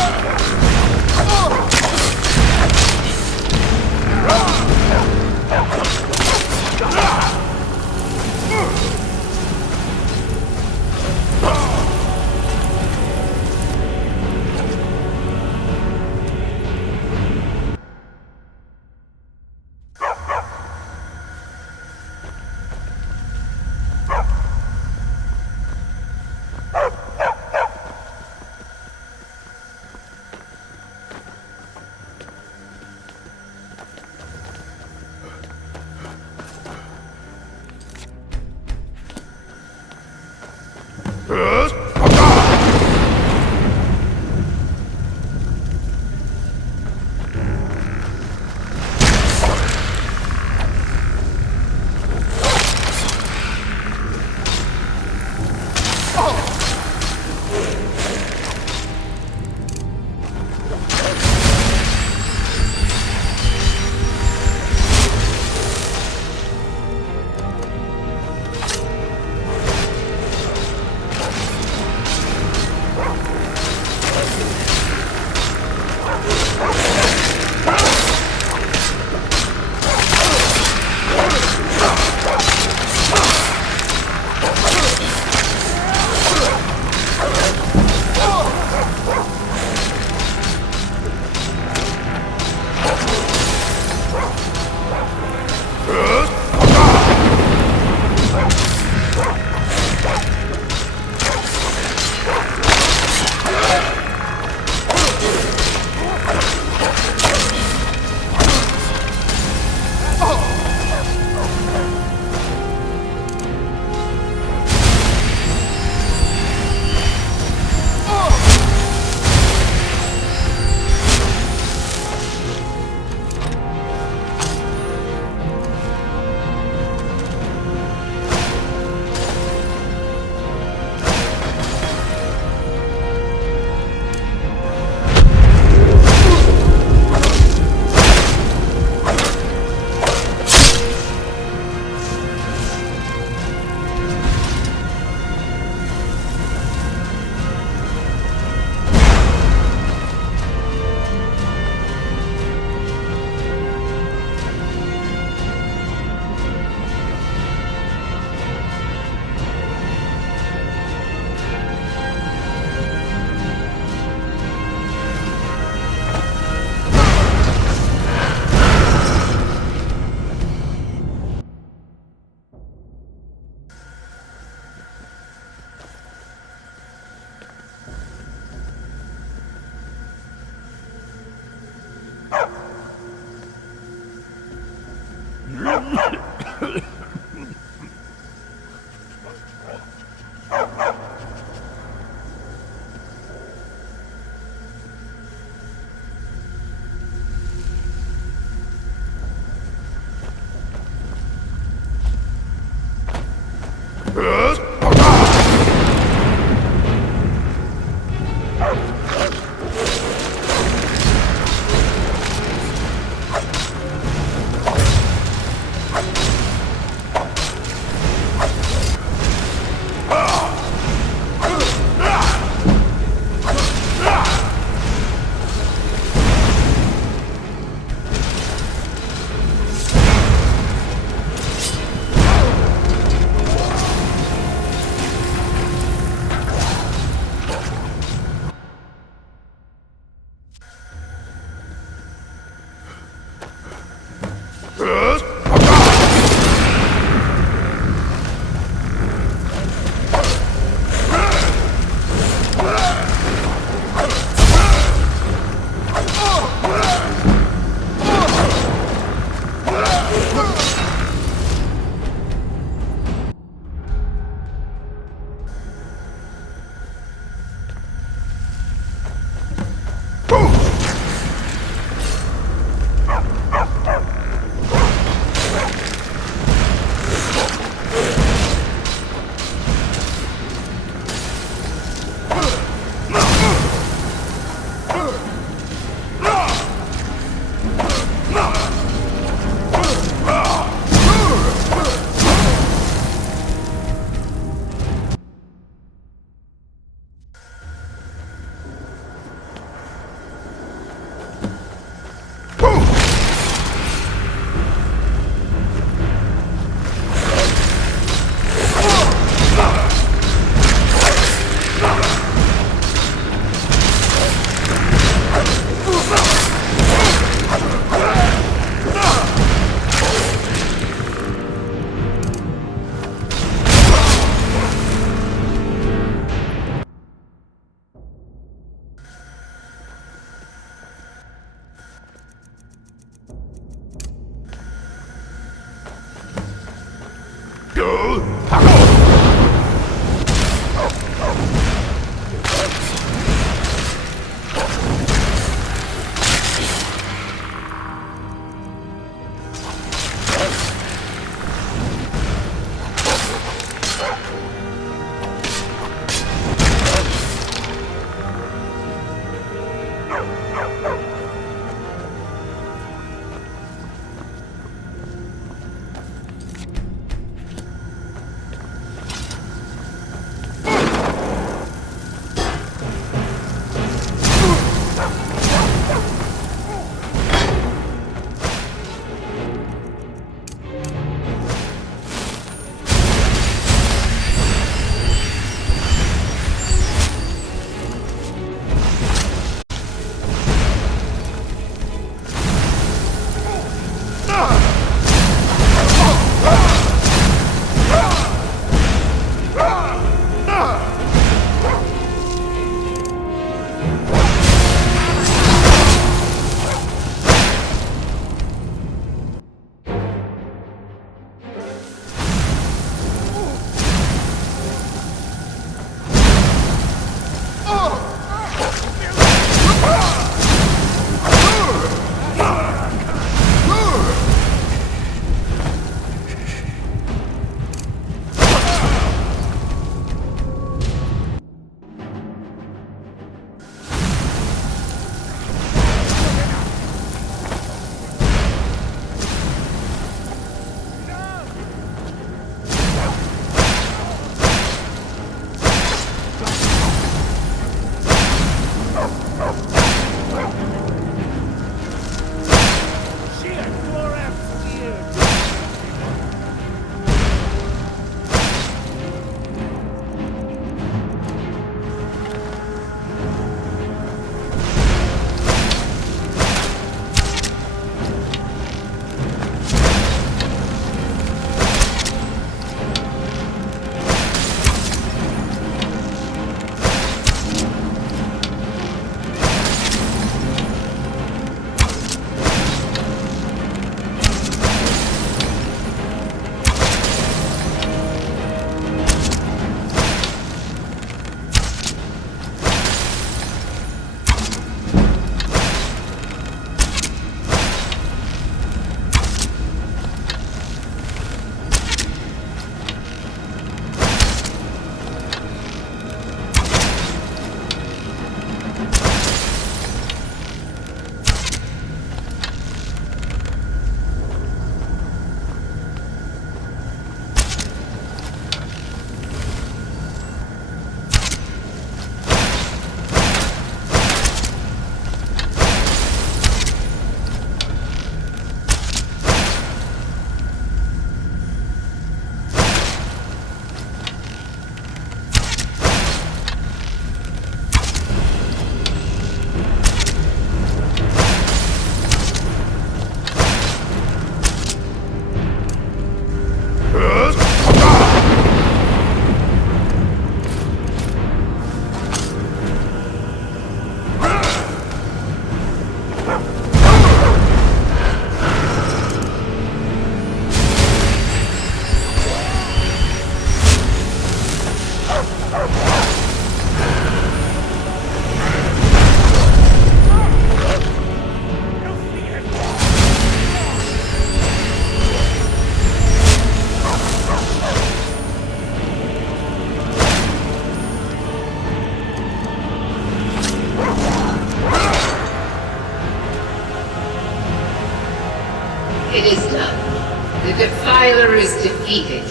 It is done. The Defiler is defeated.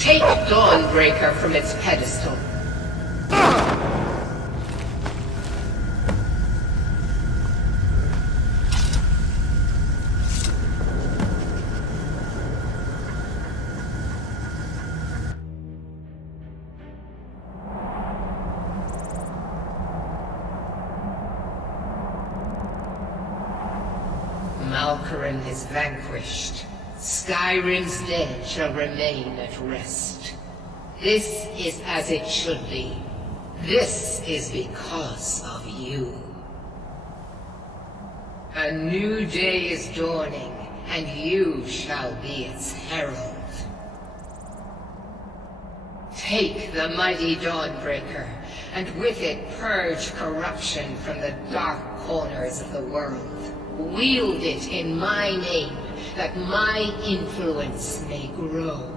Take Dawnbreaker from its pedestal. Malkoran is vanquished. Skyrim's dead shall remain at rest. This is as it should be. This is because of you. A new day is dawning, and you shall be its herald. Take the mighty Dawnbreaker, and with it purge corruption from the dark corners of the world. Wield it in my name, that my influence may grow.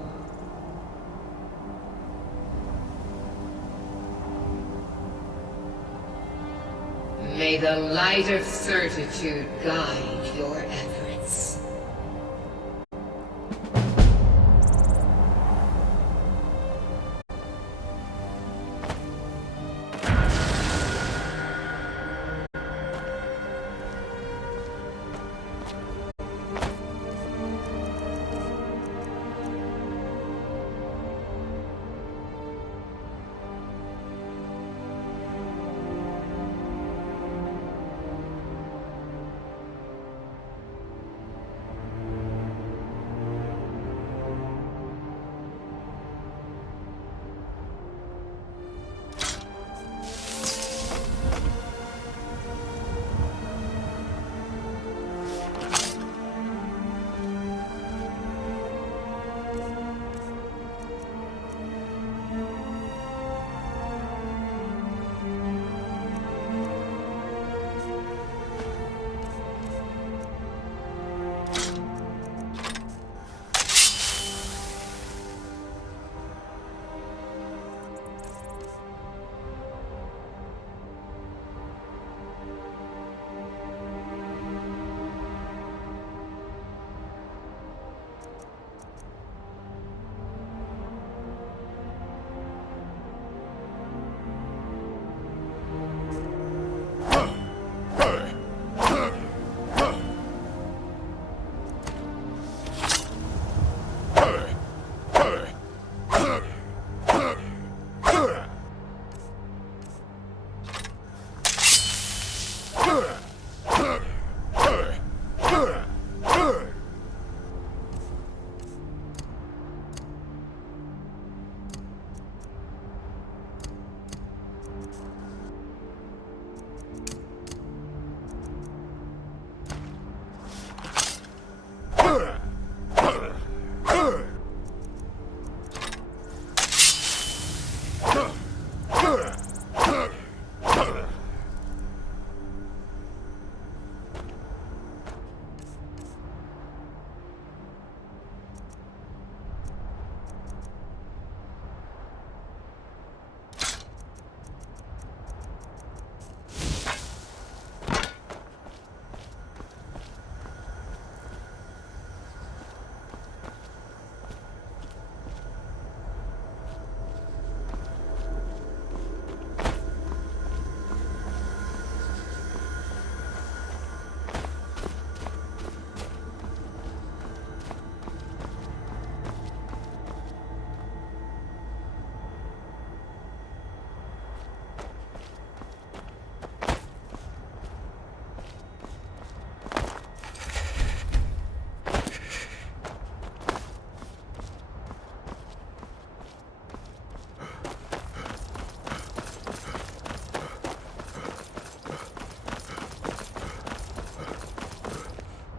May the light of certitude guide your efforts.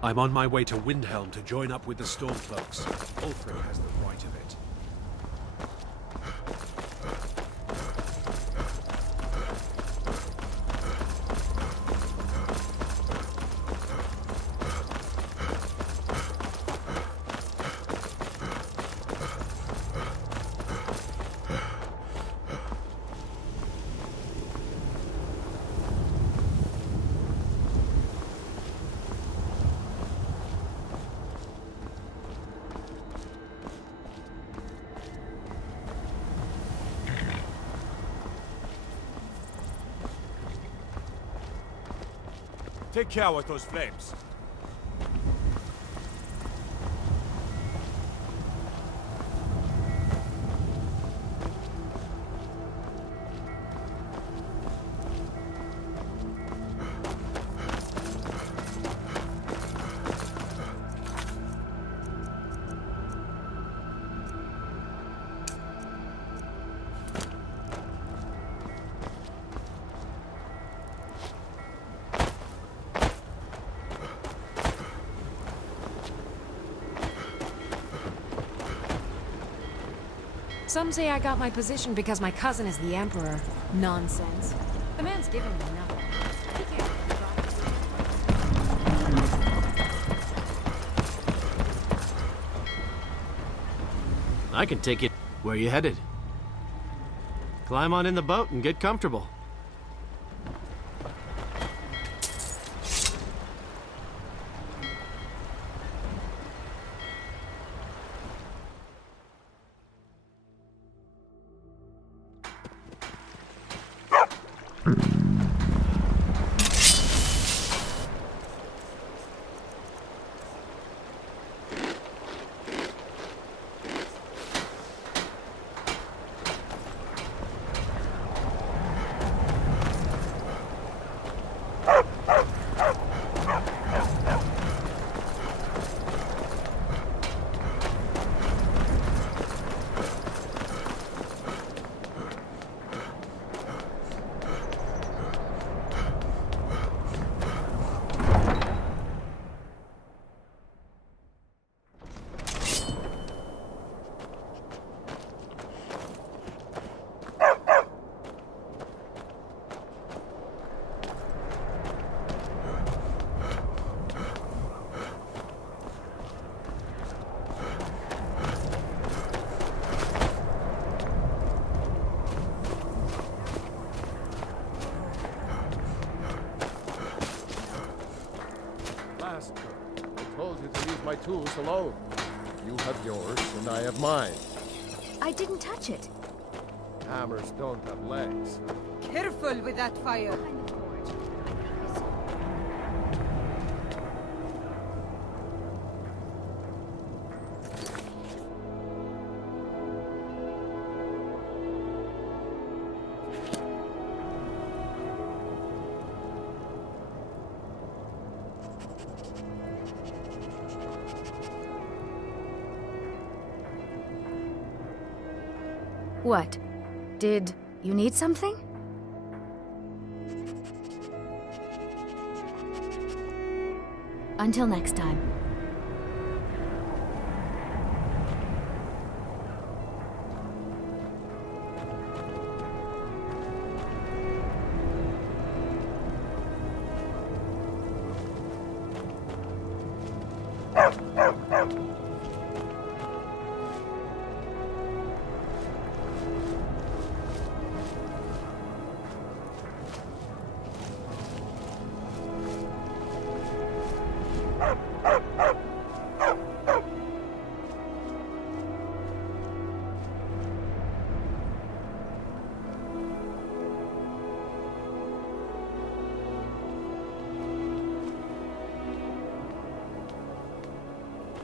I'm on my way to Windhelm to join up with the Stormcloaks. Ulfric has the right of it. Take care with those flames. Some say I got my position because my cousin is the Emperor. Nonsense. The man's giving me nothing. He can't. I can take it. Where you headed? Climb on in the boat and get comfortable. I told you to leave my tools alone. You have yours, and I have mine. I didn't touch it. Hammers don't have legs. Careful with that fire. What? Did you need something? Until next time.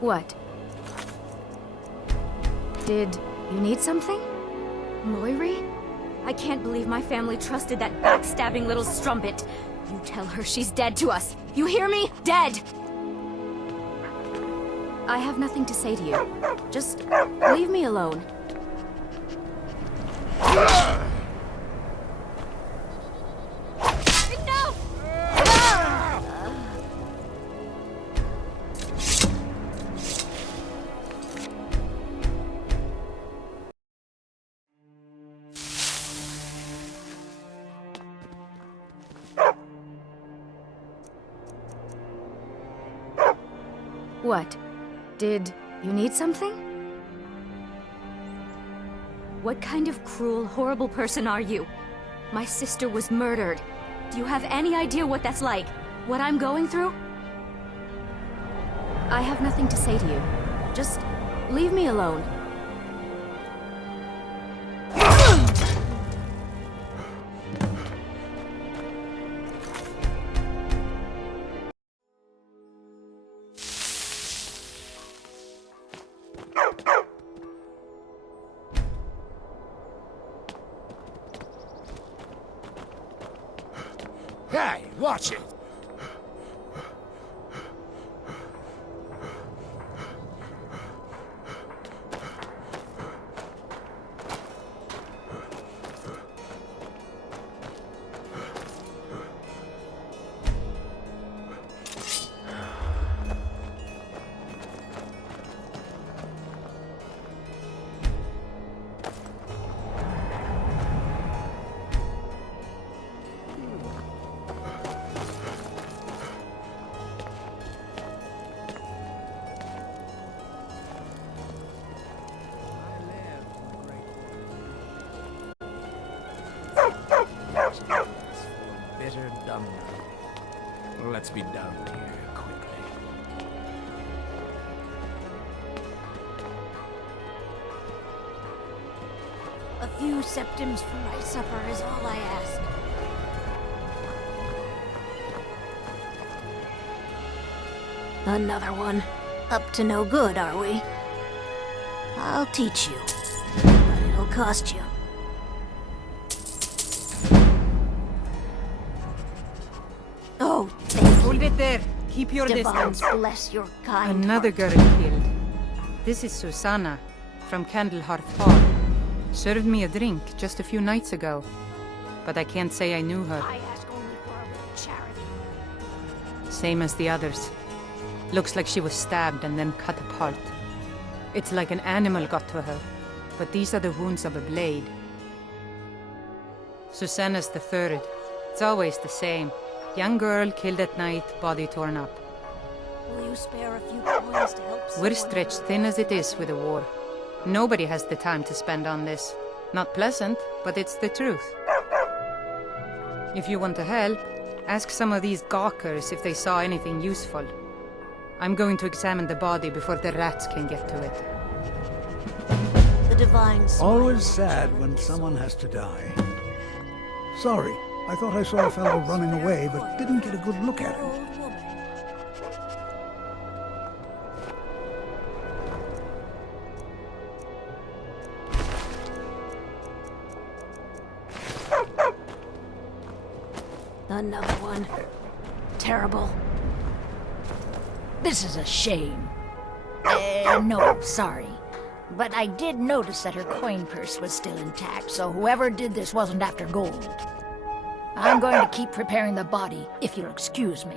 What? Did you need something? Moiri? I can't believe my family trusted that backstabbing little strumpet. You tell her she's dead to us. You hear me? Dead! I have nothing to say to you. Just leave me alone. What? Did you need something? What kind of cruel, horrible person are you? My sister was murdered. Do you have any idea what that's like? What I'm going through? I have nothing to say to you. Just leave me alone. Hey, watch it! Bitter dumb. Let's be done here quickly. A few septims for my supper is all I ask. Another one. Up to no good, are we? I'll teach you. But it'll cost you. Oh, thank you. Hold it there. Keep your Divines distance. bless your kind Another girl killed. This is Susanna, from Candlehearth Hall. Served me a drink just a few nights ago. But I can't say I knew her. I ask only for a little charity. Same as the others. Looks like she was stabbed and then cut apart. It's like an animal got to her. But these are the wounds of a blade. Susanna's the third. It's always the same. Young girl killed at night, body torn up. Will you spare a few coins to help We're someone stretched thin as it is with the war. Nobody has the time to spend on this. Not pleasant, but it's the truth. If you want to help, ask some of these gawkers if they saw anything useful. I'm going to examine the body before the rats can get to it. The Divines. Always sad when someone has to die. Sorry, I thought I saw a fellow running away, but didn't get a good look at him. Another one. Terrible. This is a shame. No, sorry. But I did notice that her coin purse was still intact, so whoever did this wasn't after gold. I'm going to keep preparing the body, if you'll excuse me.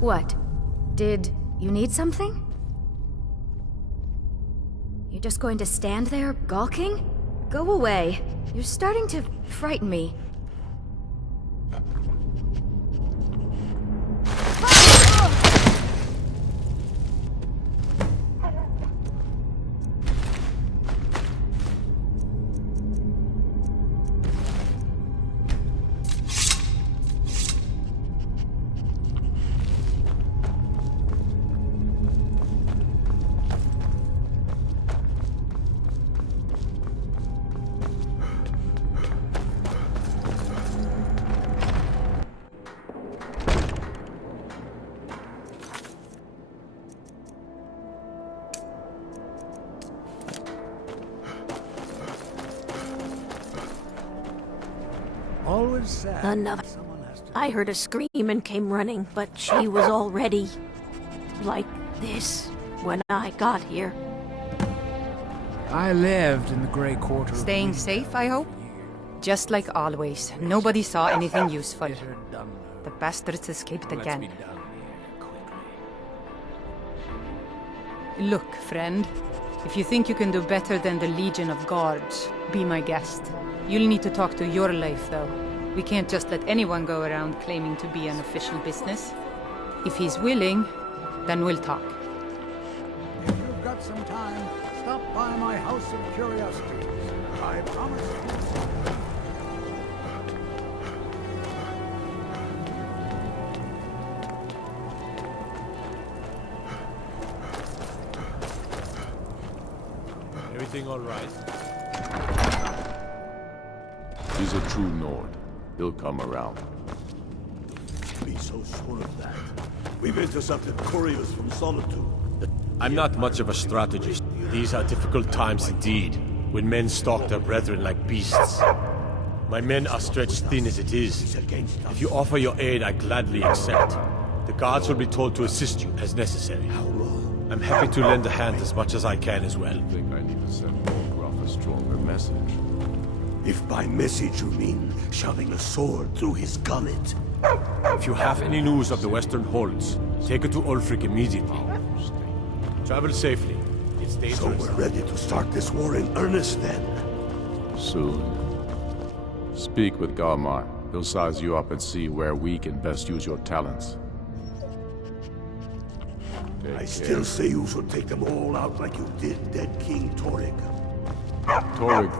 What? Did you need something? You're just going to stand there, gawking? Go away. You're starting to frighten me. Always sad. Another. I heard a scream and came running, but she was already like this when I got here. I lived in the Grey Quarter. Staying safe, I hope? Just like always, nobody saw anything useful. The bastards escaped again. Look, friend. If you think you can do better than the Legion of Guards, be my guest. You'll need to talk to your life, though. We can't just let anyone go around claiming to be an official business. If he's willing, then we'll talk. If you've got some time, stop by my House of Curiosities. I promise you. Everything all right? He's a true Nord. He'll come around. Be so sure of that. We've intercepted couriers from Solitude. I'm not much of a strategist. These are difficult times indeed, when men stalk their brethren like beasts. My men are stretched thin as it is. If you offer your aid, I gladly accept. The guards will be told to assist you as necessary. I'm happy to lend a hand as much as I can as well. I think I need to send Morgroth a stronger message. If by message you mean shoving a sword through his gullet. If you have any news of the Western Holds, take it to Ulfric immediately. Travel safely. It's dangerous. So we're ready to start this war in earnest then? Soon. Speak with Galmar. He'll size you up and see where we can best use your talents. I still say you should take them all out like you did dead King Torrig. Torrig.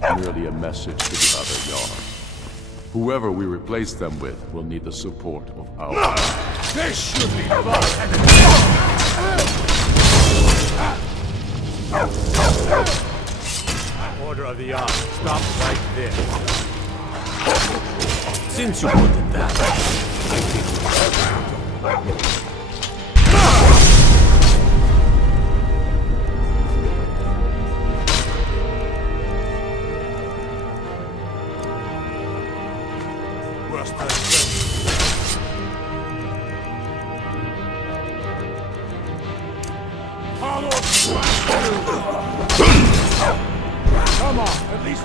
Merely a message to the other Jarl. Whoever we replace them with will need the support of our... This should be fun! Order of the Ark. Stop right there. Since you wanted that, I think Come on, at least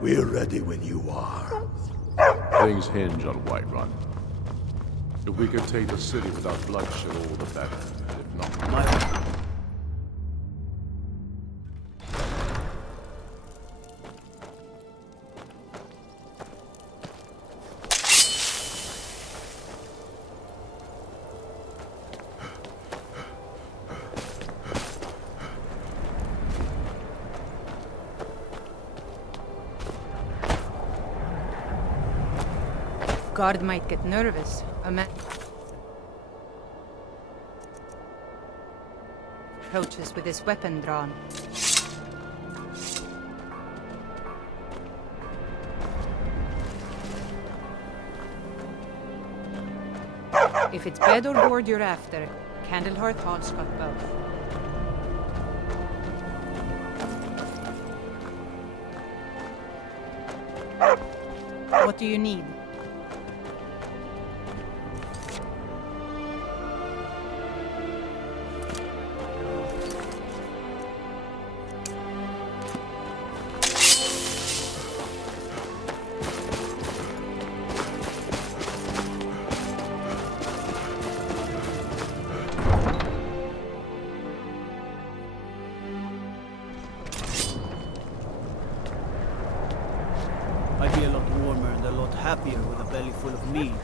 we're ready when you are. Things hinge on Whiterun. If we can take the city without bloodshed, all the better. If not... Guard might get nervous. A man approaches with his weapon drawn. If it's bed or board you're after, Candlehearth Hall's got both. What do you need? I'd be a lot warmer and a lot happier with a belly full of mead.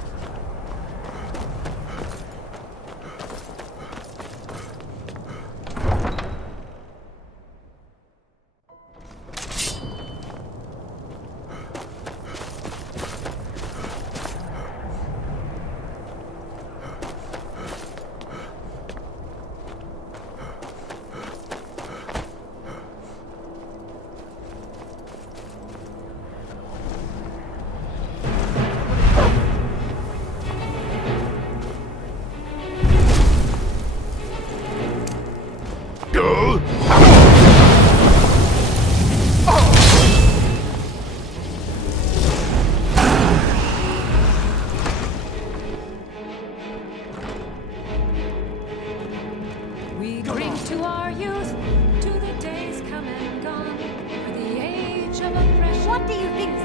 We drink to our youth, to the days come and gone, for the age of oppression. What do you think?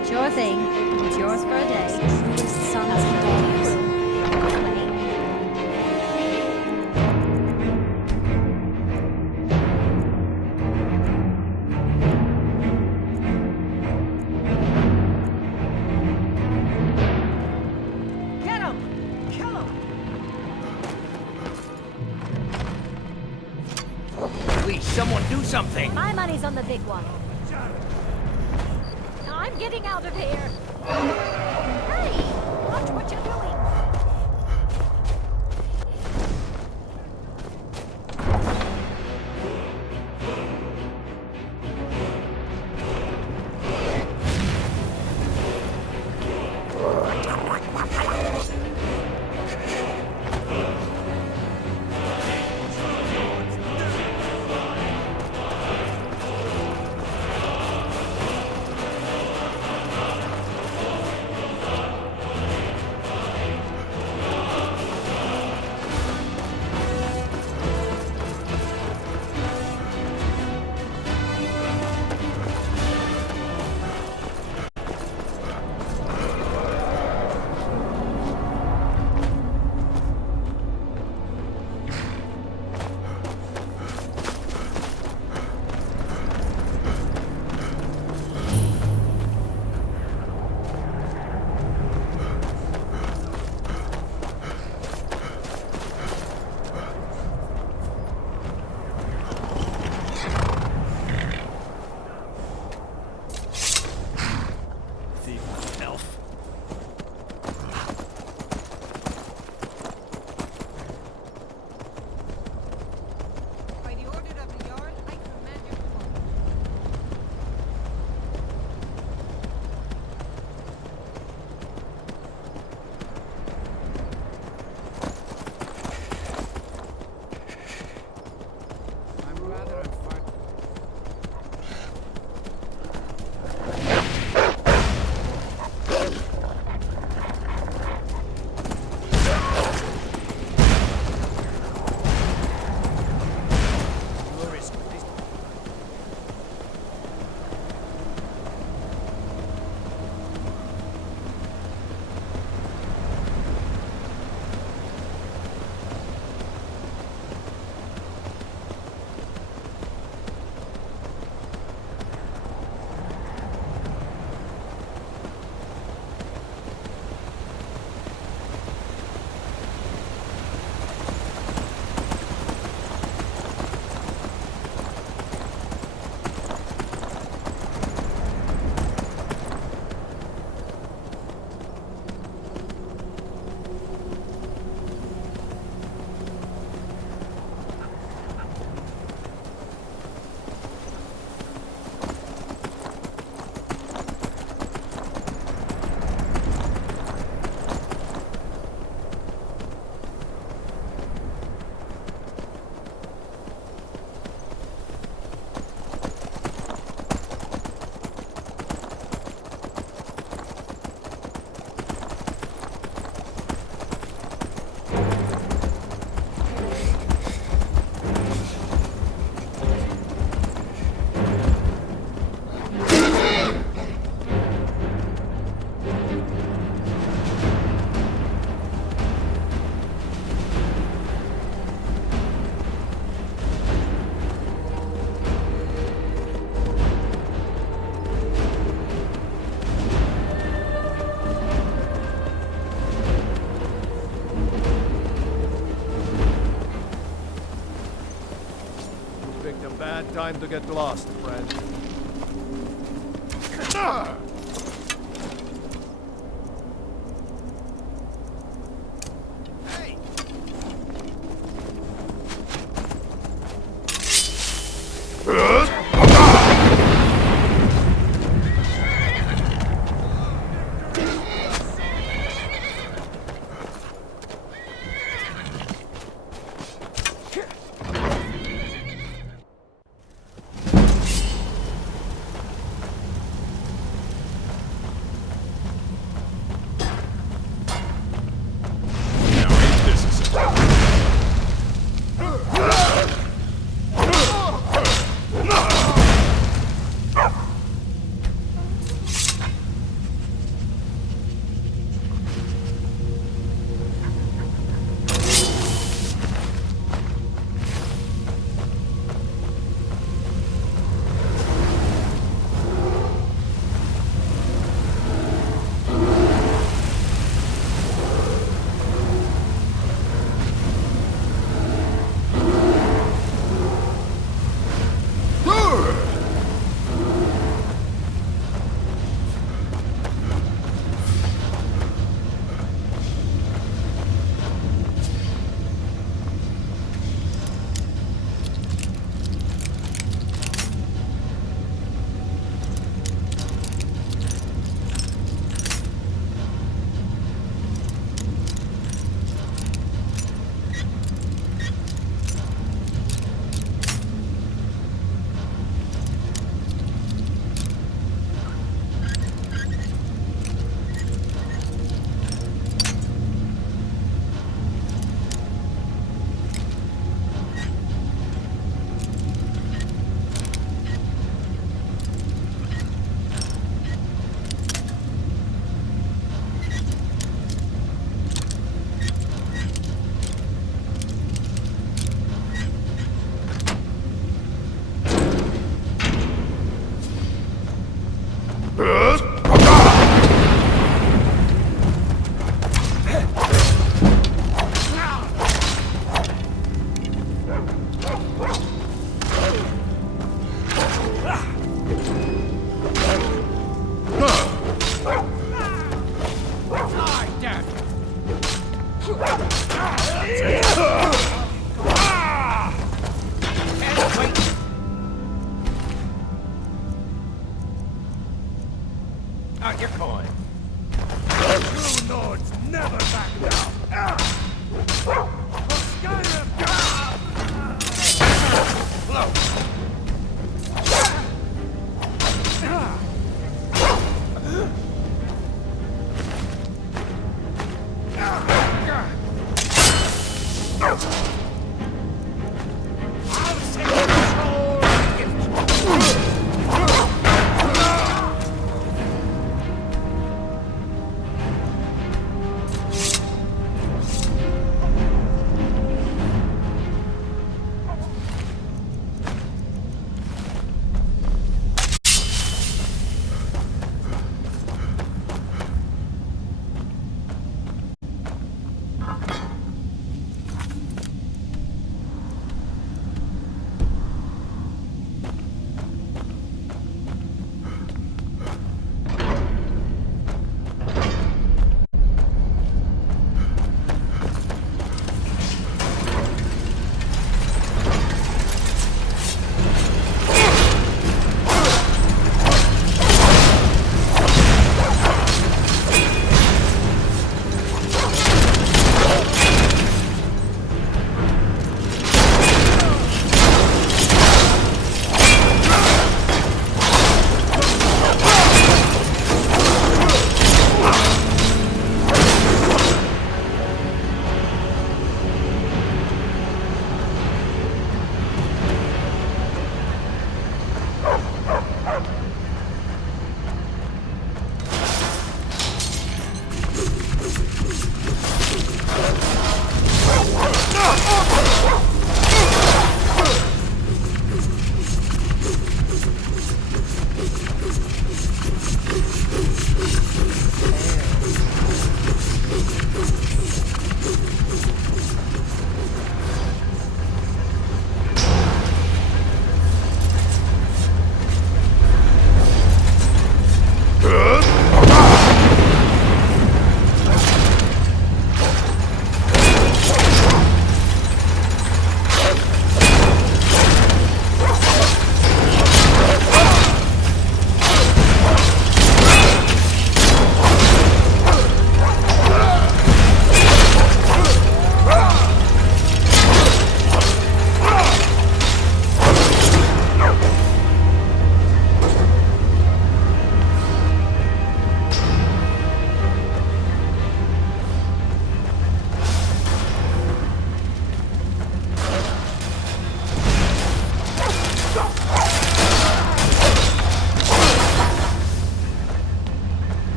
It's your thing. It's yours for a day. Sons and daughters. Get him! Kill him! Please, someone do do something! My money's on the big one. I'm getting out of here. Hey, watch what you're doing. Bad time to get lost, friend. Not your coin. True Nords never back down. For Skyrim! Blow.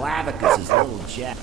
clavicus is a little jack.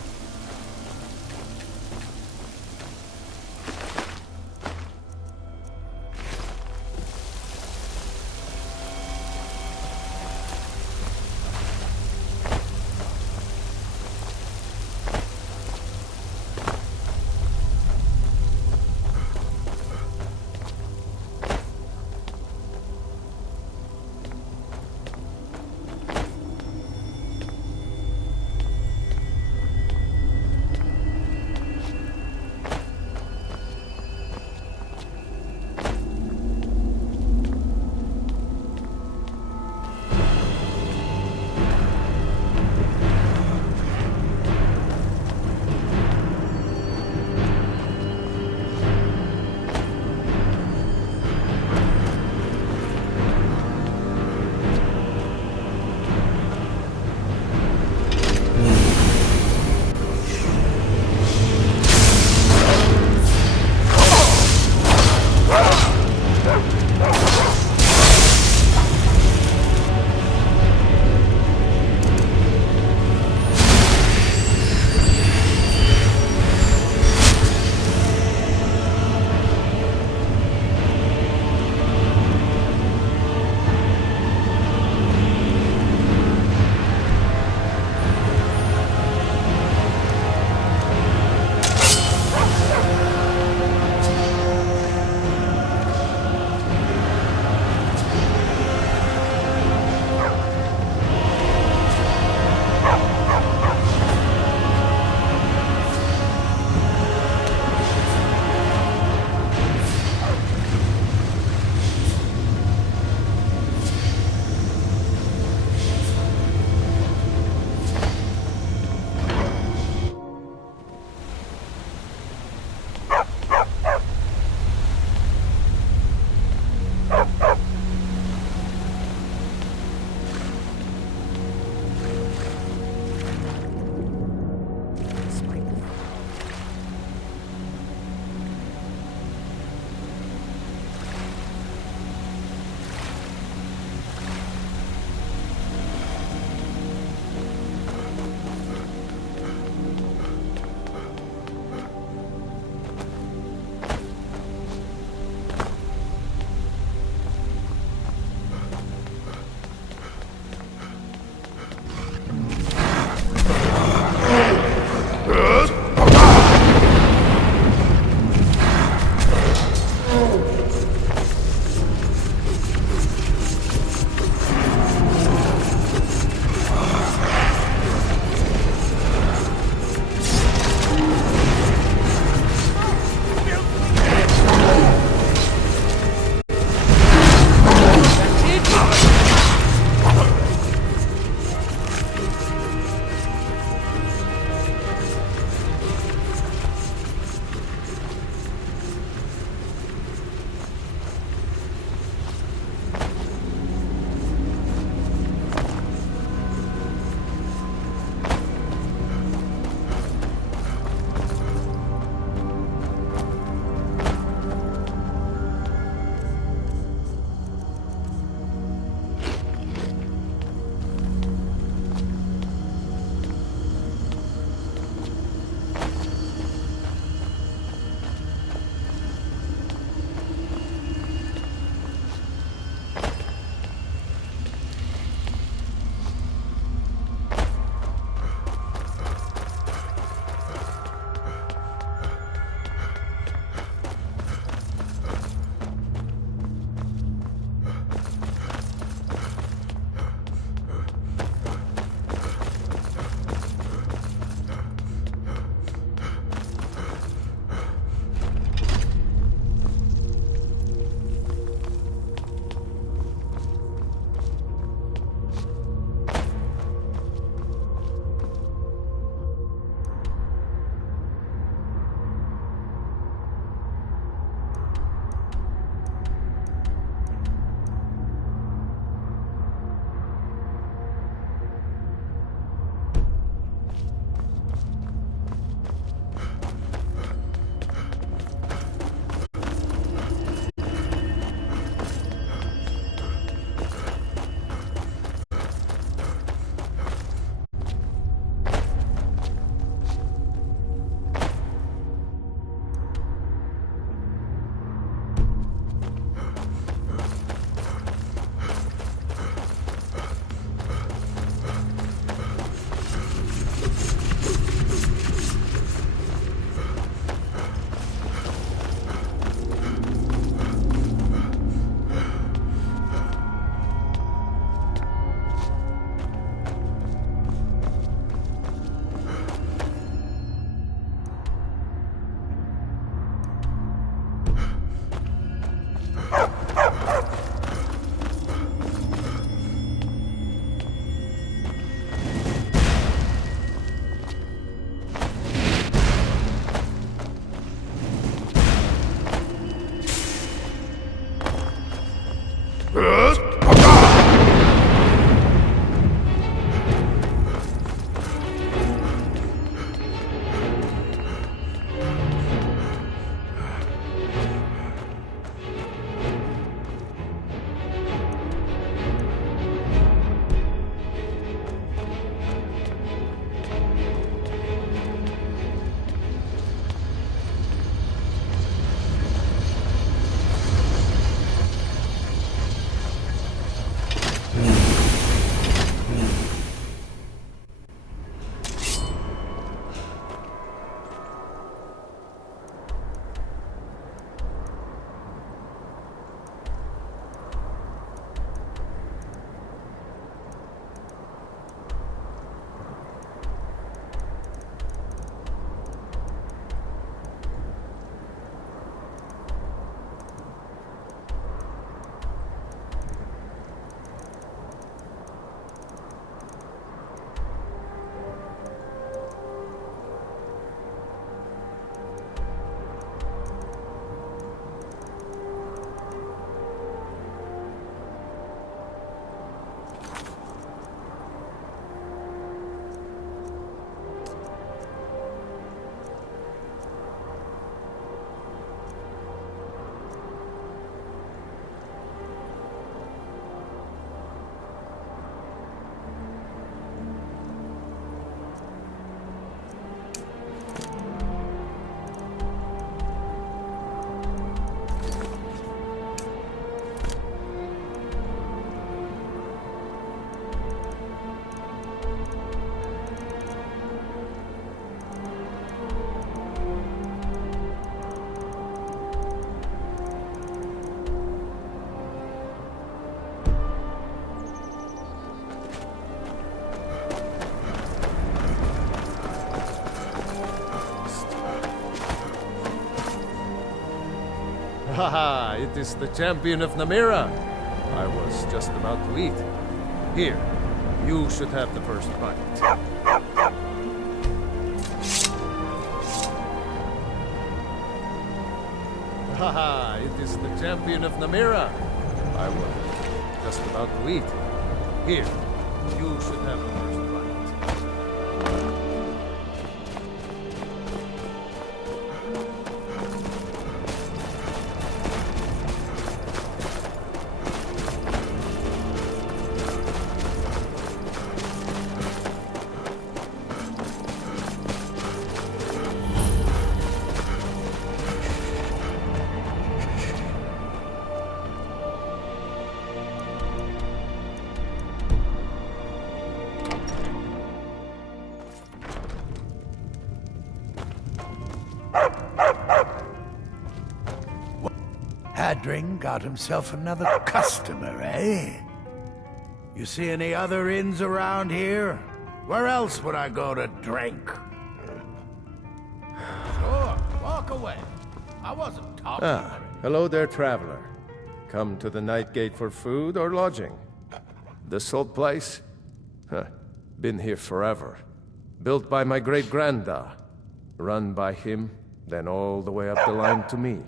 Haha, it is the champion of Namira. I was just about to eat. Here, you should have the first bite. Haha, it is the champion of Namira. I was just about to eat. Here, you should have the first bite. Hadring got himself another customer, eh? You see any other inns around here? Where else would I go to drink? Sure, walk away. I wasn't talking. Hello there, traveler. Come to the Night Gate for food or lodging? This old place? Been here forever. Built by my great-granda. Run by him, then all the way up the line to me.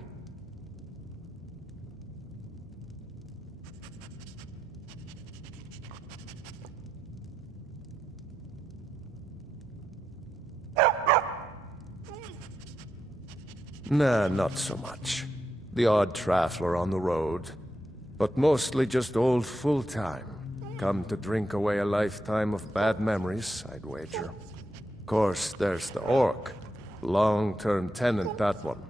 Nah, not so much. The odd traveler on the road, but mostly just old full-time. Come to drink away a lifetime of bad memories, I'd wager. Of course, there's the orc. Long-term tenant, that one.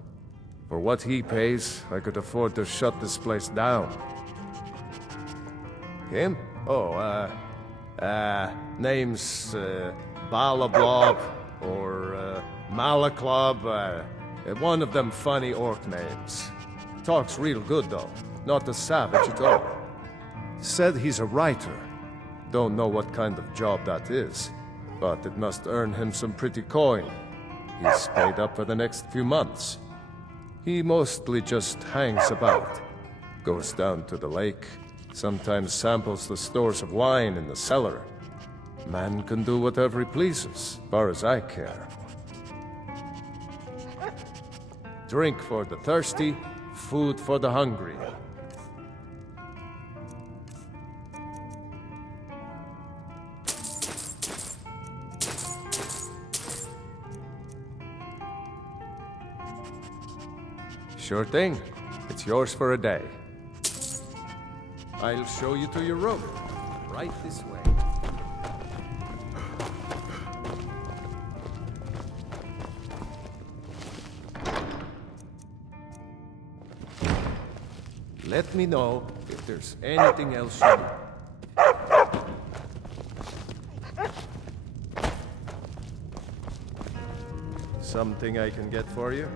For what he pays, I could afford to shut this place down. Him? Oh, name's, Balablob, or, Malaklob, one of them funny orc names. Talks real good, though. Not a savage at all. Said he's a writer. Don't know what kind of job that is, but it must earn him some pretty coin. He's paid up for the next few months. He mostly just hangs about. Goes down to the lake, sometimes samples the stores of wine in the cellar. Man can do whatever he pleases, far as I care. Drink for the thirsty, food for the hungry. Sure thing. It's yours for a day. I'll show you to your room. Right this way. Let me know if there's anything else you need. Something I can get for you?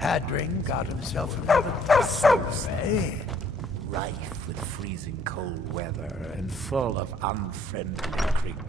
Hadring got himself another customer, eh? Rife with freezing cold weather and full of unfriendly creatures.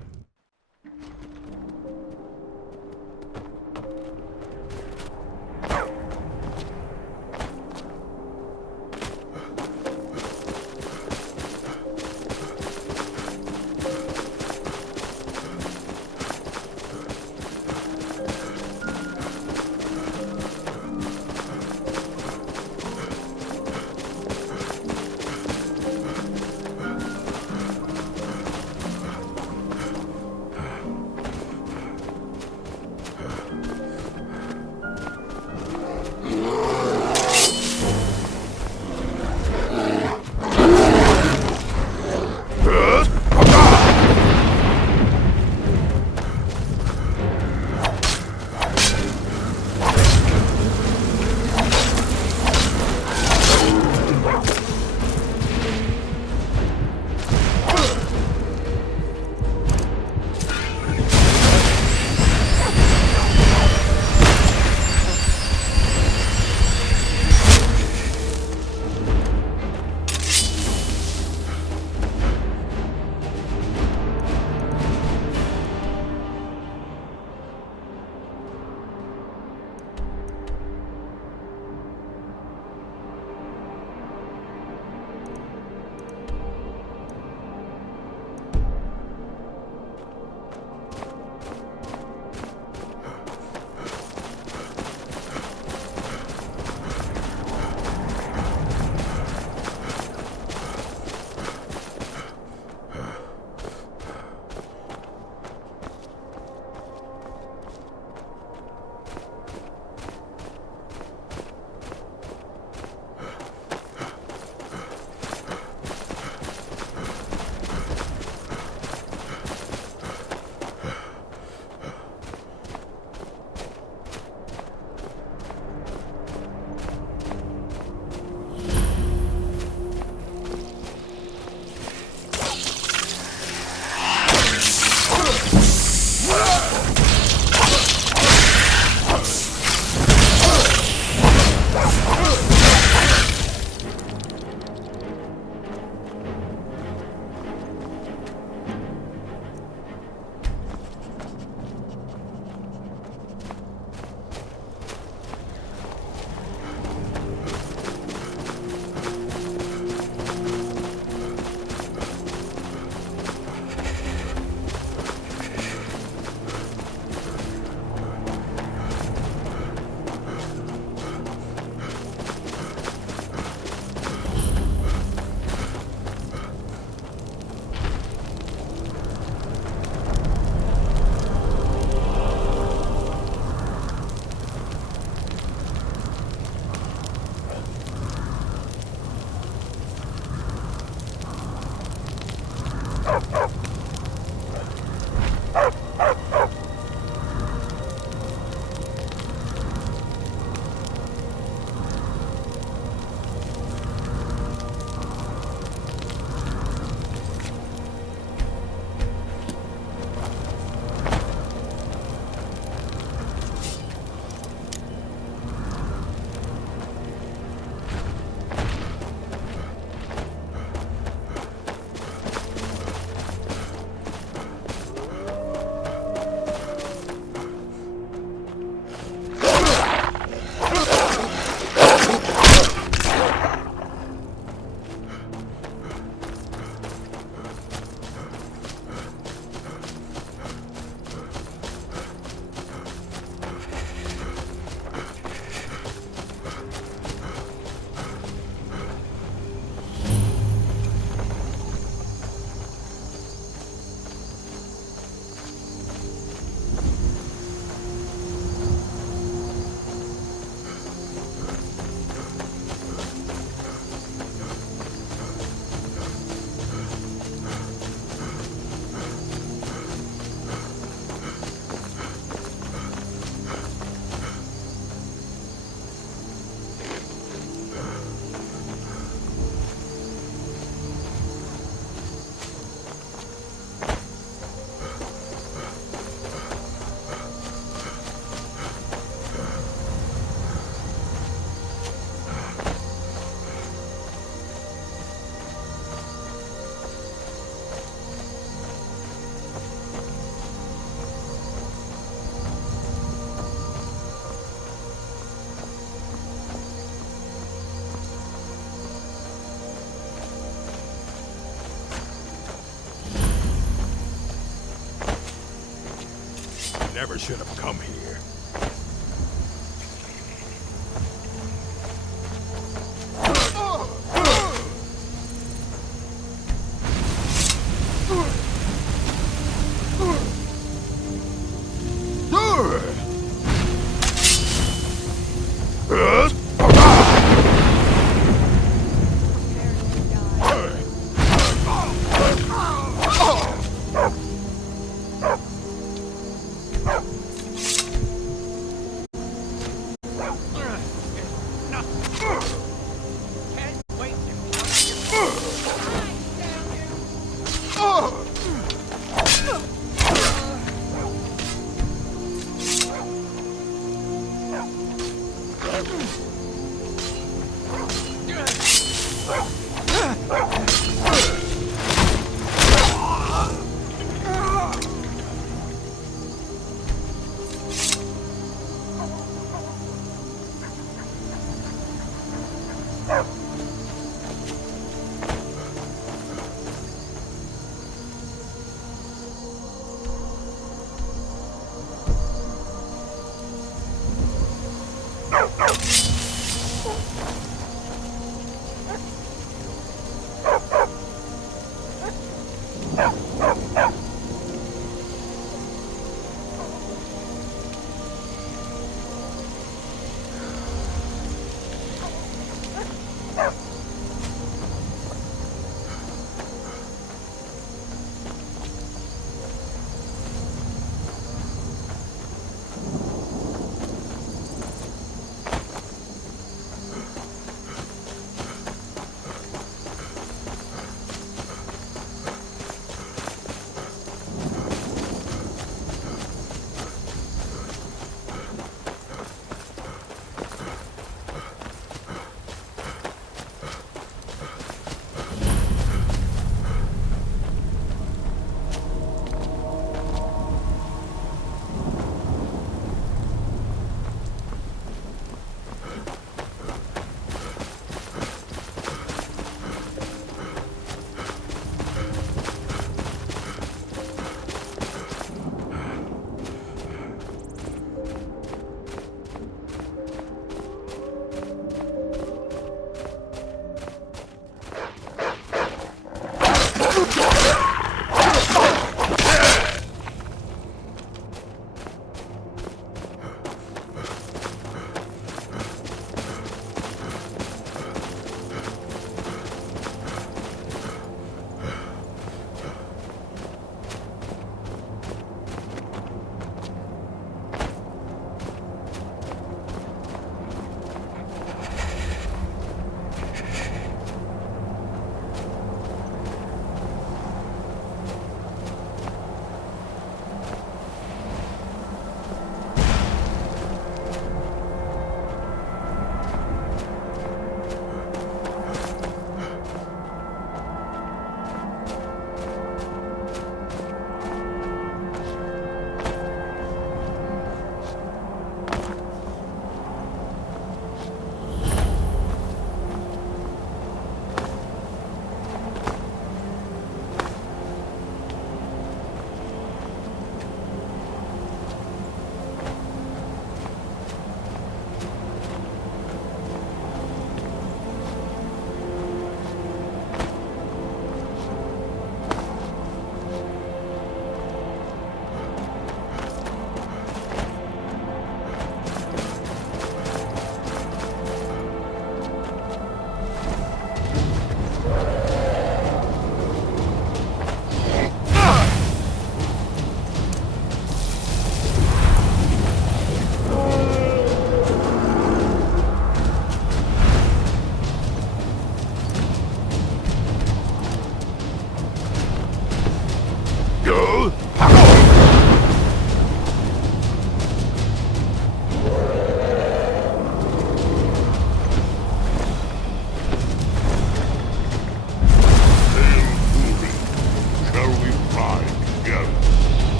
never should have come here.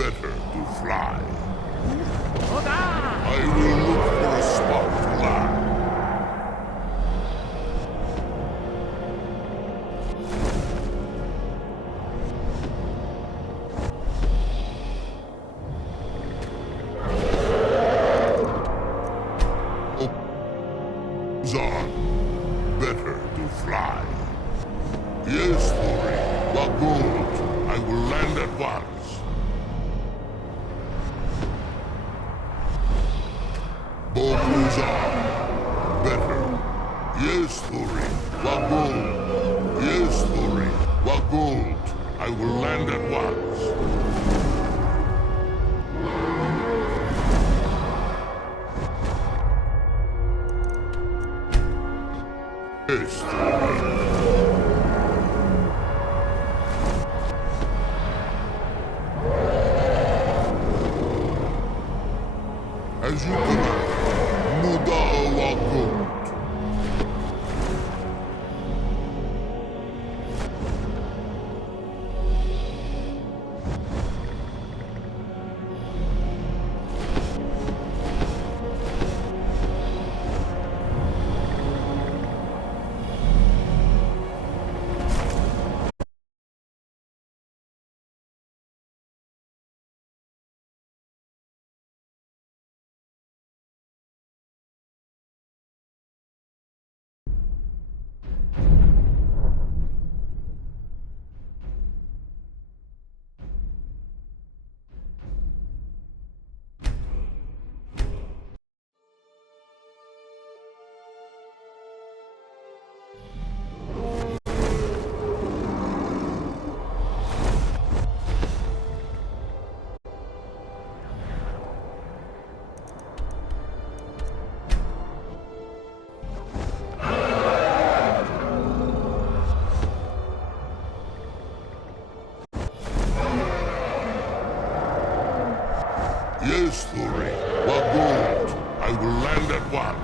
better to fly. I will look for a spot to land. On. Better to fly. Yes, Thori. Wagold. I will land at once. Bokuzan. Better. Yes, Thori. Wagold. Yes, Thori. Wagold. I will land at once. Yes, as you command, Muda Wagold. Yes, Thori. Wagold. I will land at once.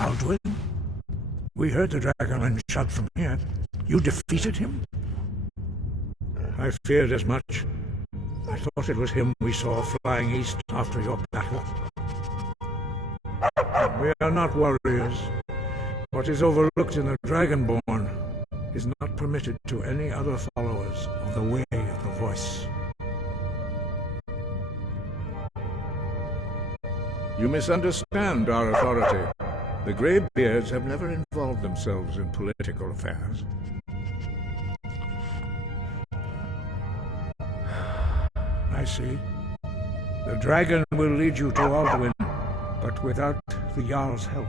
Aldwin? We heard the Dragonland shout from here. You defeated him? I feared as much. I thought it was him we saw flying east after your battle. We are not warriors. What is overlooked in the Dragonborn is not permitted to any other followers of the Way of the Voice. You misunderstand our authority. The Greybeards have never involved themselves in political affairs. I see. The dragon will lead you to Aldwin, but without the Jarl's help.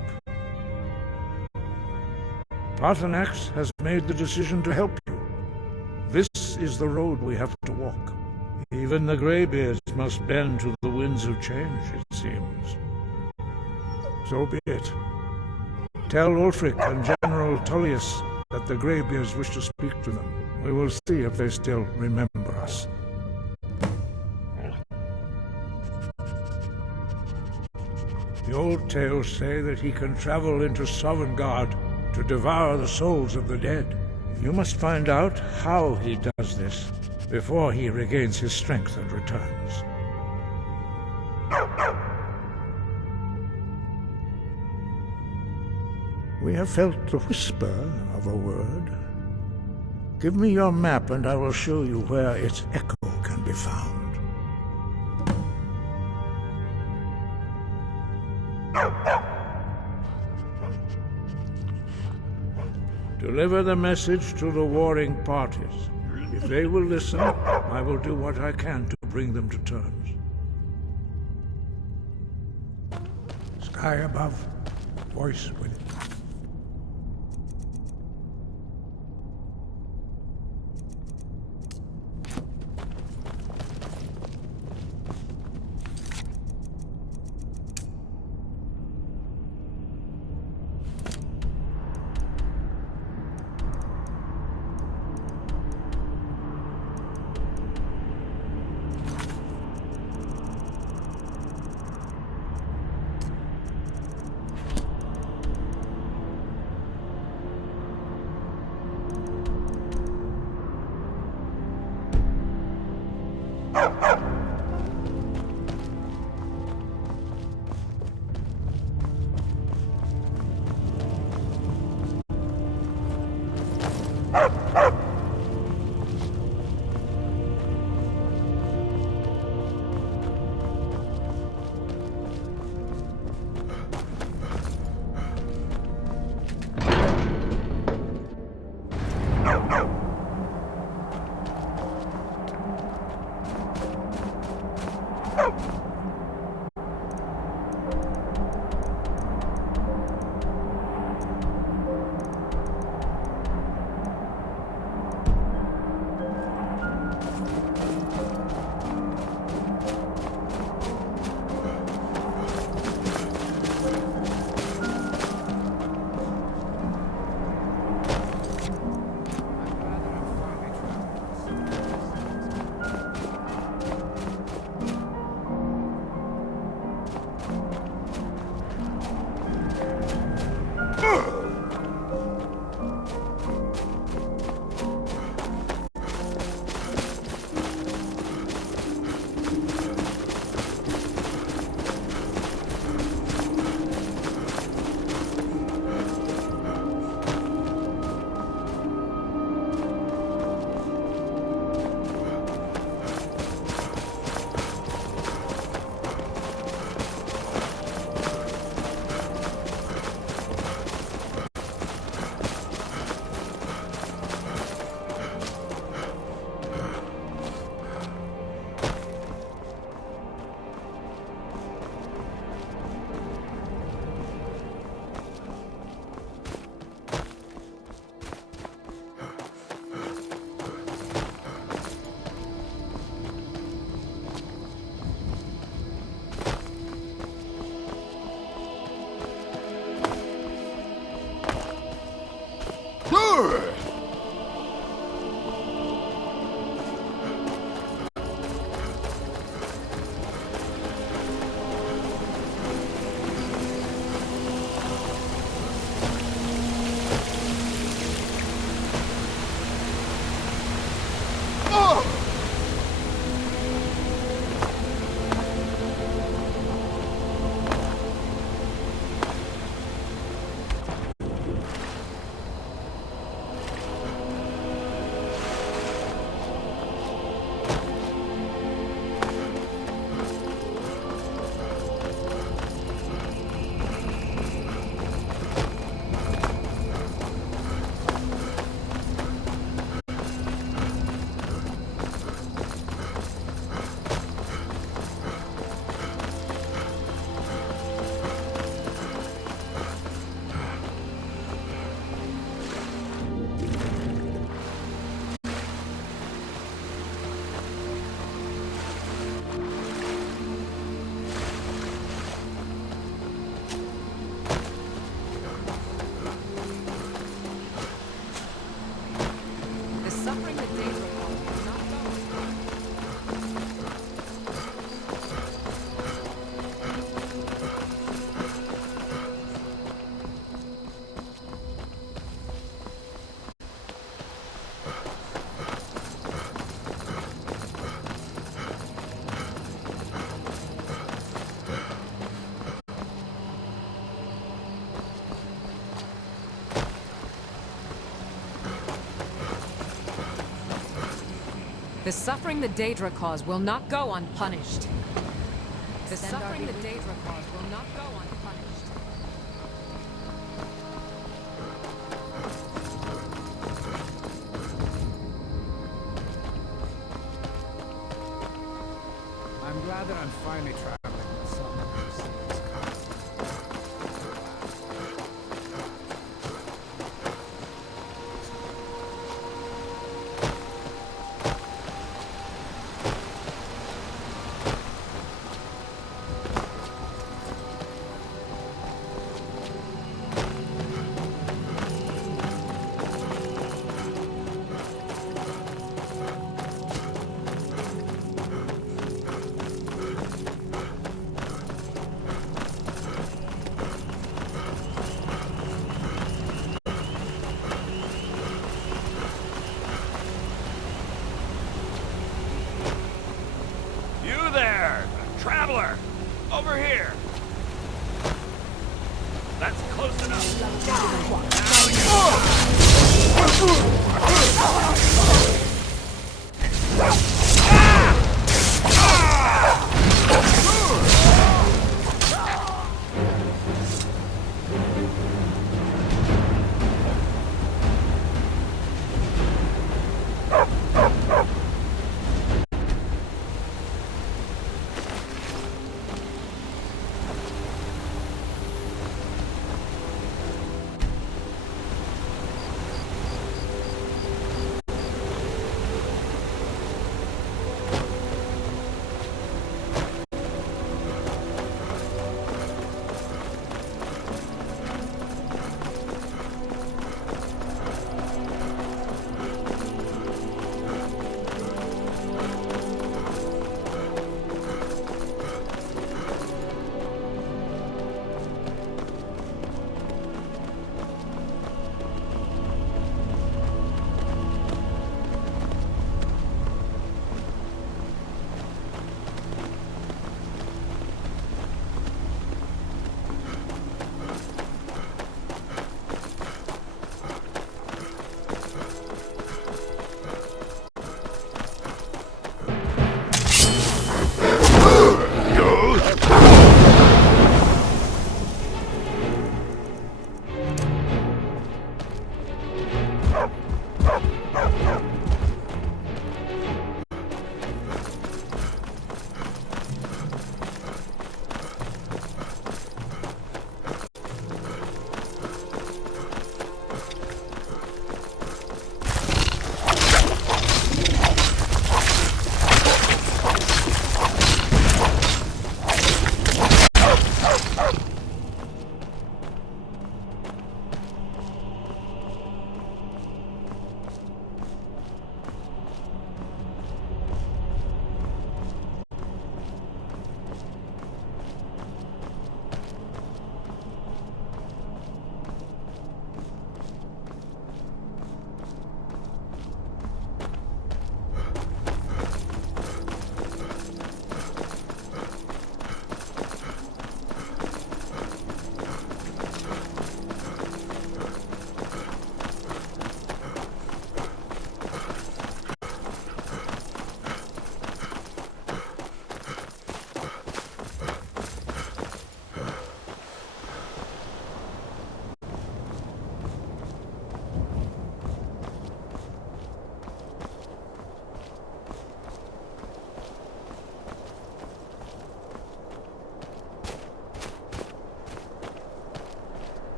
Paarthurnax has made the decision to help you. This is the road we have to walk. Even the Greybeards must bend to the winds of change, it seems. So be it. Tell Ulfric and General Tullius that the Greybeards wish to speak to them. We will see if they still remember us. The old tales say that he can travel into Sovngarde to devour the souls of the dead. You must find out how he does this before he regains his strength and returns. We have felt the whisper of a word. Give me your map and I will show you where its echo can be found. Deliver the message to the warring parties. If they will listen, I will do what I can to bring them to terms. Sky above, voice within. The suffering the Daedra cause will not go unpunished. The suffering the Daedra cause will not go unpunished. I'm glad that I'm finally traveling with someone who sees. there! Traveler! Over here! That's close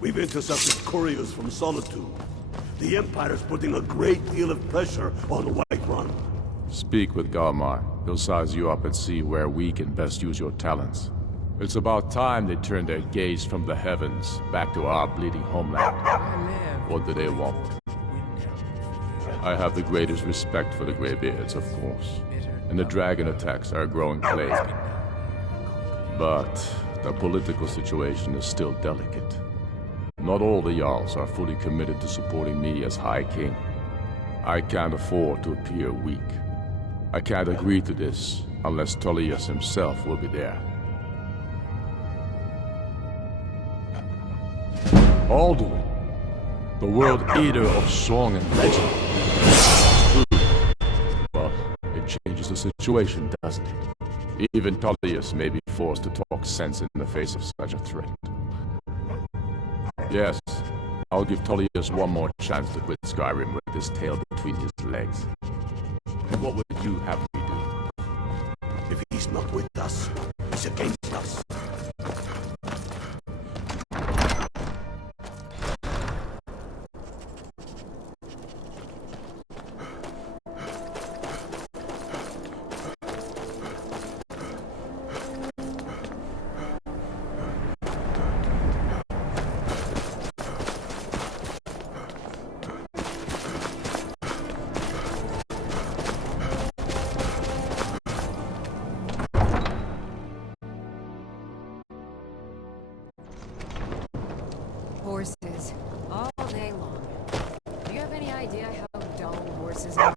We've intercepted couriers from Solitude. The Empire's putting a great deal of pressure on Whiterun. Speak with Galmar. He'll size you up and see where we can best use your talents. It's about time they turned their gaze from the heavens back to our bleeding homeland. What do they want? I have the greatest respect for the Greybeards, of course. And the dragon attacks are a growing plague. But the political situation is still delicate. Not all the Jarls are fully committed to supporting me as High King. I can't afford to appear weak. I can't agree to this unless Tullius himself will be there. Alduin, the world eater of song and legend. Well, it changes the situation, doesn't it? Even Tullius may be forced to talk sense in the face of such a threat. Yes, I'll give Tullius one more chance to quit Skyrim with his tail between his legs. And what would you have me do? If he's not with us, he's against us. Horses. All day long. Do you have any idea how dull horses are?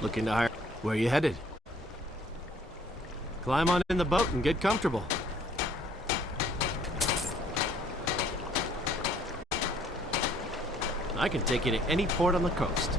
Looking to hire... Where are you headed? Climb on in the boat and get comfortable. I can take you to any port on the coast.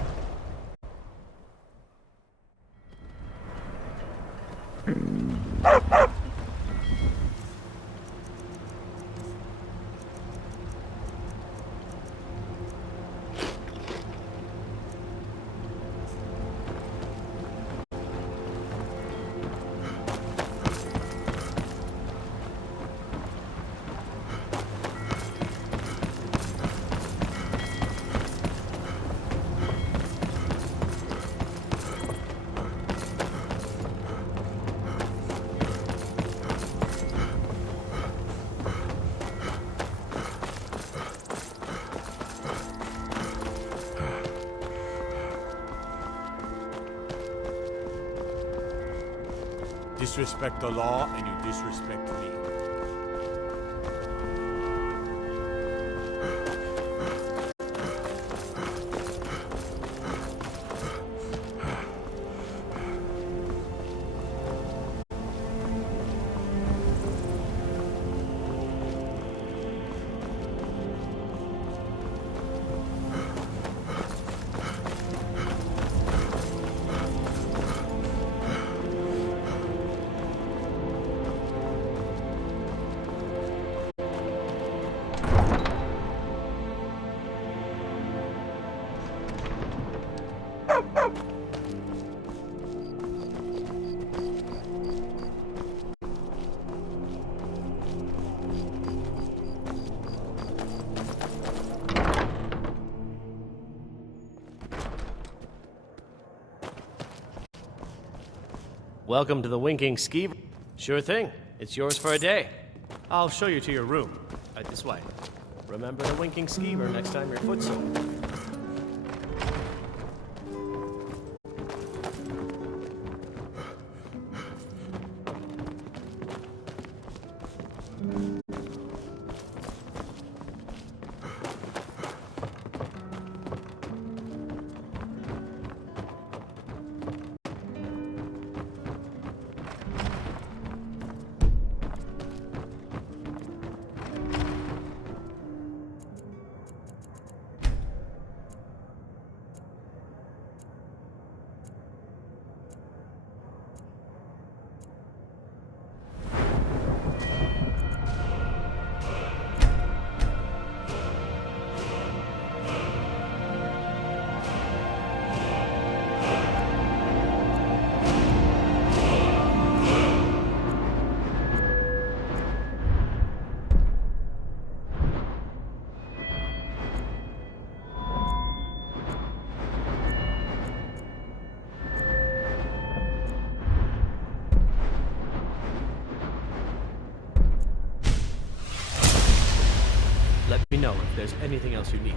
Disrespect the law, and you disrespect me. Welcome to the Winking Ski... Sure thing. It's yours for a day. I'll show you to your room. This way. Remember the Winking Skeever next time you're footsore. me know if there's anything else you need.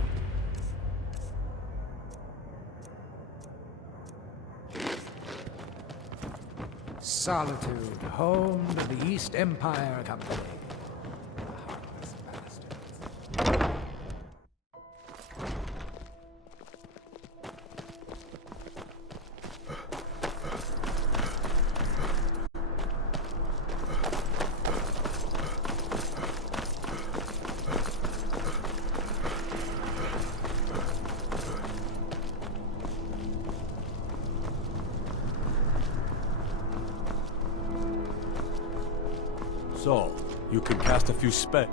Solitude, home to the East Empire Company. So, you can cast a few spells.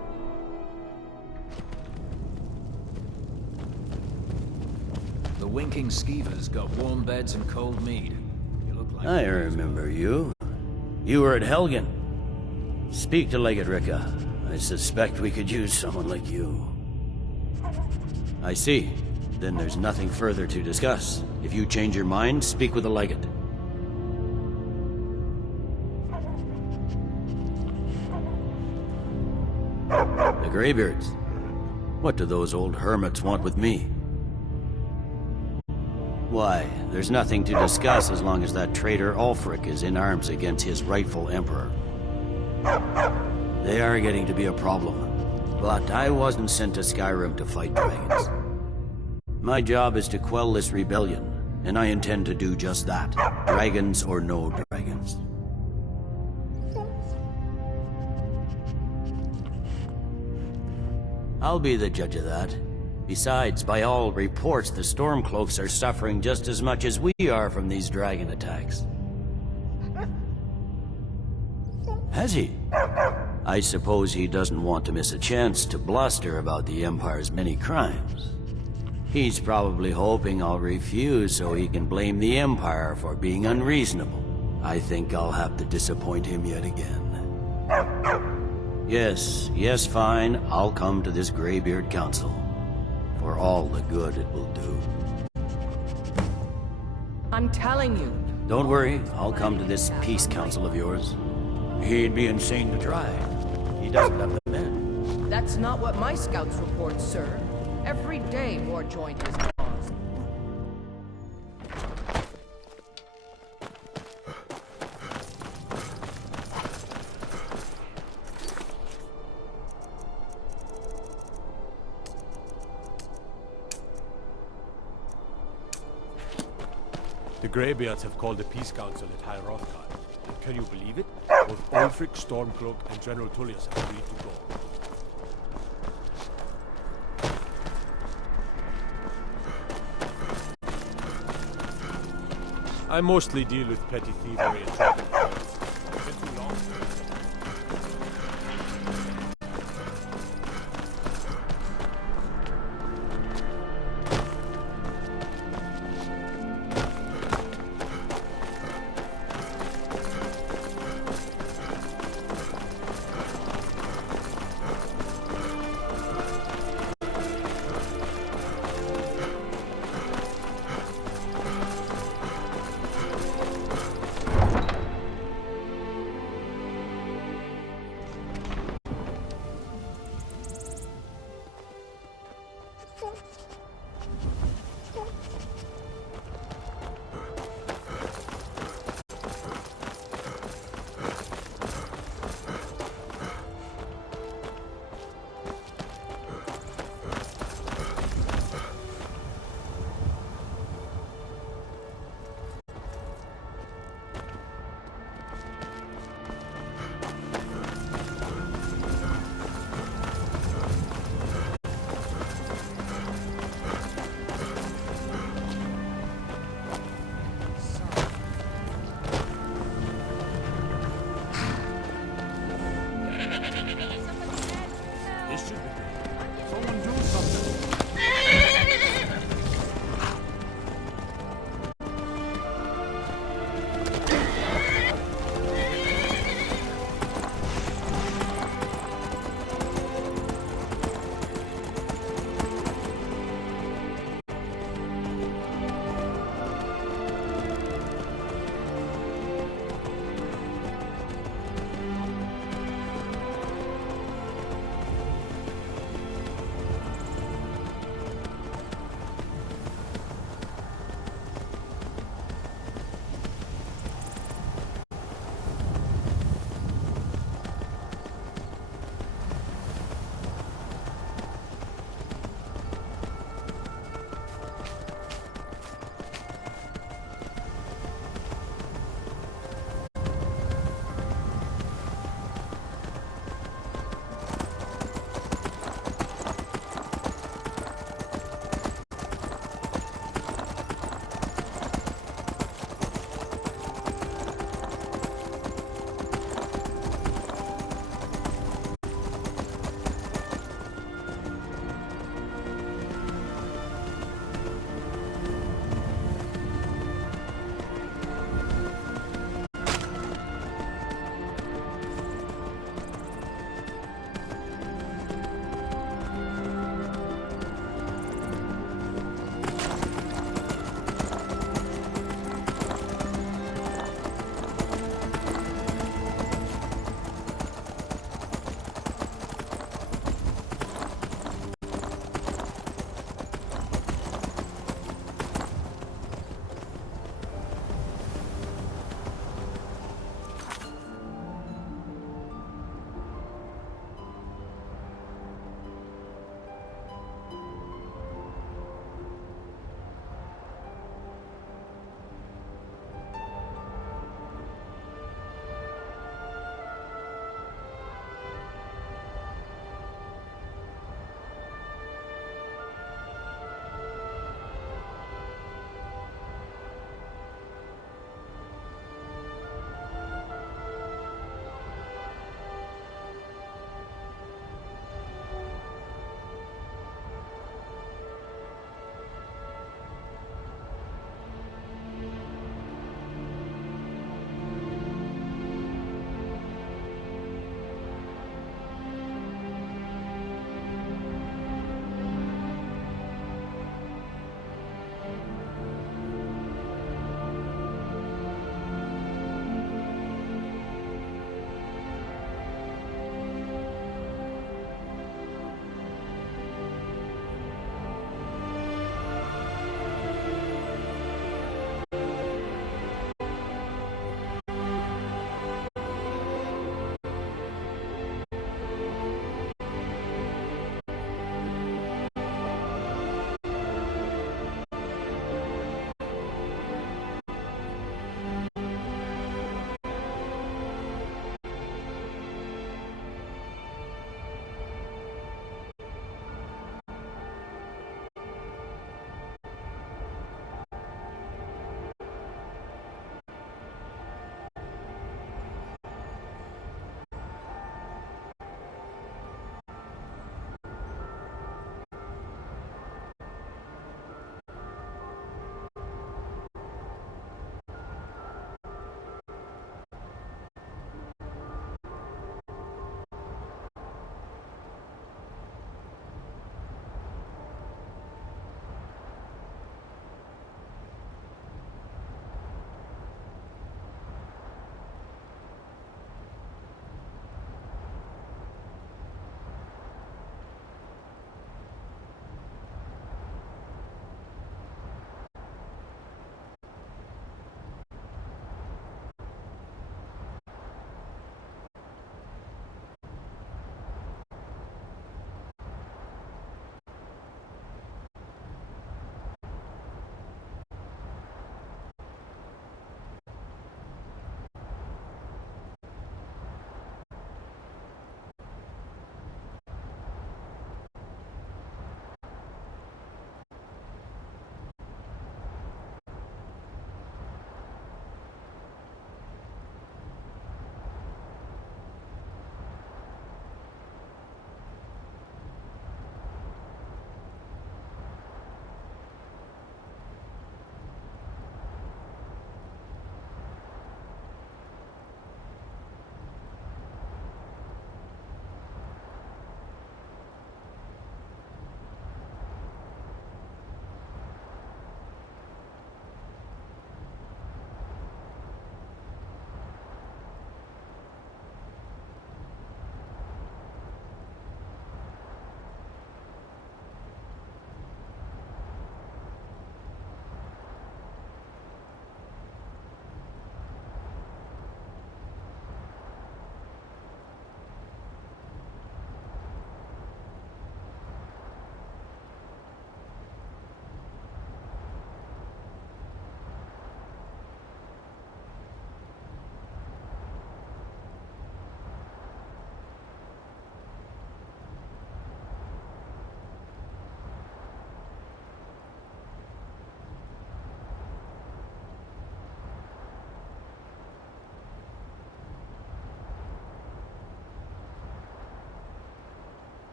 The winking skeevers got warm beds and cold mead. You look like... I remember you. You were at Helgen. Speak to Legate Ricka. I suspect we could use someone like you. I see. Then there's nothing further to discuss. If you change your mind, speak with the Legate. The Greybeards. What do those old hermits want with me? Why, there's nothing to discuss as long as that traitor Ulfric is in arms against his rightful emperor. They are getting to be a problem. But I wasn't sent to Skyrim to fight dragons. My job is to quell this rebellion, and I intend to do just that. Dragons or no dragons. I'll be the judge of that. Besides, by all reports, the Stormcloaks are suffering just as much as we are from these dragon attacks. Has he? I suppose he doesn't want to miss a chance to bluster about the Empire's many crimes. He's probably hoping I'll refuse so he can blame the Empire for being unreasonable. I think I'll have to disappoint him yet again. Yes, fine. I'll come to this Greybeard Council. For all the good it will do. I'm telling you. Don't worry, I'll come to this peace council of yours. He'd be insane to try. He doesn't have the men. That's not what my scouts report, sir. Every day more join his cause. The Greybeards have called a peace council at High Hrothgar. And can you believe it? Both Ulfric, Stormcloak, and General Tullius have agreed to go. I mostly deal with petty thievery and trapping. Been too long.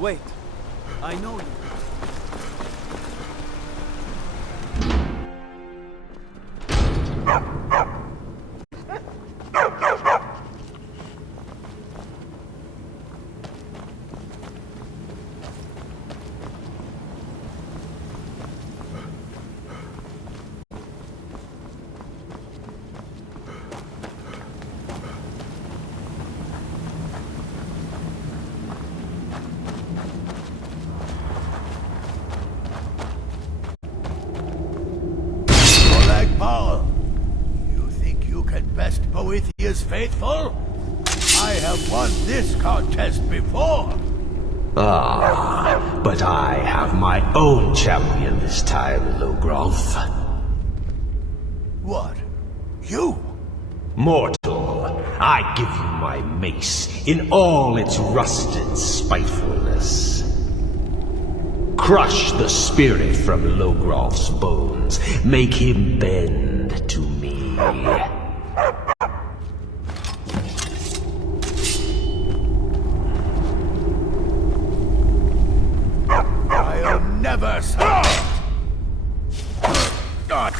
Wait. I know you. Paul. You think you can best Boethiah's faithful? I have won this contest before. Ah, but I have my own champion this time, Logrolf. What? You? Mortal, I give you my mace in all its rusted spitefulness. Crush the spirit from Logrolf's bones. Make him bend to me. I'll never submit. God,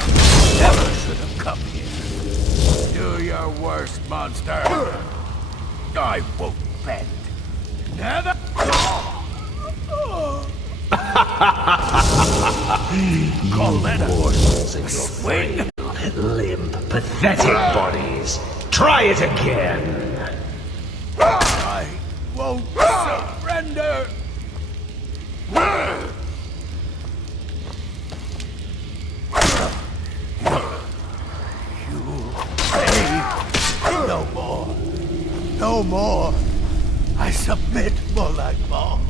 never should have come here. Do your worst, monster. I won't bend. Never. Mortals in your frail, limp, pathetic bodies. Try it again. I won't surrender. You pay no more. No more. I submit, Molag Bal.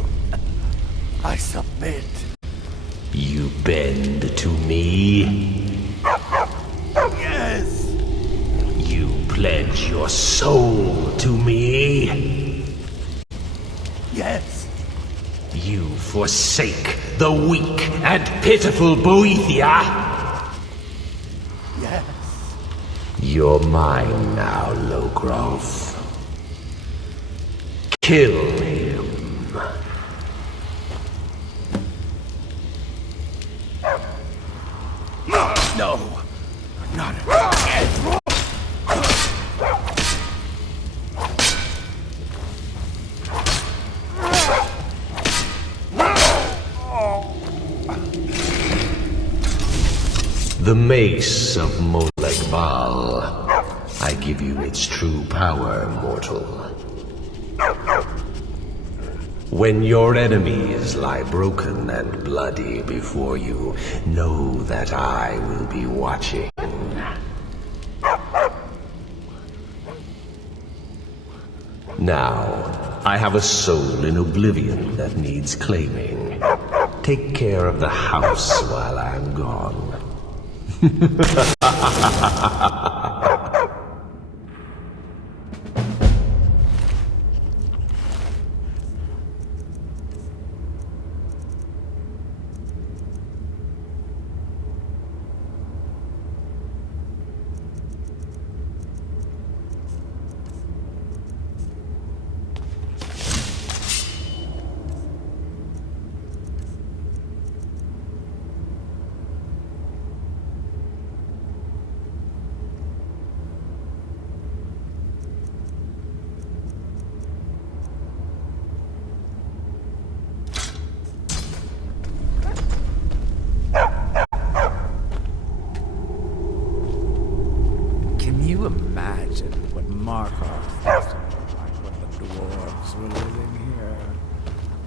I submit. You bend to me? Yes. You pledge your soul to me? Yes. You forsake the weak and pitiful Boethia? Yes. You're mine now, Logrolf. Kill him. No. Not again. The mace of Molag Bal. I give you its true power, mortal. When your enemies lie broken and bloody before you, know that I will be watching. Now, I have a soul in oblivion that needs claiming. Take care of the house while I'm gone. Can you imagine what Markarth must have been like when the dwarves were living here?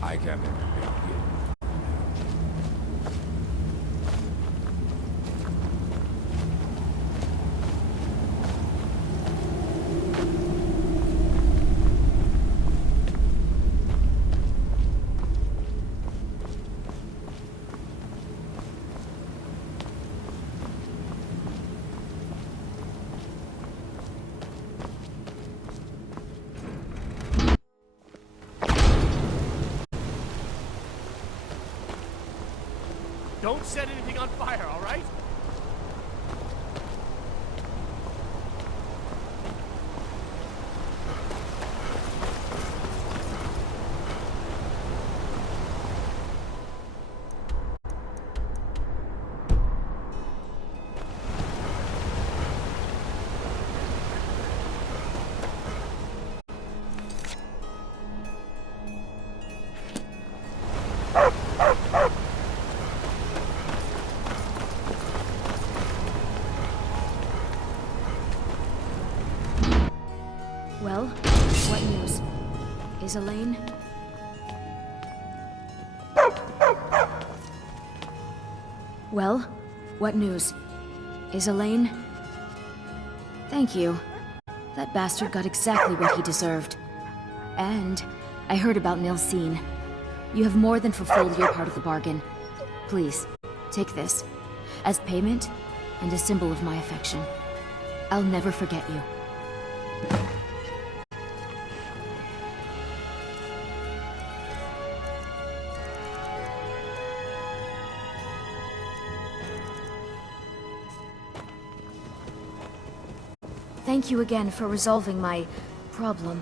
I can't even begin. Don't set anything on fire, all right? Well, what news? Is Elaine? Well, what news? Is Elaine? Thank you. That bastard got exactly what he deserved. And I heard about Nilsine. You have more than fulfilled your part of the bargain. Please, take this. As payment, and a symbol of my affection. I'll never forget you. Thank you again for resolving my problem.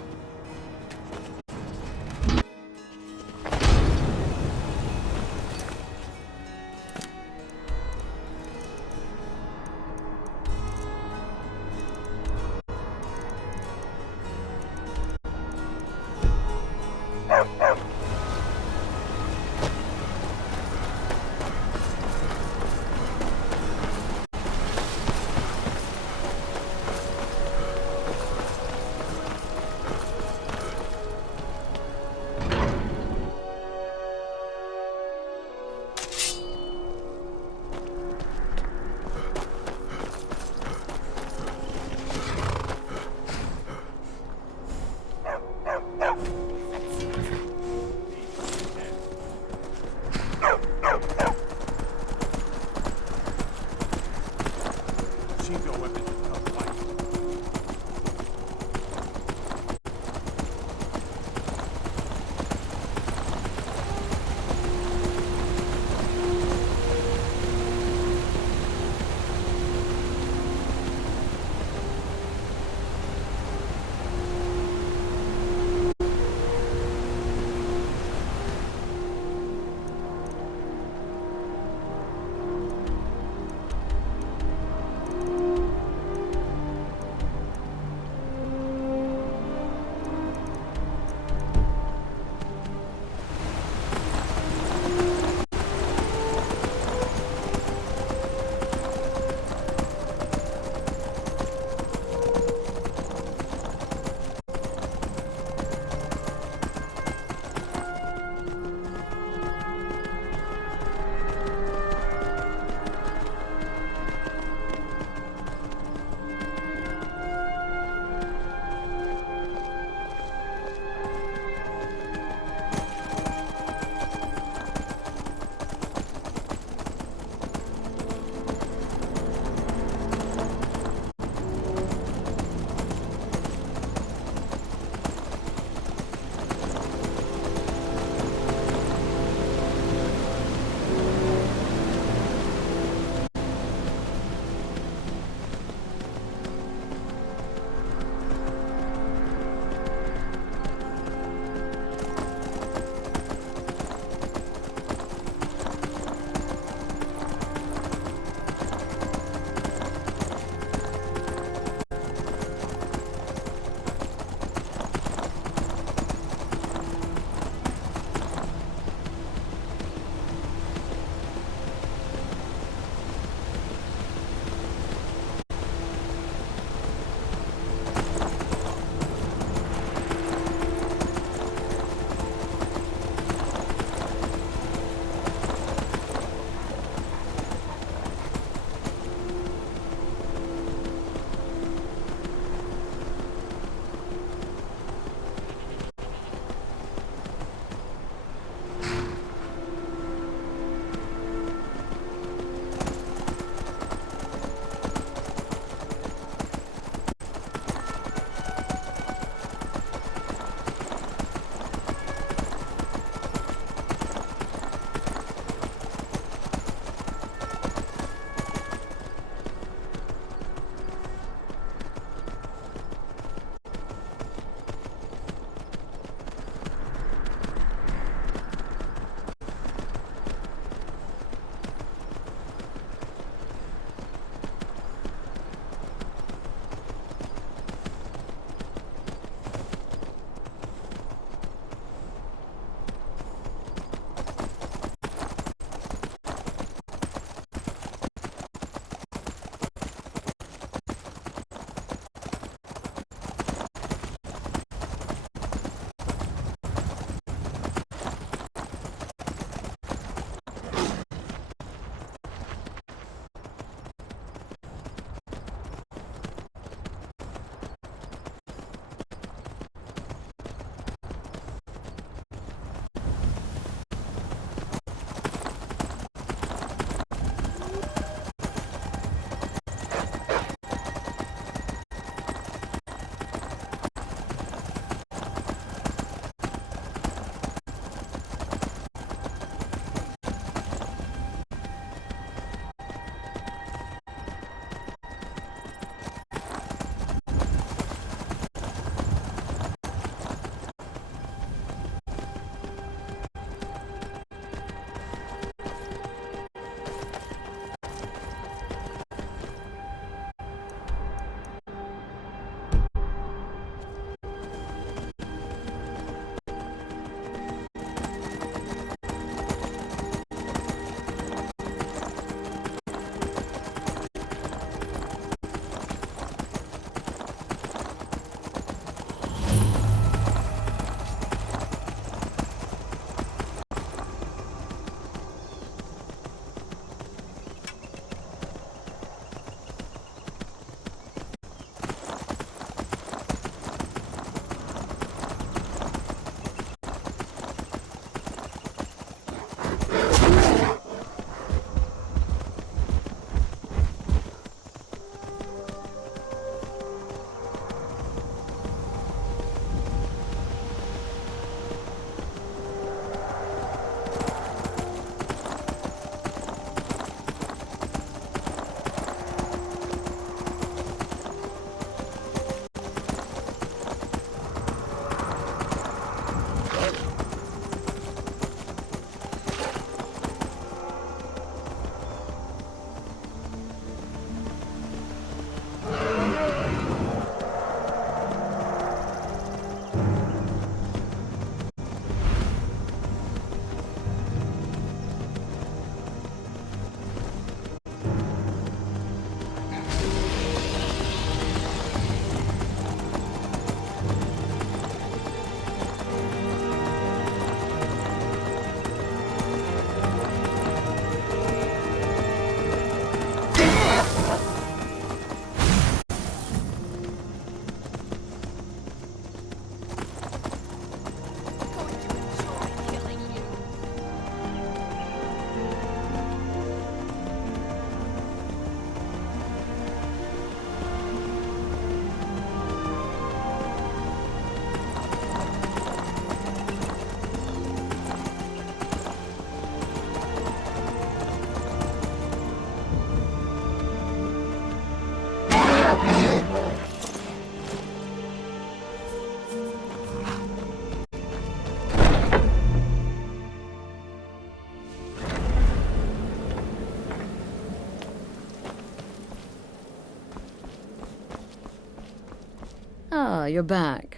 Ah, you're back.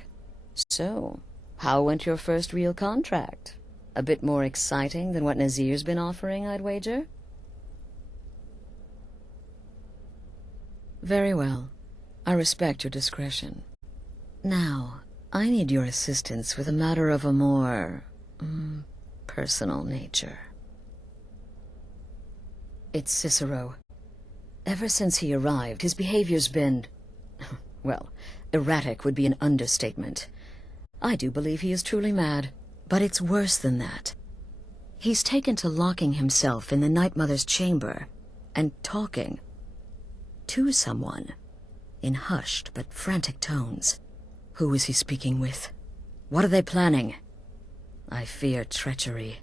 So, how went your first real contract? A bit more exciting than what Nazir's been offering, I'd wager? Very well. I respect your discretion. Now, I need your assistance with a matter of a more... personal nature. It's Cicero. Ever since he arrived, his behavior's been... well, erratic would be an understatement. I do believe he is truly mad, but it's worse than that. He's taken to locking himself in the Night Mother's chamber and talking to someone in hushed but frantic tones. Who is he speaking with? What are they planning? I fear treachery.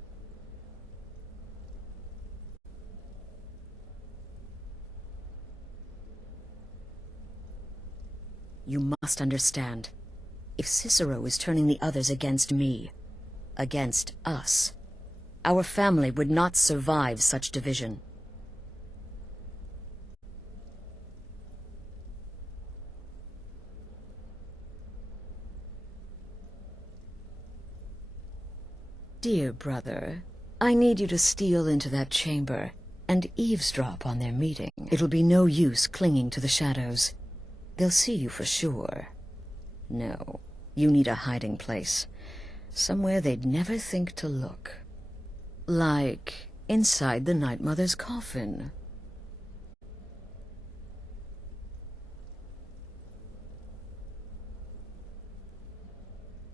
You must understand. If Cicero is turning the others against me, against us, our family would not survive such division. Dear brother, I need you to steal into that chamber and eavesdrop on their meeting. It'll be no use clinging to the shadows. They'll see you for sure. No, you need a hiding place. Somewhere they'd never think to look. Like inside the Night Mother's coffin.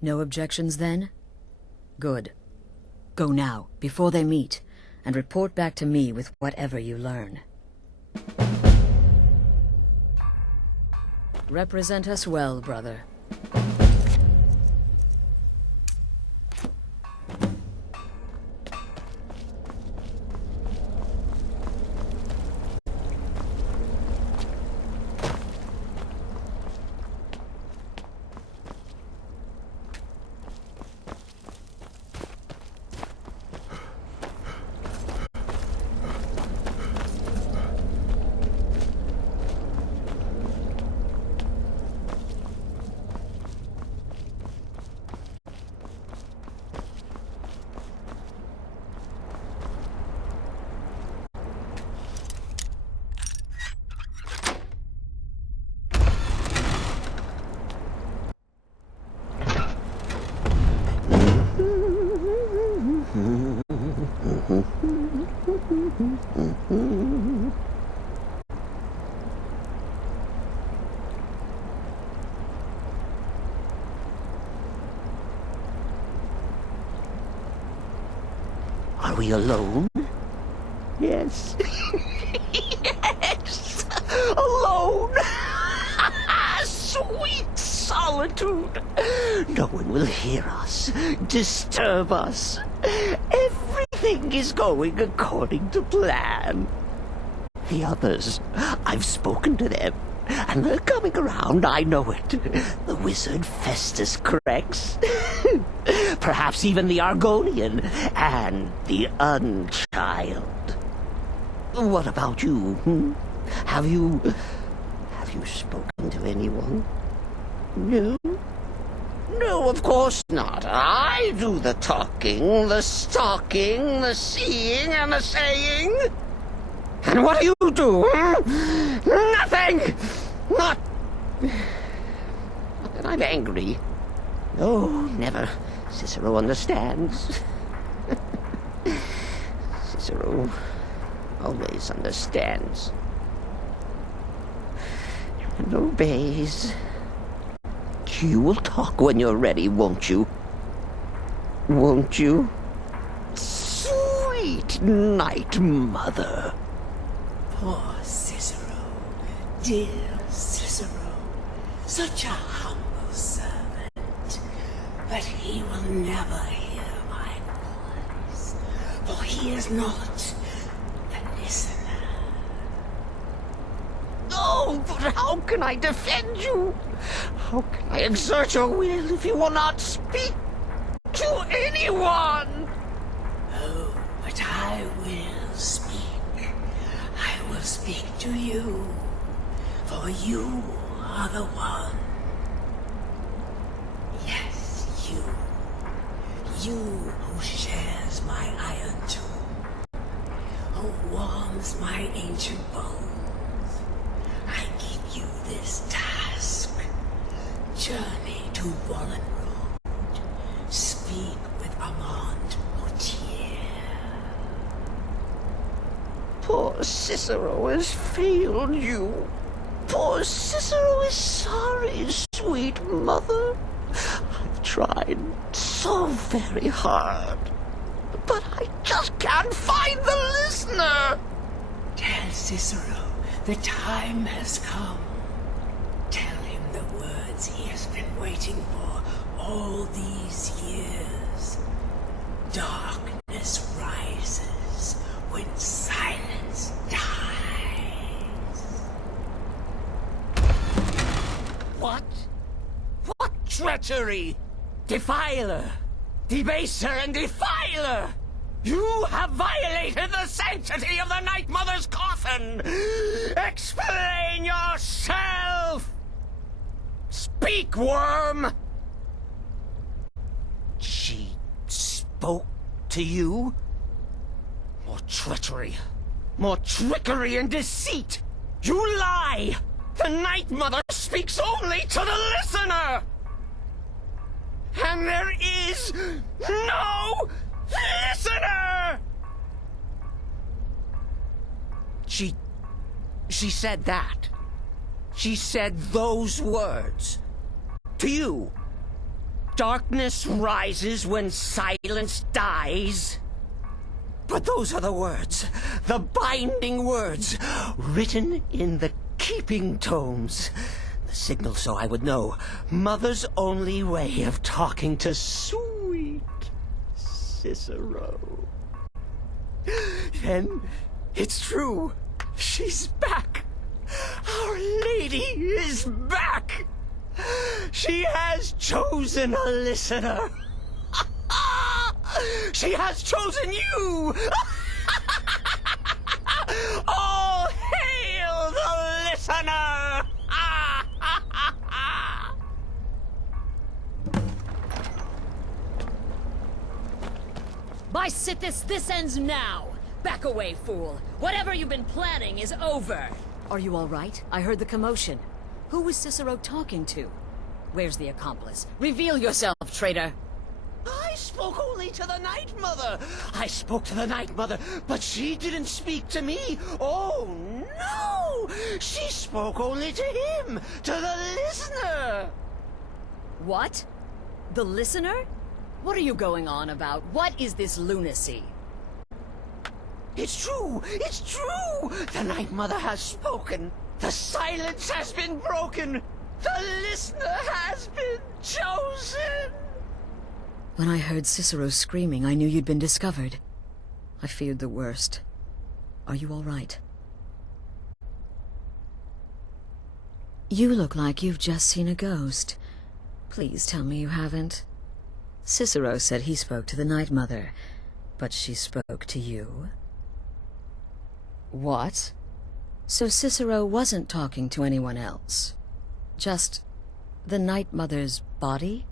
No objections then? Good. Go now, before they meet, and report back to me with whatever you learn. Represent us well, brother. Are we alone? Yes. Yes! Alone! Sweet solitude! No one will hear us, disturb us. Everything is going according to plan. The others, I've spoken to them, and they're coming around, I know it. The wizard Festus Crex, perhaps even the Argonian, and the Unchild. What about you? Have you spoken to anyone? No? No, of course not. I do the talking, the stalking, the seeing, and the saying. And what do you do? Nothing! Not that I'm angry. No, never. Cicero understands. Cicero always understands. And obeys. You will talk when you're ready, won't you? Won't you? Sweet Night Mother. Poor Cicero, dear Cicero, such a humble servant, but he will never hear my voice, for he is not the listener. Oh, But how can I defend you? How can I exert your will if you will not speak to anyone? Oh, but I will speak. I will speak to you. For you are the one. Yes, you. You who shares my iron tomb. Who warms my ancient bones. I give you this task. Journey to Wallen Road. Speak with Armand Moutier. Poor Cicero has failed you. Poor Cicero is sorry, sweet mother. I've tried so very hard, but I just can't find the listener. Tell Cicero the time has come. Tell him the words he has been waiting for all these years. Darkness rises when silence dies. What? What treachery? Defiler! Debaser and defiler! You have violated the sanctity of the Night Mother's coffin! Explain yourself! Speak, worm! She spoke to you? More treachery. More trickery and deceit! You lie! The Night Mother speaks only to the listener! And there is no listener! She said that. She said those words. To you. Darkness rises when silence dies. But those are the words, the binding words, written in the keeping tomes. The signal so I would know. Mother's only way of talking to sweet Cicero. Then it's true. She's back. Our Lady is back. She has chosen a listener. She has chosen you. All hail the listener. By Sithis, this ends now! Back away, fool! Whatever you've been planning is over! Are you all right? I heard the commotion. Who was Cicero talking to? Where's the accomplice? Reveal yourself, traitor! I spoke only to the Night Mother. I spoke to the Night Mother, but she didn't speak to me. Oh, no! She spoke only to him, to the listener. What? The listener? What are you going on about? What is this lunacy? It's true! It's true! The Night Mother has spoken. The silence has been broken. The listener has been chosen. When I heard Cicero screaming, I knew you'd been discovered. I feared the worst. Are you all right? You look like you've just seen a ghost. Please tell me you haven't. Cicero said he spoke to the Night Mother, but she spoke to you? What? So Cicero wasn't talking to anyone else? Just the Night Mother's body?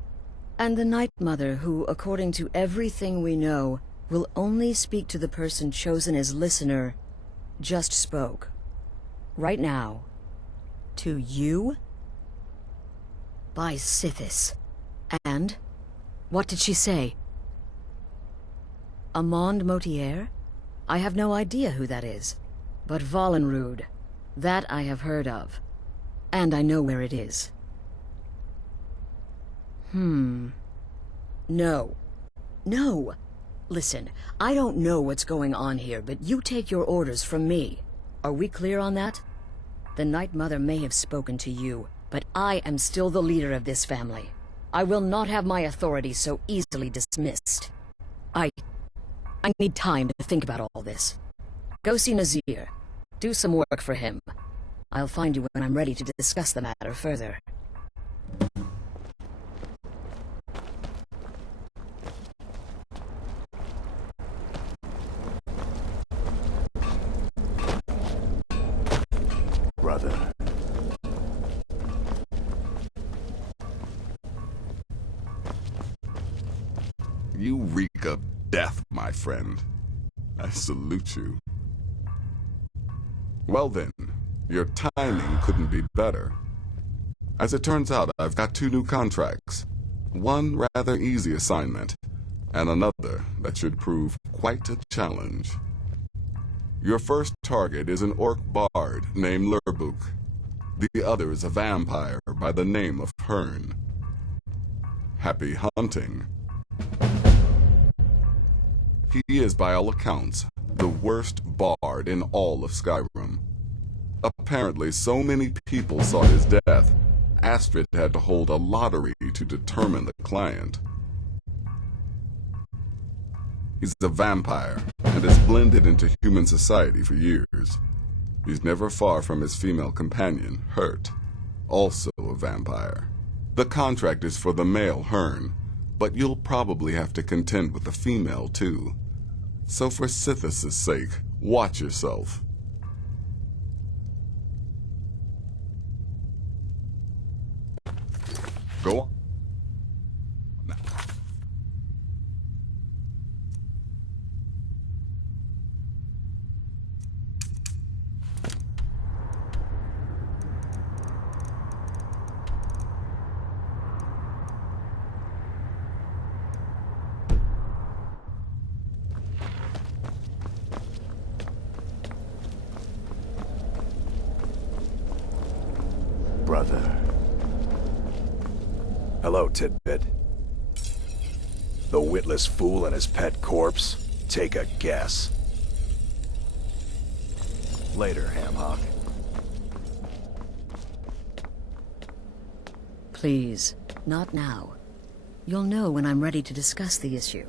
And the Night Mother who, according to everything we know, will only speak to the person chosen as listener, just spoke. Right now. To you? By Sithis. And? What did she say? Armand Moutier? I have no idea who that is. But Wallenrud, that I have heard of. And I know where it is. No. No! Listen, I don't know what's going on here, but you take your orders from me. Are we clear on that? The Night Mother may have spoken to you, but I am still the leader of this family. I will not have my authority so easily dismissed. I need time to think about all this. Go see Nazir. Do some work for him. I'll find you when I'm ready to discuss the matter further. Brother. You reek of death, my friend. I salute you. Well then, your timing couldn't be better. As it turns out, I've got 2 new contracts. One rather easy assignment, and another that should prove quite a challenge. Your first target is an orc bard named Lurbuk. The other is a vampire by the name of Hearn. Happy hunting. He is, by all accounts, the worst bard in all of Skyrim. Apparently, so many people sought his death, Astrid had to hold a lottery to determine the client. He's a vampire, and has blended into human society for years. He's never far from his female companion, Hurt, also a vampire. The contract is for the male Hearn, but you'll probably have to contend with the female too. So for Sithis' sake, watch yourself. Go on. Brother. Hello, Tidbit. The witless fool and his pet corpse? Take a guess. Later, Hamhock. Please, not now. You'll know when I'm ready to discuss the issue.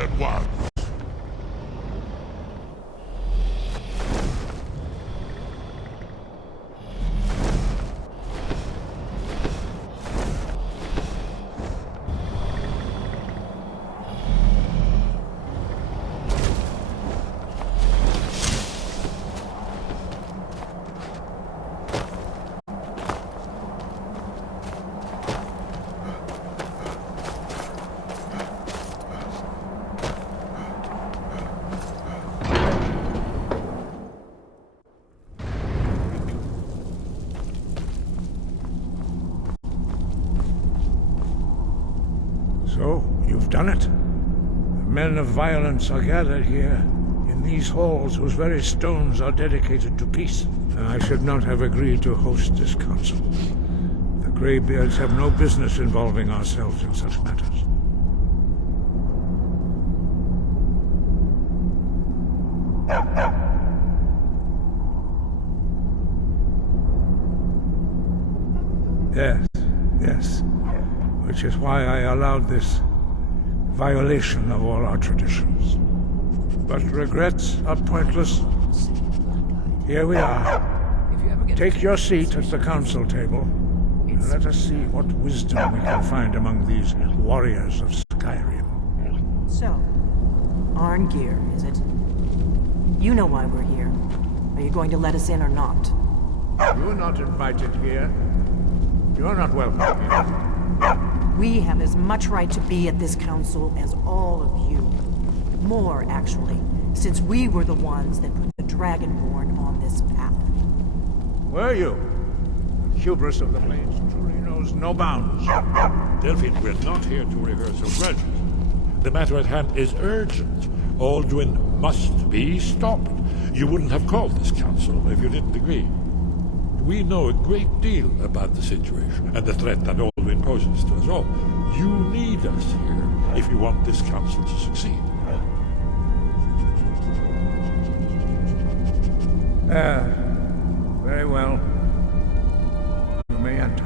at once. So, you've done it. The men of violence are gathered here, in these halls whose very stones are dedicated to peace. And I should not have agreed to host this council. The Greybeards have no business involving ourselves in such matters. Yes. Which is why I allowed this violation of all our traditions. But regrets are pointless. Here we are. Take your seat at the council table, and let us see what wisdom we can find among these warriors of Skyrim. So, Arngeir, is it? You know why we're here. Are you going to let us in or not? You're not invited here. You're not welcome here. We have as much right to be at this council as all of you. More, actually, since we were the ones that put the Dragonborn on this path. Were you? The hubris of the Blades truly knows no bounds. Delphine, we're not here to rehearse a grudge. The matter at hand is urgent. Alduin must be stopped. You wouldn't have called this council if you didn't agree. We know a great deal about the situation and the threat that Alduin poses to us all. You need us here if you want this council to succeed. Very well. You may enter.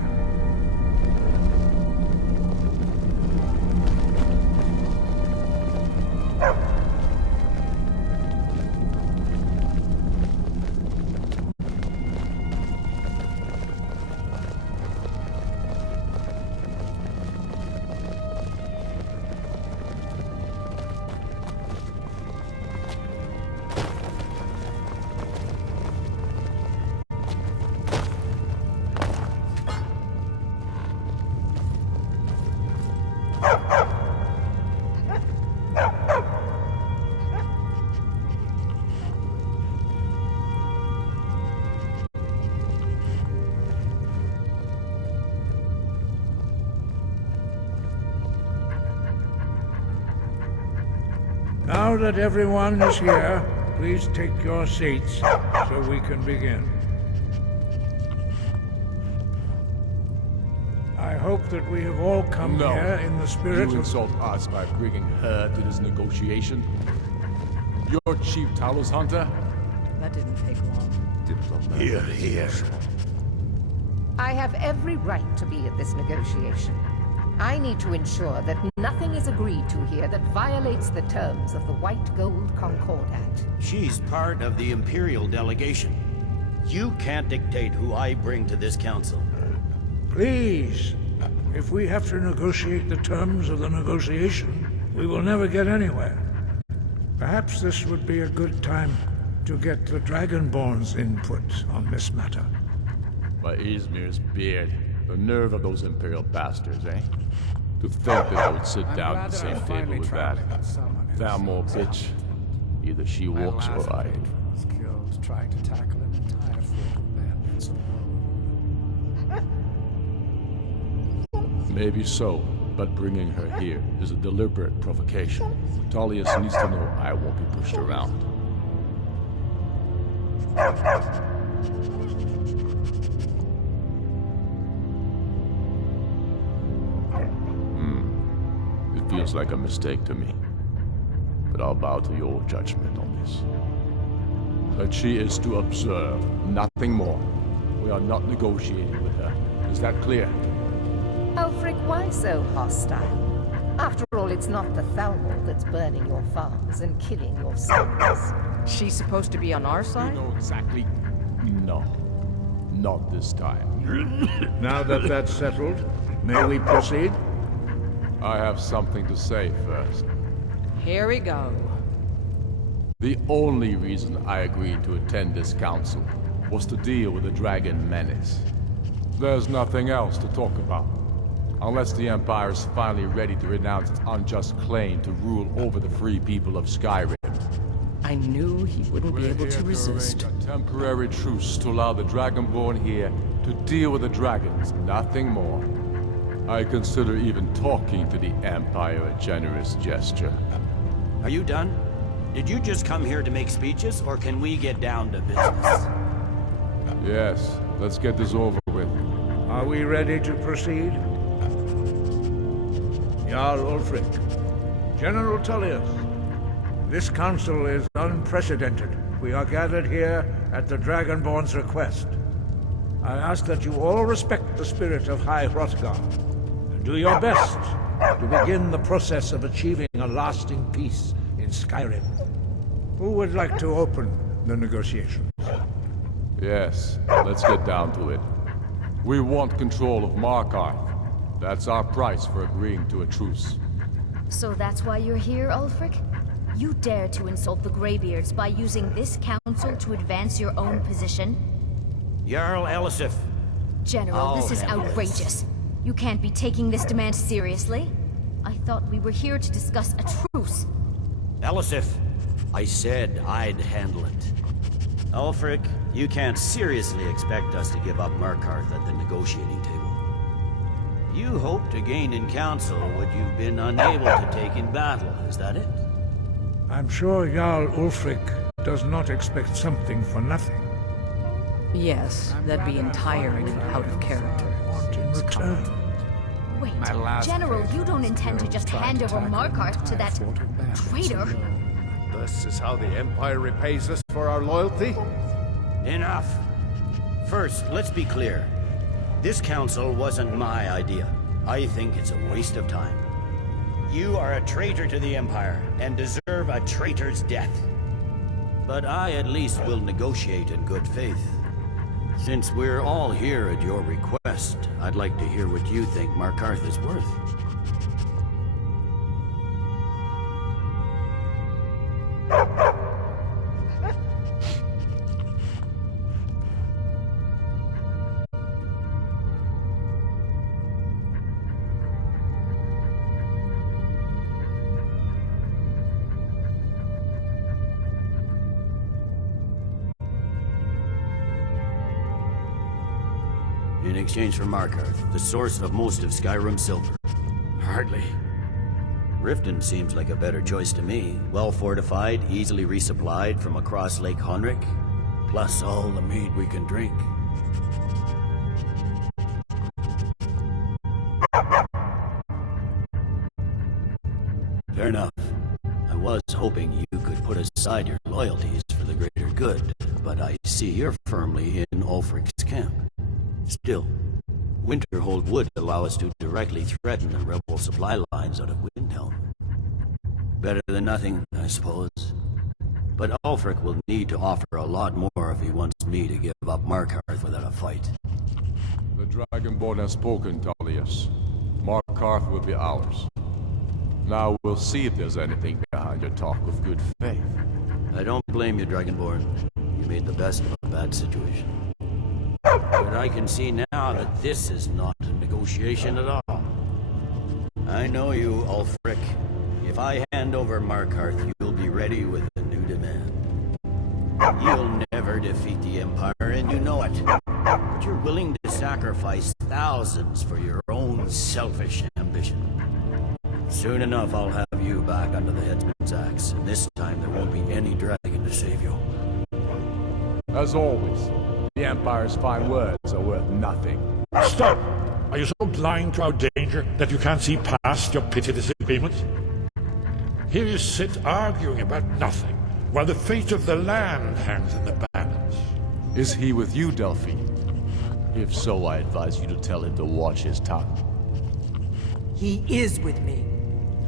Now that everyone is here, please take your seats so we can begin. I hope that we have all come here in the spirit You of... insult us by bringing her to this negotiation? You're Chief Talos Hunter? That didn't take long. Here. I have every right to be at this negotiation. I need to ensure that nothing is agreed to here that violates the terms of the White Gold Concordat. She's part of the Imperial delegation. You can't dictate who I bring to this council. Please, if we have to negotiate the terms of the negotiation, we will never get anywhere. Perhaps this would be a good time to get the Dragonborn's input on this matter. By Izmir's beard, the nerve of those Imperial bastards, eh? To think that I would sit down at the same table with that Thalmor bitch. Either she walks or I do. Skills trying to tackle an entire fleet of bandits alone. Maybe so, but bringing her here is a deliberate provocation. Tullius needs to know I won't be pushed around. It feels like a mistake to me, but I'll bow to your judgment on this. But she is to observe, nothing more. We are not negotiating with her. Is that clear? Ulfric, why so hostile? After all, it's not the Thalmor that's burning your farms and killing your sons. She's supposed to be on our side? You know exactly. No. Not this time. Now that that's settled, may we proceed? I have something to say first. Here we go. The only reason I agreed to attend this council was to deal with the dragon menace. There's nothing else to talk about. Unless the Empire is finally ready to renounce its unjust claim to rule over the free people of Skyrim. I knew he wouldn't be able to resist. A temporary truce to allow the Dragonborn here to deal with the dragons, nothing more. I consider even talking to the Empire a generous gesture. Are you done? Did you just come here to make speeches, or can we get down to business? Yes, let's get this over with. Are we ready to proceed? Jarl Ulfric, General Tullius, this council is unprecedented. We are gathered here at the Dragonborn's request. I ask that you all respect the spirit of High Hrothgar, and do your best to begin the process of achieving a lasting peace in Skyrim. Who would like to open the negotiations? Yes, let's get down to it. We want control of Markarth. That's our price for agreeing to a truce. So that's why you're here, Ulfric? You dare to insult the Greybeards by using this council to advance your own position? Jarl Elisif. General, this is outrageous. You can't be taking this demand seriously. I thought we were here to discuss a truce. Elisif, I said I'd handle it. Ulfric, you can't seriously expect us to give up Markarth at the negotiating table. You hope to gain in council what you've been unable to take in battle, is that it? I'm sure Jarl Ulfric does not expect something for nothing. Yes, that'd be entirely out of character. In return. Wait, General, you don't intend to just hand over Markarth to that traitor? This is how the Empire repays us for our loyalty? Enough. First, let's be clear. This council wasn't my idea. I think it's a waste of time. You are a traitor to the Empire, and deserve a traitor's death. But I at least will negotiate in good faith. Since we're all here at your request, I'd like to hear what you think Markarth is worth. In exchange for Markarth, the source of most of Skyrim's silver. Hardly. Riften seems like a better choice to me. Well fortified, easily resupplied from across Lake Honric, plus all the mead we can drink. Fair enough. I was hoping you could put aside your loyalties for the greater good, but I see you're firmly in Ulfric's camp. Still, Winterhold would allow us to directly threaten the rebel supply lines out of Windhelm. Better than nothing, I suppose. But Ulfric will need to offer a lot more if he wants me to give up Markarth without a fight. The Dragonborn has spoken, Tullius. Markarth will be ours. Now we'll see if there's anything behind your talk of good faith. I don't blame you, Dragonborn. You made the best of a bad situation. But I can see now that this is not a negotiation at all. I know you, Ulfric. If I hand over Markarth, you'll be ready with a new demand. You'll never defeat the Empire, and you know it. But you're willing to sacrifice thousands for your own selfish ambition. Soon enough, I'll have you back under the headsman's axe, and this time there won't be any dragon to save you. As always, the Empire's fine words are worth nothing. Stop! Are you so blind to our danger that you can't see past your petty disagreements? Here you sit arguing about nothing, while the fate of the land hangs in the balance. Is he with you, Delphine? If so, I advise you to tell him to watch his tongue. He is with me.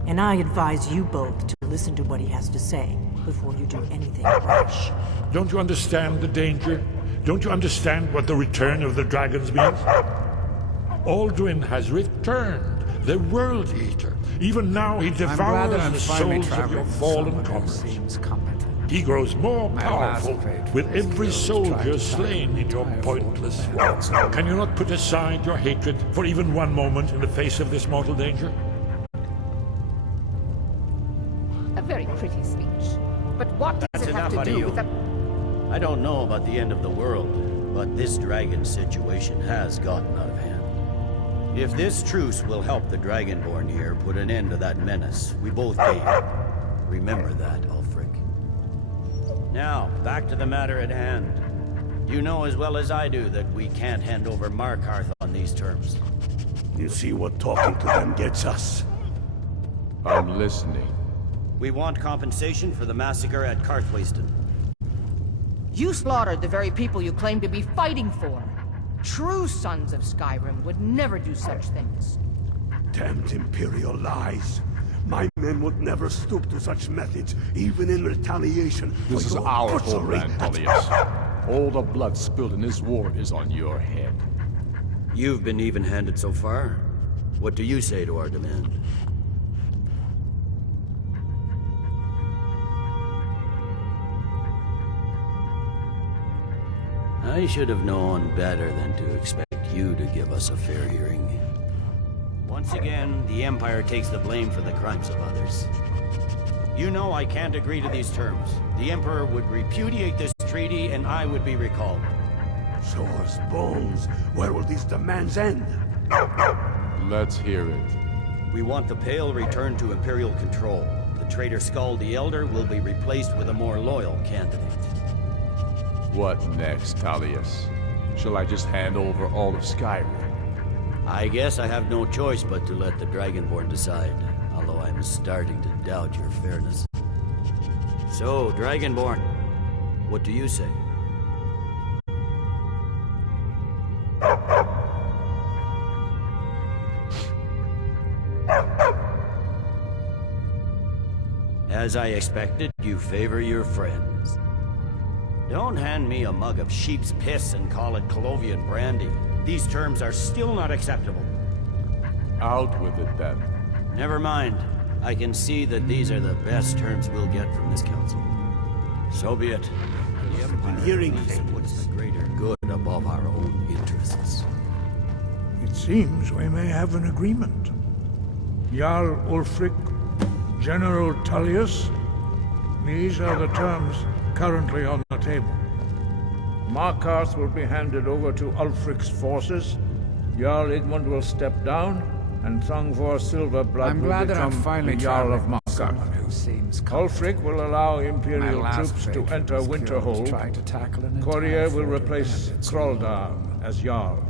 And I advise you both to listen to what he has to say before you do anything rash. Don't you understand the danger? Don't you understand what the return of the dragons means? Alduin has returned, the World Eater. Even now he devours the souls of your fallen comrades. He grows more powerful with every soldier slain in your pointless war. Can you not put aside your hatred for even one moment in the face of this mortal danger? A very pretty speech. But what does That's it have enough to out of do you. with the... I don't know about the end of the world, but this dragon situation has gotten out of hand. If this truce will help the Dragonborn here put an end to that menace, we both gain. Remember that, Ulfric. Now, back to the matter at hand. You know as well as I do that we can't hand over Markarth on these terms. You see what talking to them gets us? I'm listening. We want compensation for the massacre at Karthwasten. You slaughtered the very people you claim to be fighting for. True sons of Skyrim would never do such things. Damned Imperial lies. My men would never stoop to such methods, even in retaliation. This is our homeland, Tullius. All the blood spilled in this war is on your head. You've been even-handed so far. What do you say to our demand? I should have known better than to expect you to give us a fair hearing. Once again, the Empire takes the blame for the crimes of others. You know I can't agree to these terms. The Emperor would repudiate this treaty and I would be recalled. Swords, bones, where will these demands end? Let's hear it. We want the Pale returned to Imperial control. The traitor Skull the Elder will be replaced with a more loyal candidate. What next, Tullius? Shall I just hand over all of Skyrim? I guess I have no choice but to let the Dragonborn decide, although I'm starting to doubt your fairness. So, Dragonborn, what do you say? As I expected, you favor your friends. Don't hand me a mug of sheep's piss and call it Colovian brandy. These terms are still not acceptable. Out with it, then. Never mind. I can see that these are the best terms we'll get from this council. So be it. The Empire hearing puts the greater good above our own interests. It seems we may have an agreement. Jarl Ulfric, General Tullius, these are the terms currently on the table. Markarth will be handed over to Ulfric's forces, Jarl Igmund will step down, and Thongvor Silverblood will become the Jarl of Markarth. Ulfric will allow Imperial troops to enter Winterhold. Courier will replace Kraldar as Jarl.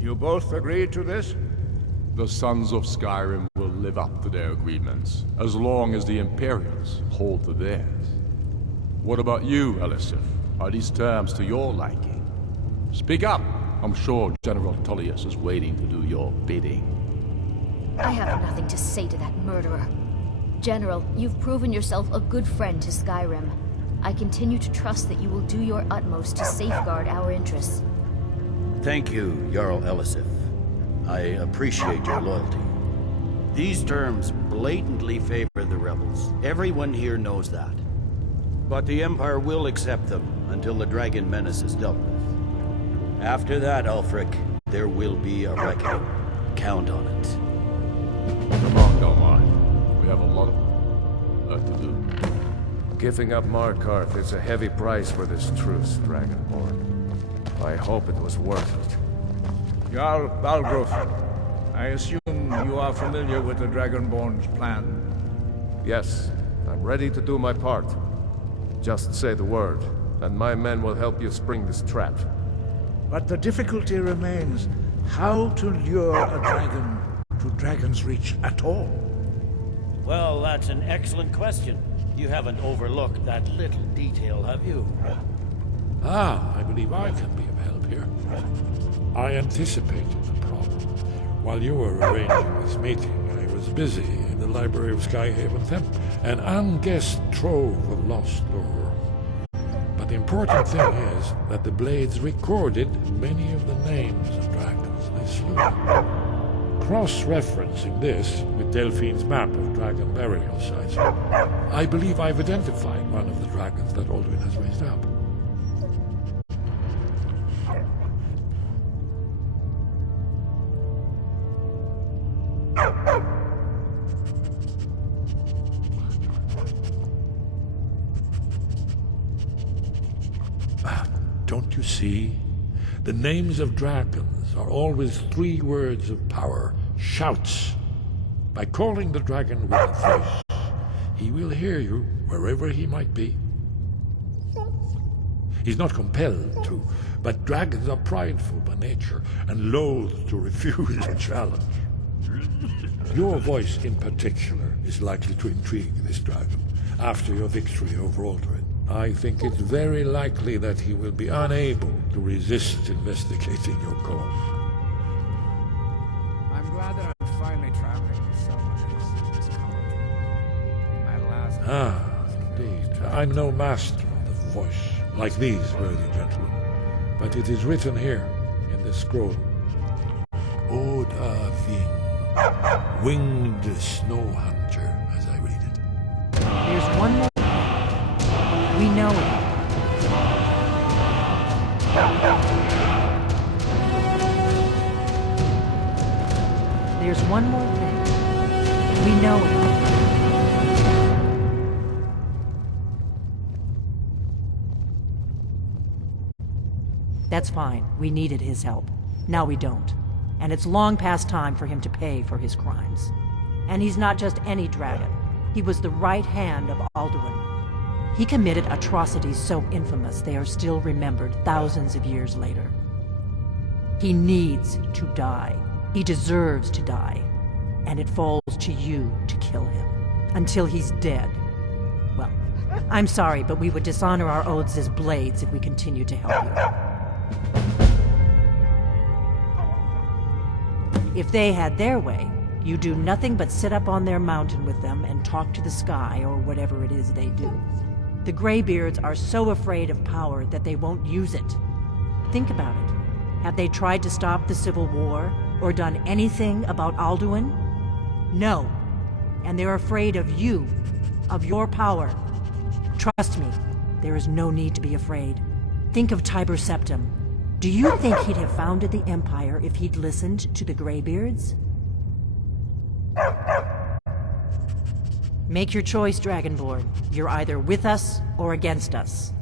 You both agree to this? The Sons of Skyrim will live up to their agreements, as long as the Imperials hold to theirs. What about you, Elisif? Are these terms to your liking? Speak up! I'm sure General Tullius is waiting to do your bidding. I have nothing to say to that murderer. General, you've proven yourself a good friend to Skyrim. I continue to trust that you will do your utmost to safeguard our interests. Thank you, Jarl Elisif. I appreciate your loyalty. These terms blatantly favor the rebels. Everyone here knows that. But the Empire will accept them until the Dragon Menace is dealt with. After that, Ulfric, there will be a reckoning. Count on it. Come on, Galmar. We have a lot to do. Giving up Markarth is a heavy price for this truce, Dragonborn. I hope it was worth it. Jarl Balgruuf, I assume you are familiar with the Dragonborn's plan. Yes, I'm ready to do my part. Just say the word, and my men will help you spring this trap. But the difficulty remains how to lure a dragon to Dragon's Reach at all. Well, that's an excellent question. You haven't overlooked that little detail, have you? I believe I can be of help here. I anticipated the problem. While you were arranging this meeting, I was busy in the library of Skyhaven Temp, an unguessed trove of lost lore. But the important thing is that the Blades recorded many of the names of dragons they slew. Cross-referencing this with Delphine's map of dragon burial sites, I believe I've identified one of the dragons that Alduin has raised up. Don't you see? The names of dragons are always 3 words of power, shouts. By calling the dragon with a voice, he will hear you wherever he might be. He's not compelled to, but dragons are prideful by nature and loath to refuse a challenge. Your voice in particular is likely to intrigue this dragon after your victory over Alduin. I think it's very likely that he will be unable to resist investigating your cause. I'm glad that I'm finally traveling with someone who's this kind. My last... Ah, indeed. I'm no master of the voice, like these worthy gentlemen, but it is written here in this scroll. Oda Ving, winged snow hunter, as I read it. There's one more. We know it. There's one more thing. We know it. That's fine. We needed his help. Now we don't. And it's long past time for him to pay for his crimes. And he's not just any dragon. He was the right hand of Alduin. He committed atrocities so infamous they are still remembered thousands of years later. He needs to die. He deserves to die. And it falls to you to kill him. Until he's dead. Well, I'm sorry, but we would dishonor our oaths as blades if we continued to help you. If they had their way, you do nothing but sit up on their mountain with them and talk to the sky or whatever it is they do. The Greybeards are so afraid of power that they won't use it. Think about it. Have they tried to stop the Civil War or done anything about Alduin? No. And they're afraid of you, of your power. Trust me, there is no need to be afraid. Think of Tiber Septim. Do you think he'd have founded the Empire if he'd listened to the Greybeards? Make your choice, Dragonborn. You're either with us or against us.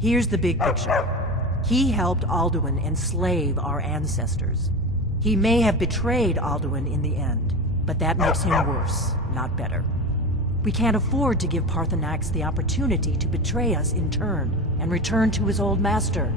Here's the big picture. He helped Alduin enslave our ancestors. He may have betrayed Alduin in the end, but that makes him worse, not better. We can't afford to give Parthenax the opportunity to betray us in turn and return to his old master.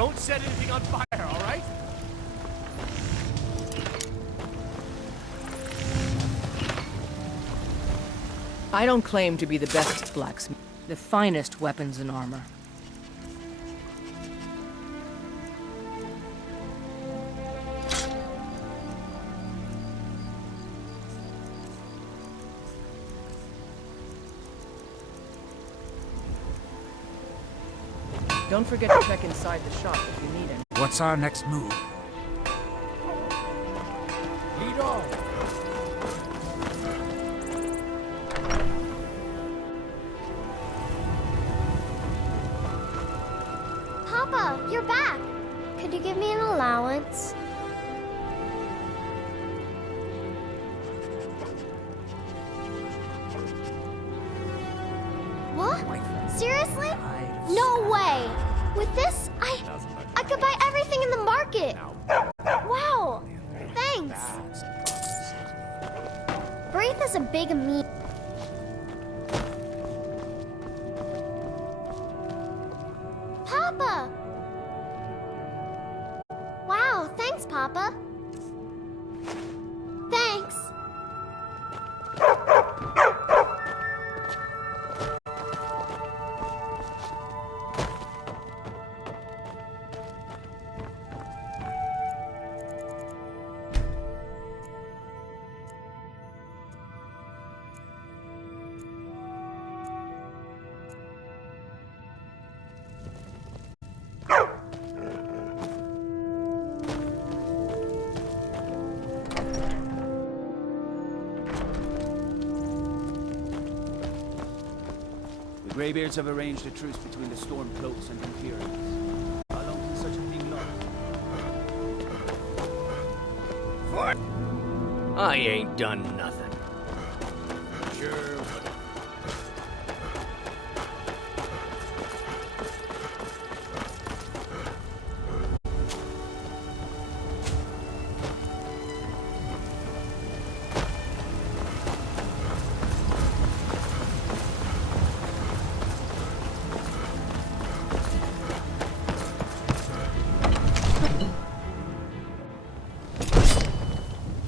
Don't set anything on fire, all right? I don't claim to be the best blacksmith, the finest weapons and armor. Don't forget to check inside the shop if you need it. What's our next move? Lead on! Papa, you're back. Could you give me an allowance? What? Seriously? No way! With this, I could buy everything in the market. Wow! Thanks. Braith is a big meat. Papa! Wow, thanks, Papa. Thanks. The Greybeards have arranged a truce between the Stormcloaks and Imperials. How long can such a thing last? I ain't done nothing. Sure.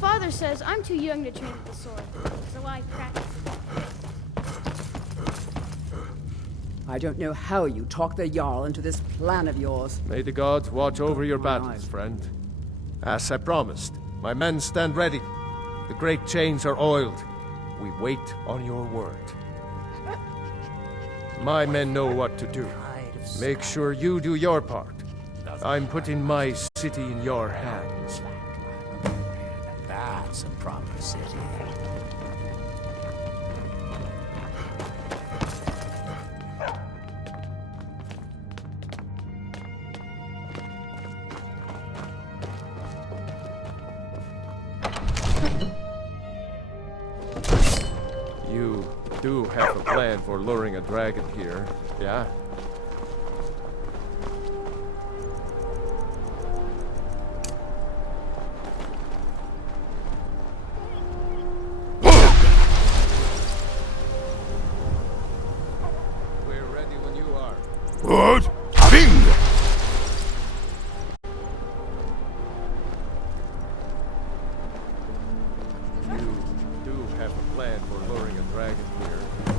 Father says I'm too young to train with the sword, so I practice. I don't know how you talk the Jarl into this plan of yours. May the gods watch over your battles, friend. As I promised, my men stand ready. The great chains are oiled. We wait on your word. My men know what to do. Make sure you do your part. I'm putting my city in your hands. That's a proper city. You do have a plan for luring a dragon here, yeah? We're ready when you are. Good. Bing! You do have a plan for luring a dragon here, yeah?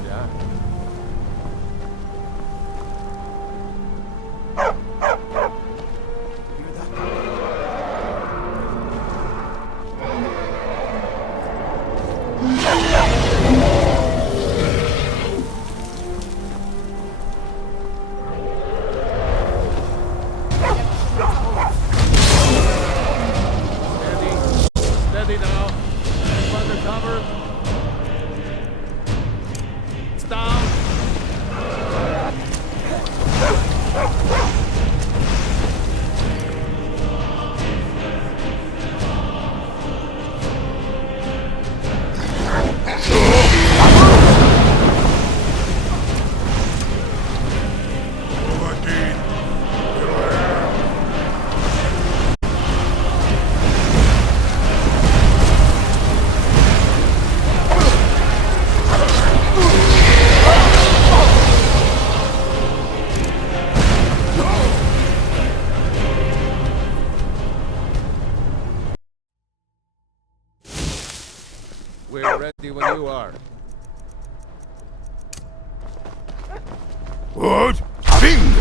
Steady now. Under cover. It's down. We're ready when you are. What? Bing!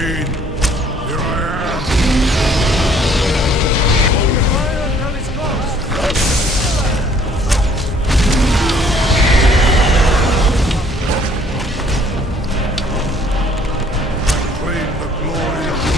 mean? Here I am. Claim the glory of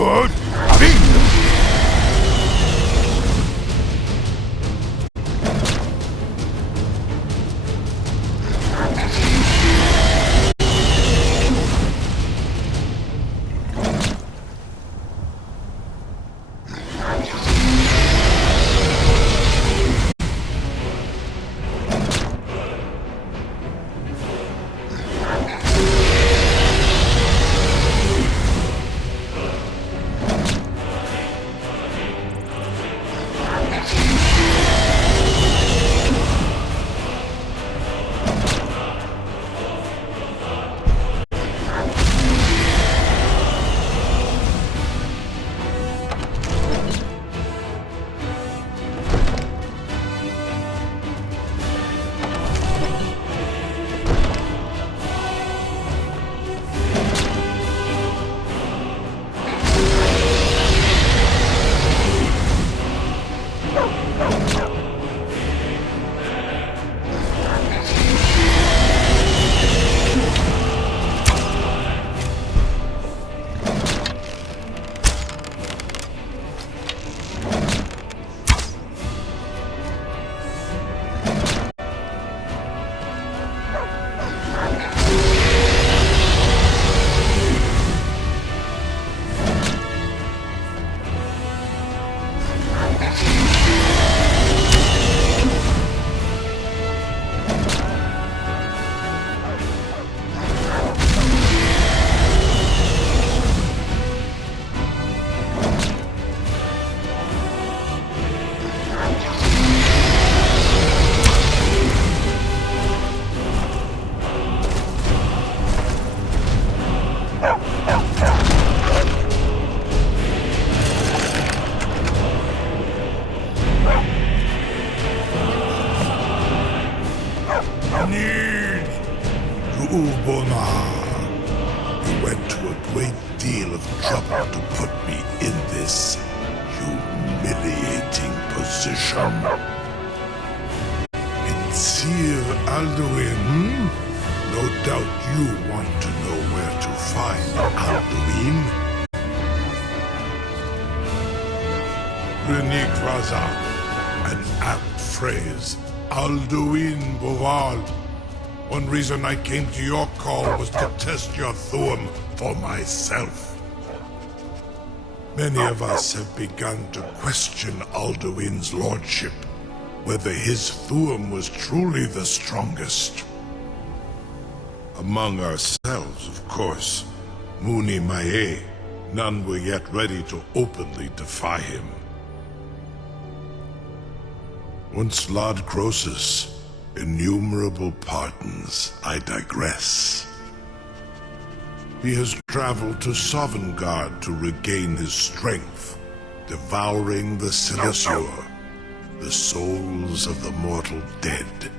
Good. great deal of trouble to put me in this humiliating position. Sir Alduin, no doubt you want to know where to find Alduin. Renikvaza, an apt phrase. Alduin Boval. One reason I came to your call was to test your Thuum for myself. Many of us have begun to question Alduin's lordship, whether his Thuum was truly the strongest. Among ourselves, of course, Muni Mae, none were yet ready to openly defy him. Once Lord Croesus, innumerable pardons, I digress. He has traveled to Sovngarde to regain his strength, devouring the Silesur, the souls of the mortal dead,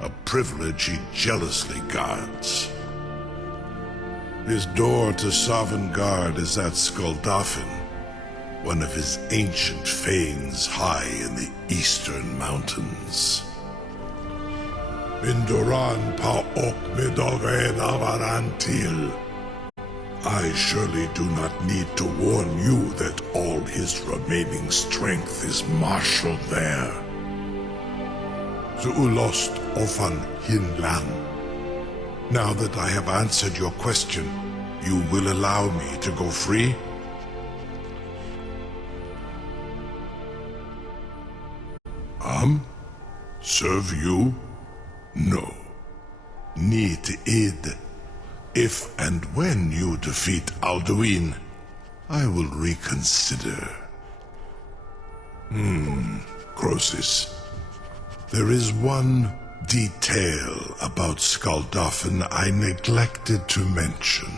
a privilege he jealously guards. His door to Sovngarde is at Skuldafn, one of his ancient fanes high in the eastern mountains. Bindoran pa ok midove avarantil. I surely do not need to warn you that all his remaining strength is marshaled there. Zuulost ofan hinlan. Now that I have answered your question, you will allow me to go free? Serve you? No. Need id. If and when you defeat Alduin, I will reconsider. Croesus. There is one detail about Skuldafn I neglected to mention.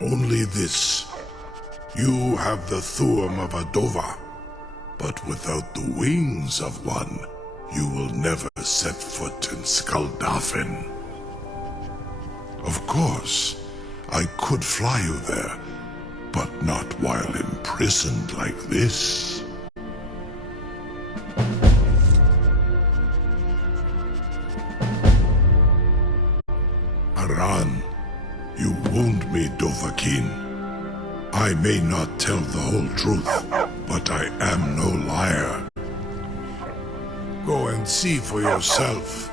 Only this. You have the Thuum of Adova, but without the wings of one, you will never set foot in Skuldafn. Of course, I could fly you there, but not while imprisoned like this. Aran, you wound me, Dovahkiin. I may not tell the whole truth, but I am no liar. Go and see for yourself.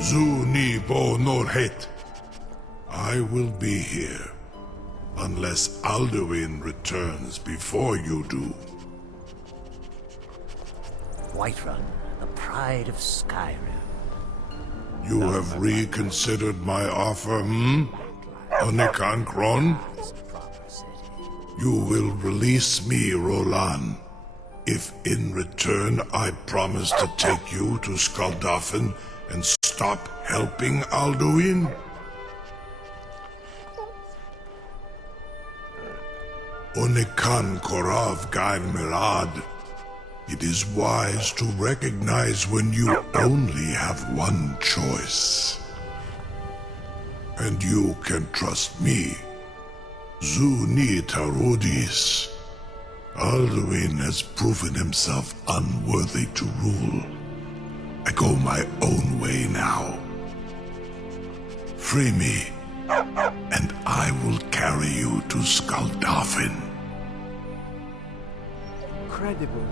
Zu ni bo norhet. I will be here, unless Alduin returns before you do. Whiterun, the pride of Skyrim. You have reconsidered my offer, Onikan Kron? You will release me, Rolan, if in return I promise to take you to Skuldafn and stop helping Alduin? Onikan Korav Gain Mirad. It is wise to recognize when you only have one choice. And you can trust me. Zuni Tarudis. Alduin has proven himself unworthy to rule. I go my own way now. Free me, and I will carry you to Skuldafn. Incredible.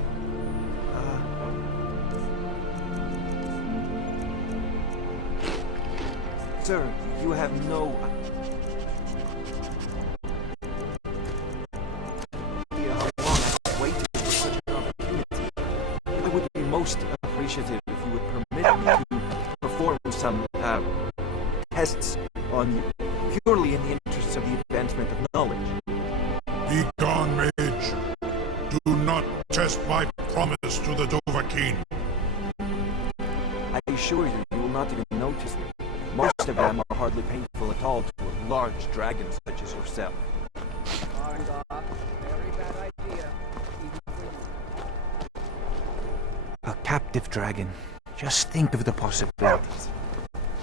Sir, you have no idea how long I've waited for such an opportunity. I would be most appreciative if you would permit me to perform some tests on you, purely in the interests of the advancement of knowledge. Be gone, mage. Do not test my promise to the Dovahkiin. I assure you, you will not even notice me. Most of them are hardly painful at all to a large dragon such as yourself. Very bad idea. A captive dragon. Just think of the possibilities.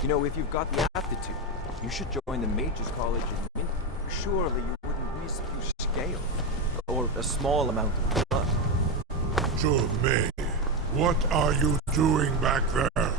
You know, if you've got the aptitude, You should join the Mages College in Mint. Surely you wouldn't miss a few scales. Or a small amount of blood. May, what are you doing back there?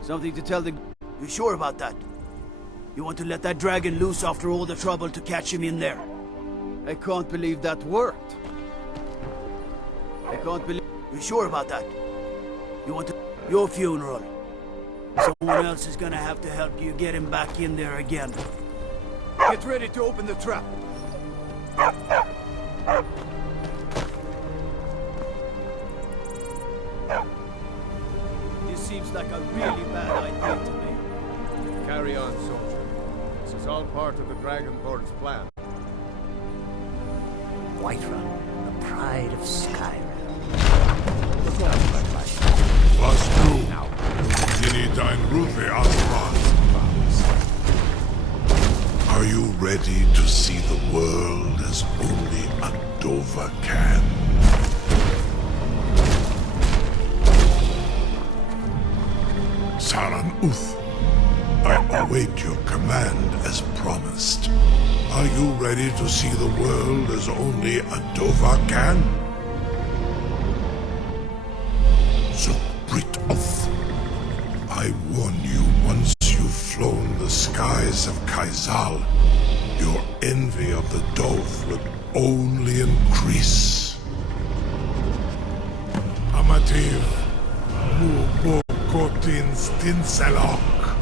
Something to tell the... You sure about that? You want to let that dragon loose after all the trouble to catch him in there? I can't believe that worked. I can't believe... You sure about that? You want to... Your funeral. Someone else is gonna have to help you get him back in there again. Get ready to open the trap. This seems like a really bad idea to me. Carry on, soldier. This is all part of the Dragonborn's plan. Whiterun, the pride of Skyrim. Was du, Gini dein Rufe ausmacht. Are you ready to see the world as only a Dova can? Saran Uth, I await your command as promised. Are you ready to see the world as only a Dova can? Zukbritoth, I warn you, once you've flown the skies of Kaizal, your envy of the Dove will only increase. Amativ, Mubo Kotin Stinselok.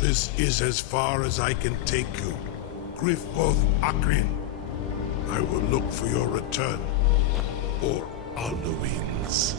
This is as far as I can take you. Grifoth Akrin. I will look for your return. Or Alduin's.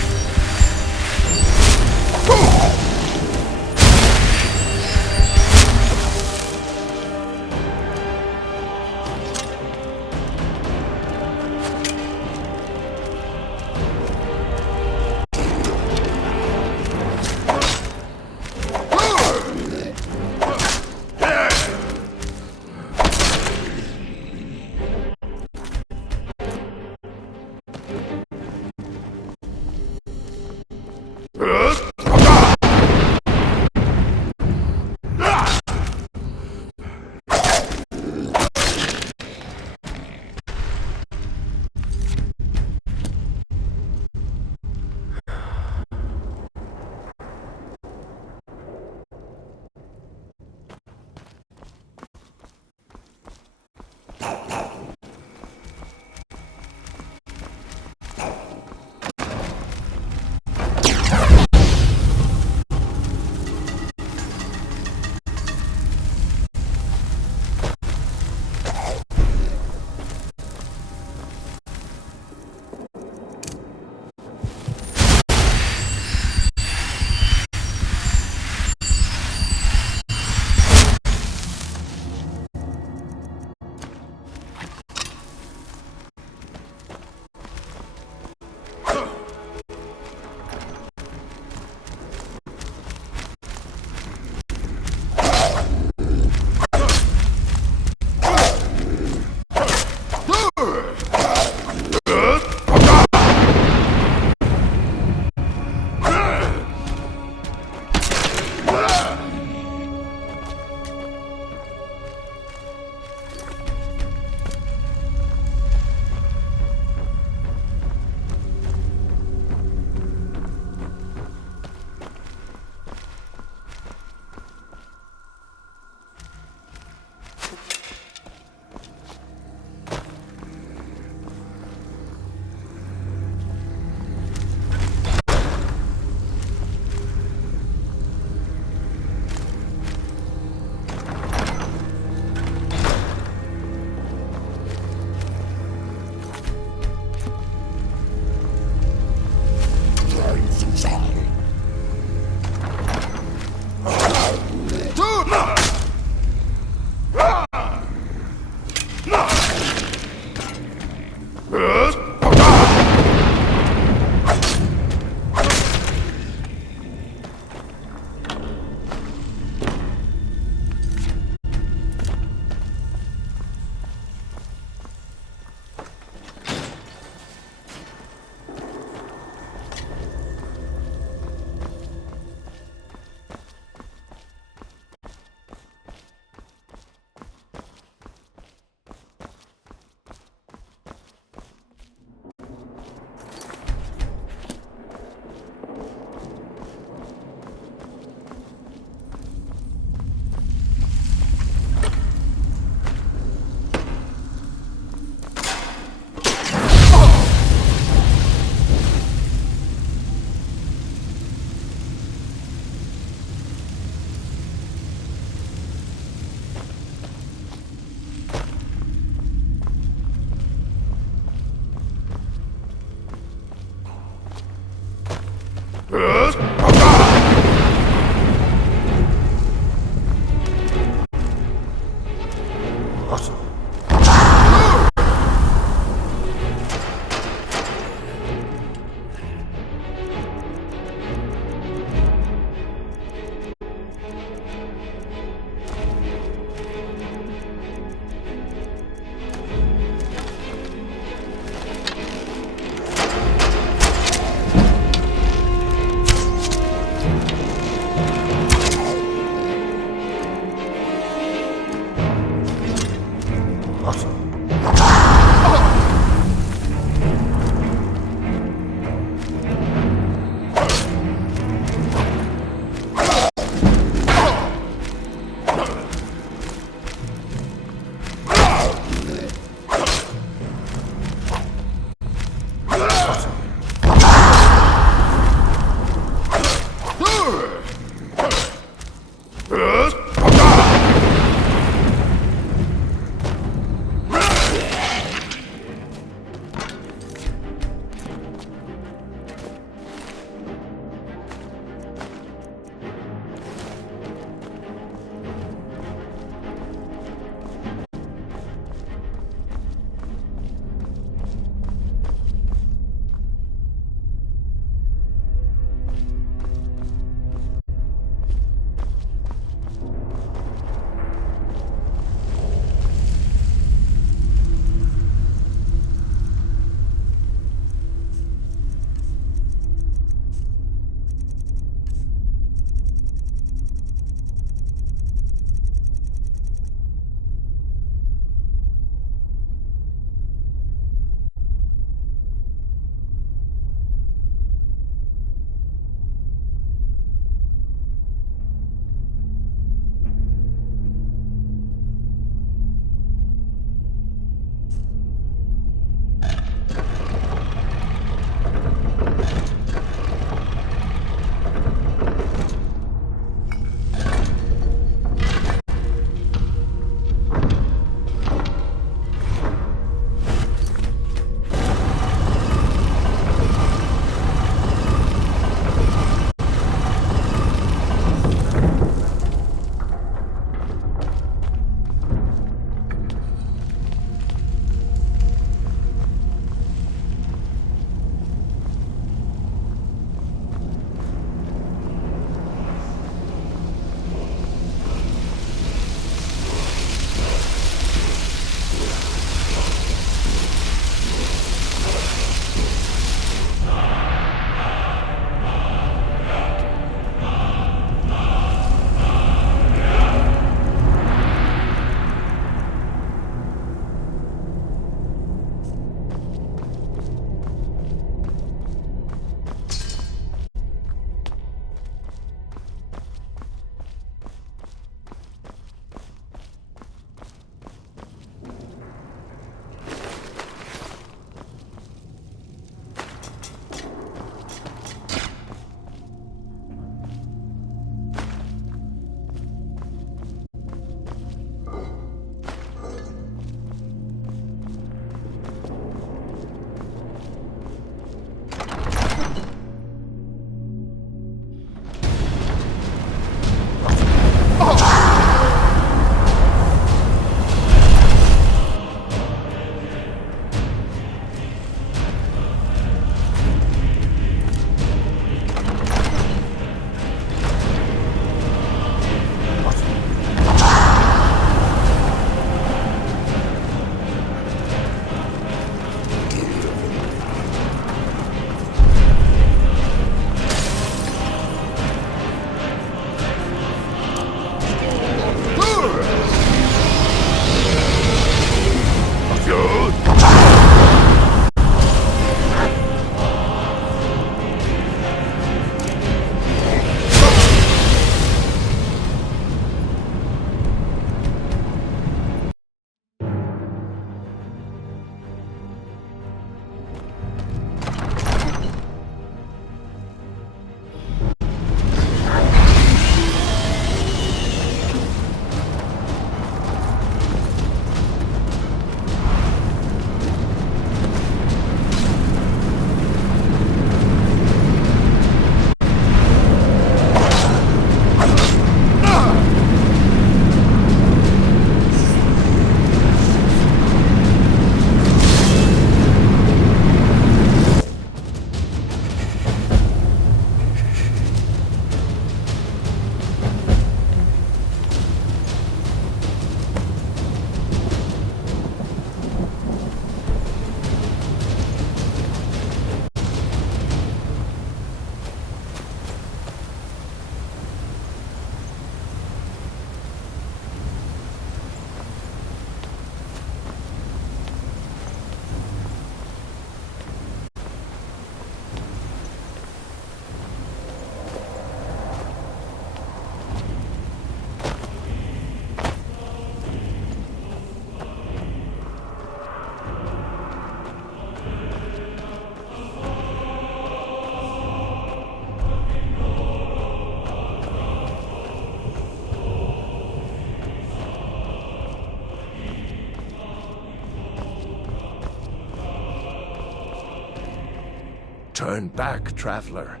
Turn back, traveler.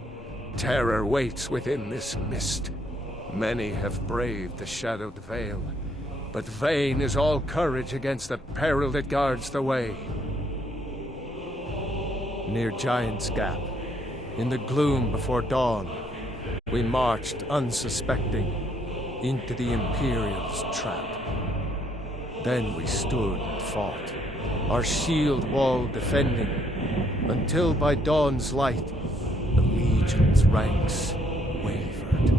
Terror waits within this mist. Many have braved the shadowed veil, but vain is all courage against the peril that guards the way. Near Giant's Gap, in the gloom before dawn, we marched unsuspecting into the Imperial's trap. Then we stood and fought, our shield wall defending, until by dawn's light, the Legion's ranks wavered.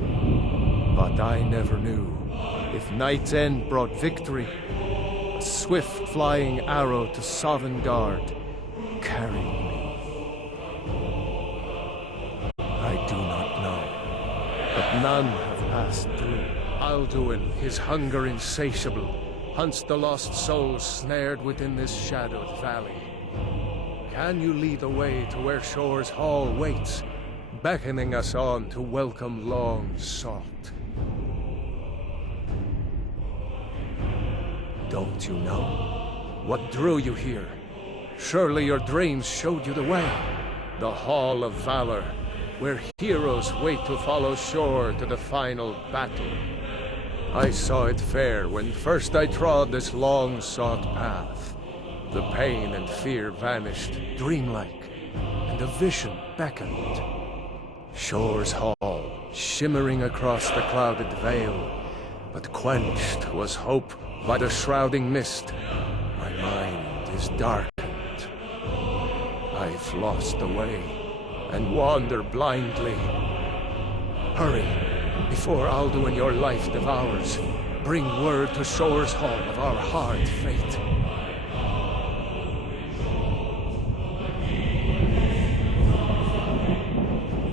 But I never knew if Night's End brought victory, a swift flying arrow to Sovngarde carried me. I do not know, but none have passed through. Alduin, his hunger insatiable, hunts the lost souls snared within this shadowed valley. Can you lead the way to where Shore's Hall waits, beckoning us on to welcome long sought? Don't you know? What drew you here? Surely your dreams showed you the way. The Hall of Valor, where heroes wait to follow Shore to the final battle. I saw it fair when first I trod this long-sought path. The pain and fear vanished, dreamlike, and a vision beckoned. Shore's Hall, shimmering across the clouded veil, but quenched was hope by the shrouding mist. My mind is darkened. I've lost the way, and wander blindly. Hurry, before Alduin your life devours. Bring word to Shore's Hall of our hard fate.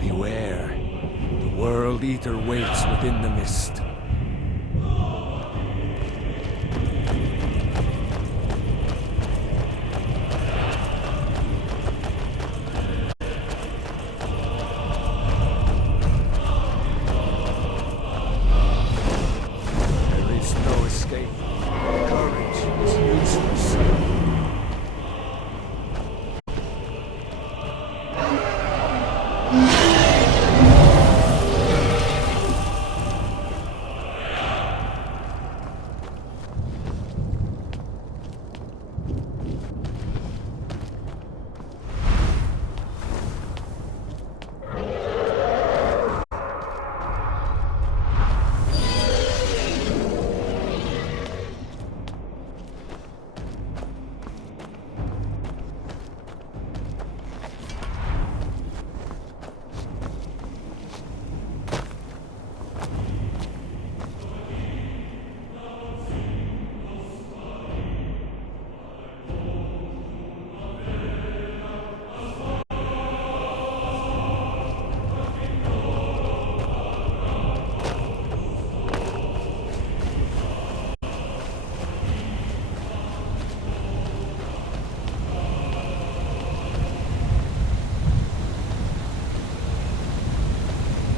Beware, the World Eater waits within the mist.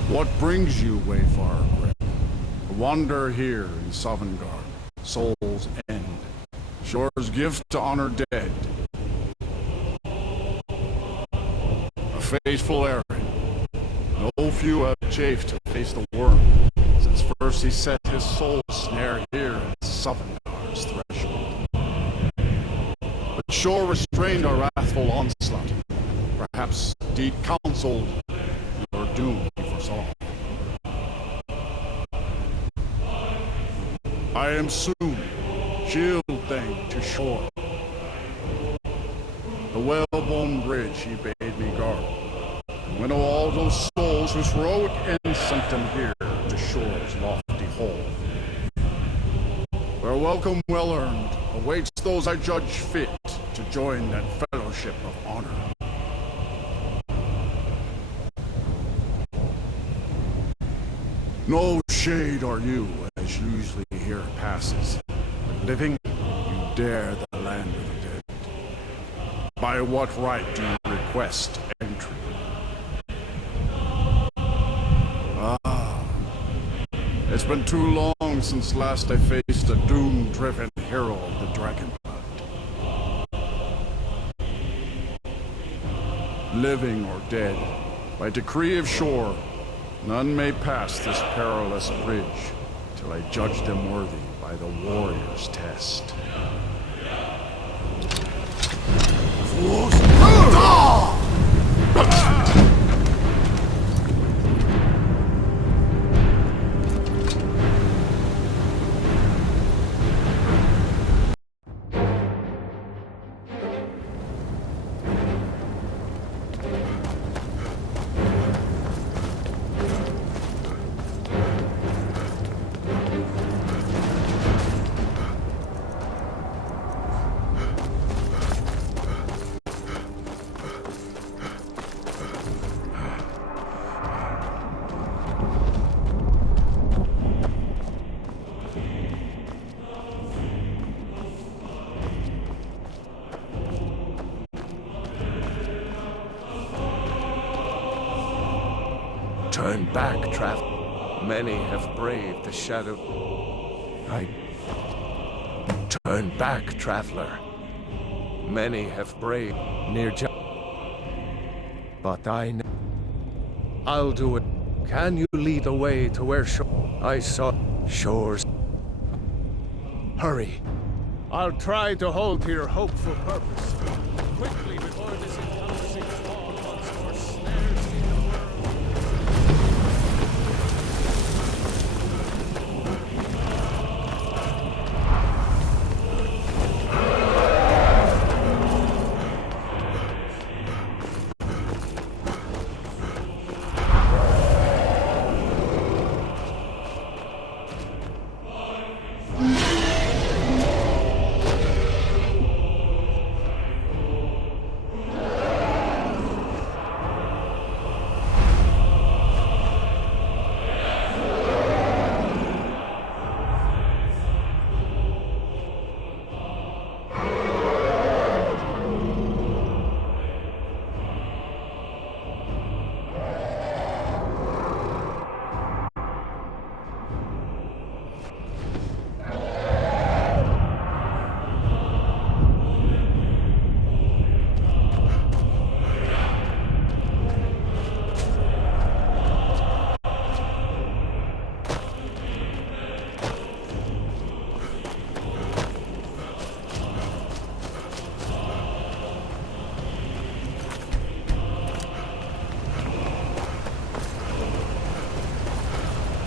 What brings you, Wayfarer Grim? To wander here in Sovngarde, Soul's End, Shore's gift to honor dead. A faithful errand. No few have chafed to face the worm, since first he set his soul snare here at Sovngarde's threshold. But Shore restrained our wrathful onslaught. Perhaps deed counseled your doom he foresaw. I am soon shield thing to Shore. The well-born bridge he bade me guard. And winnow all those souls whose heroic end sent them here to Shore's lofty hall. Where welcome well-earned awaits those I judge fit to join that fellowship of honor. No shade are you, as usually here passes. But living, you dare the land of the dead. By what right do you request entry? Ah, it's been too long since last I faced a doom-driven hero of the Dragonblood. living or dead. By decree of shore, none may pass this perilous bridge till I judge them worthy by the warrior's test. Turn back, traveler. Many have braved the shadow. Turn back, traveler. Many have braved near but I know. I'll do it. Can you lead the way to where I saw shores? Hurry. I'll try to hold to your hopeful purpose. Quickly before this encompassing fall once more snares me the world.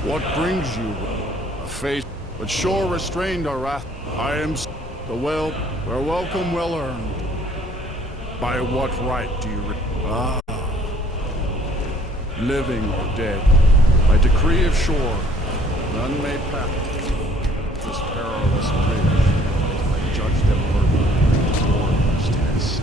What brings you? A face, but shore restrained our wrath. I am the well, where welcome well earned. By what right do you living or dead, by decree of shore, none may pass this perilous bridge. I judge them worthy of the warrior's test.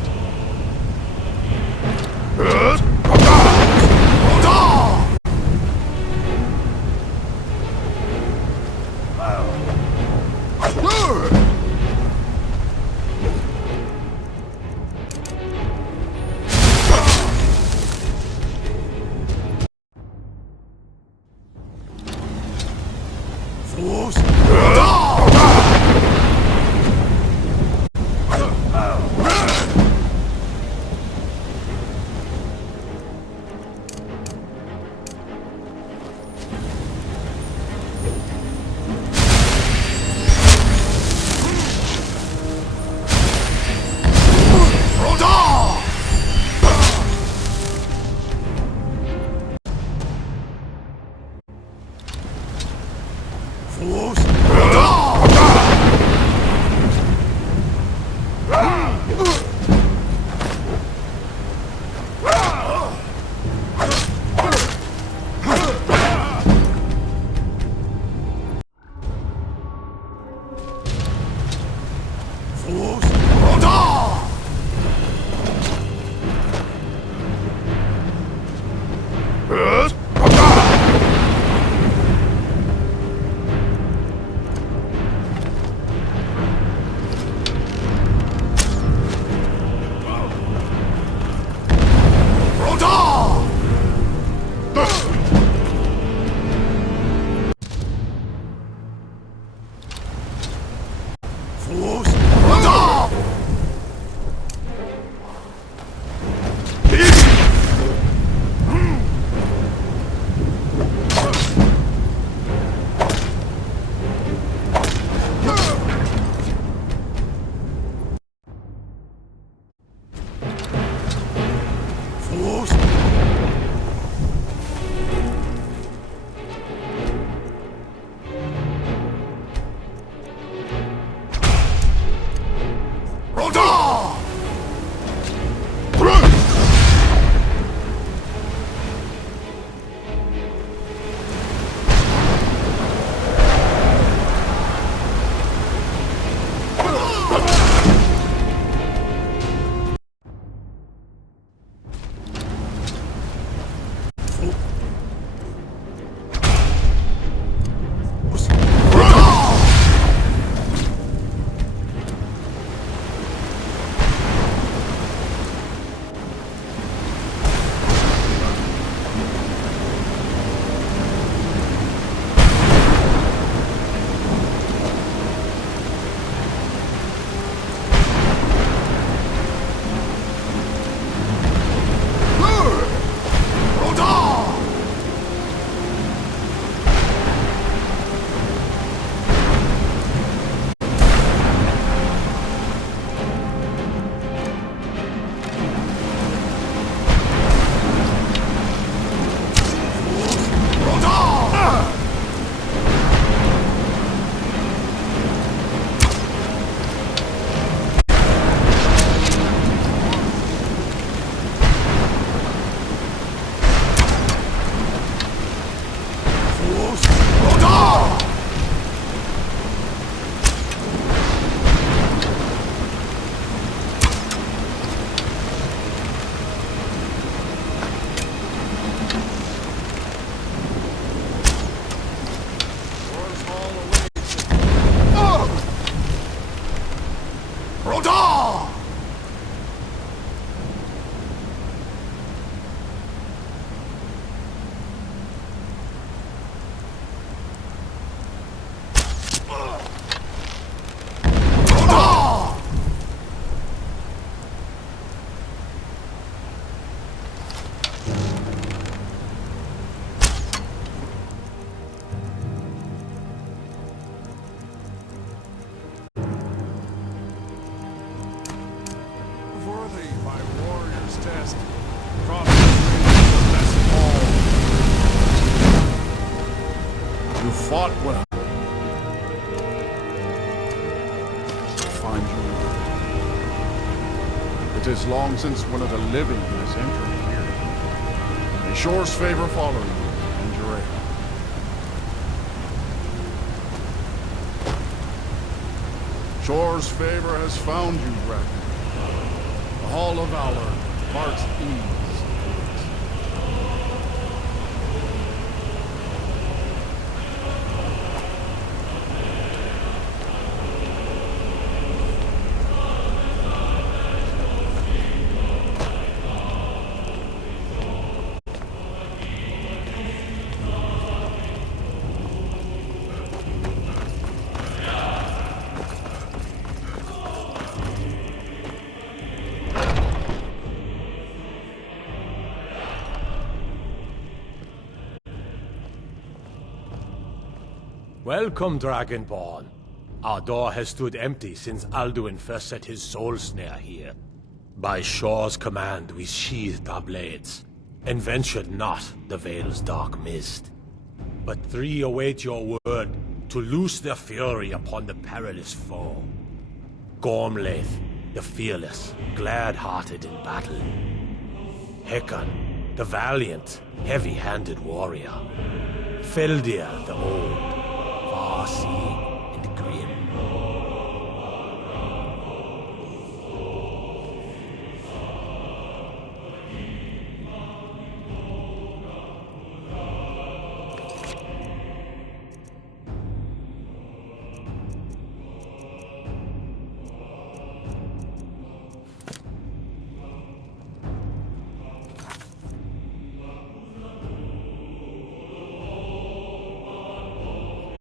fought well. Find you. It is long since one of the living has entered here. May Shore's favor follow you, and your aid. Shore's favor has found you, Dragon. The Hall of Valor marks ease. Welcome, Dragonborn. Our door has stood empty since Alduin first set his soul snare here. By Shore's command, we sheathed our blades, and ventured not the Vale's dark mist. But three await your word to loose their fury upon the perilous foe. Gormlaith, the fearless, glad-hearted in battle. Hecon, the valiant, heavy-handed warrior. Feldir, the old, far-seeing and grim.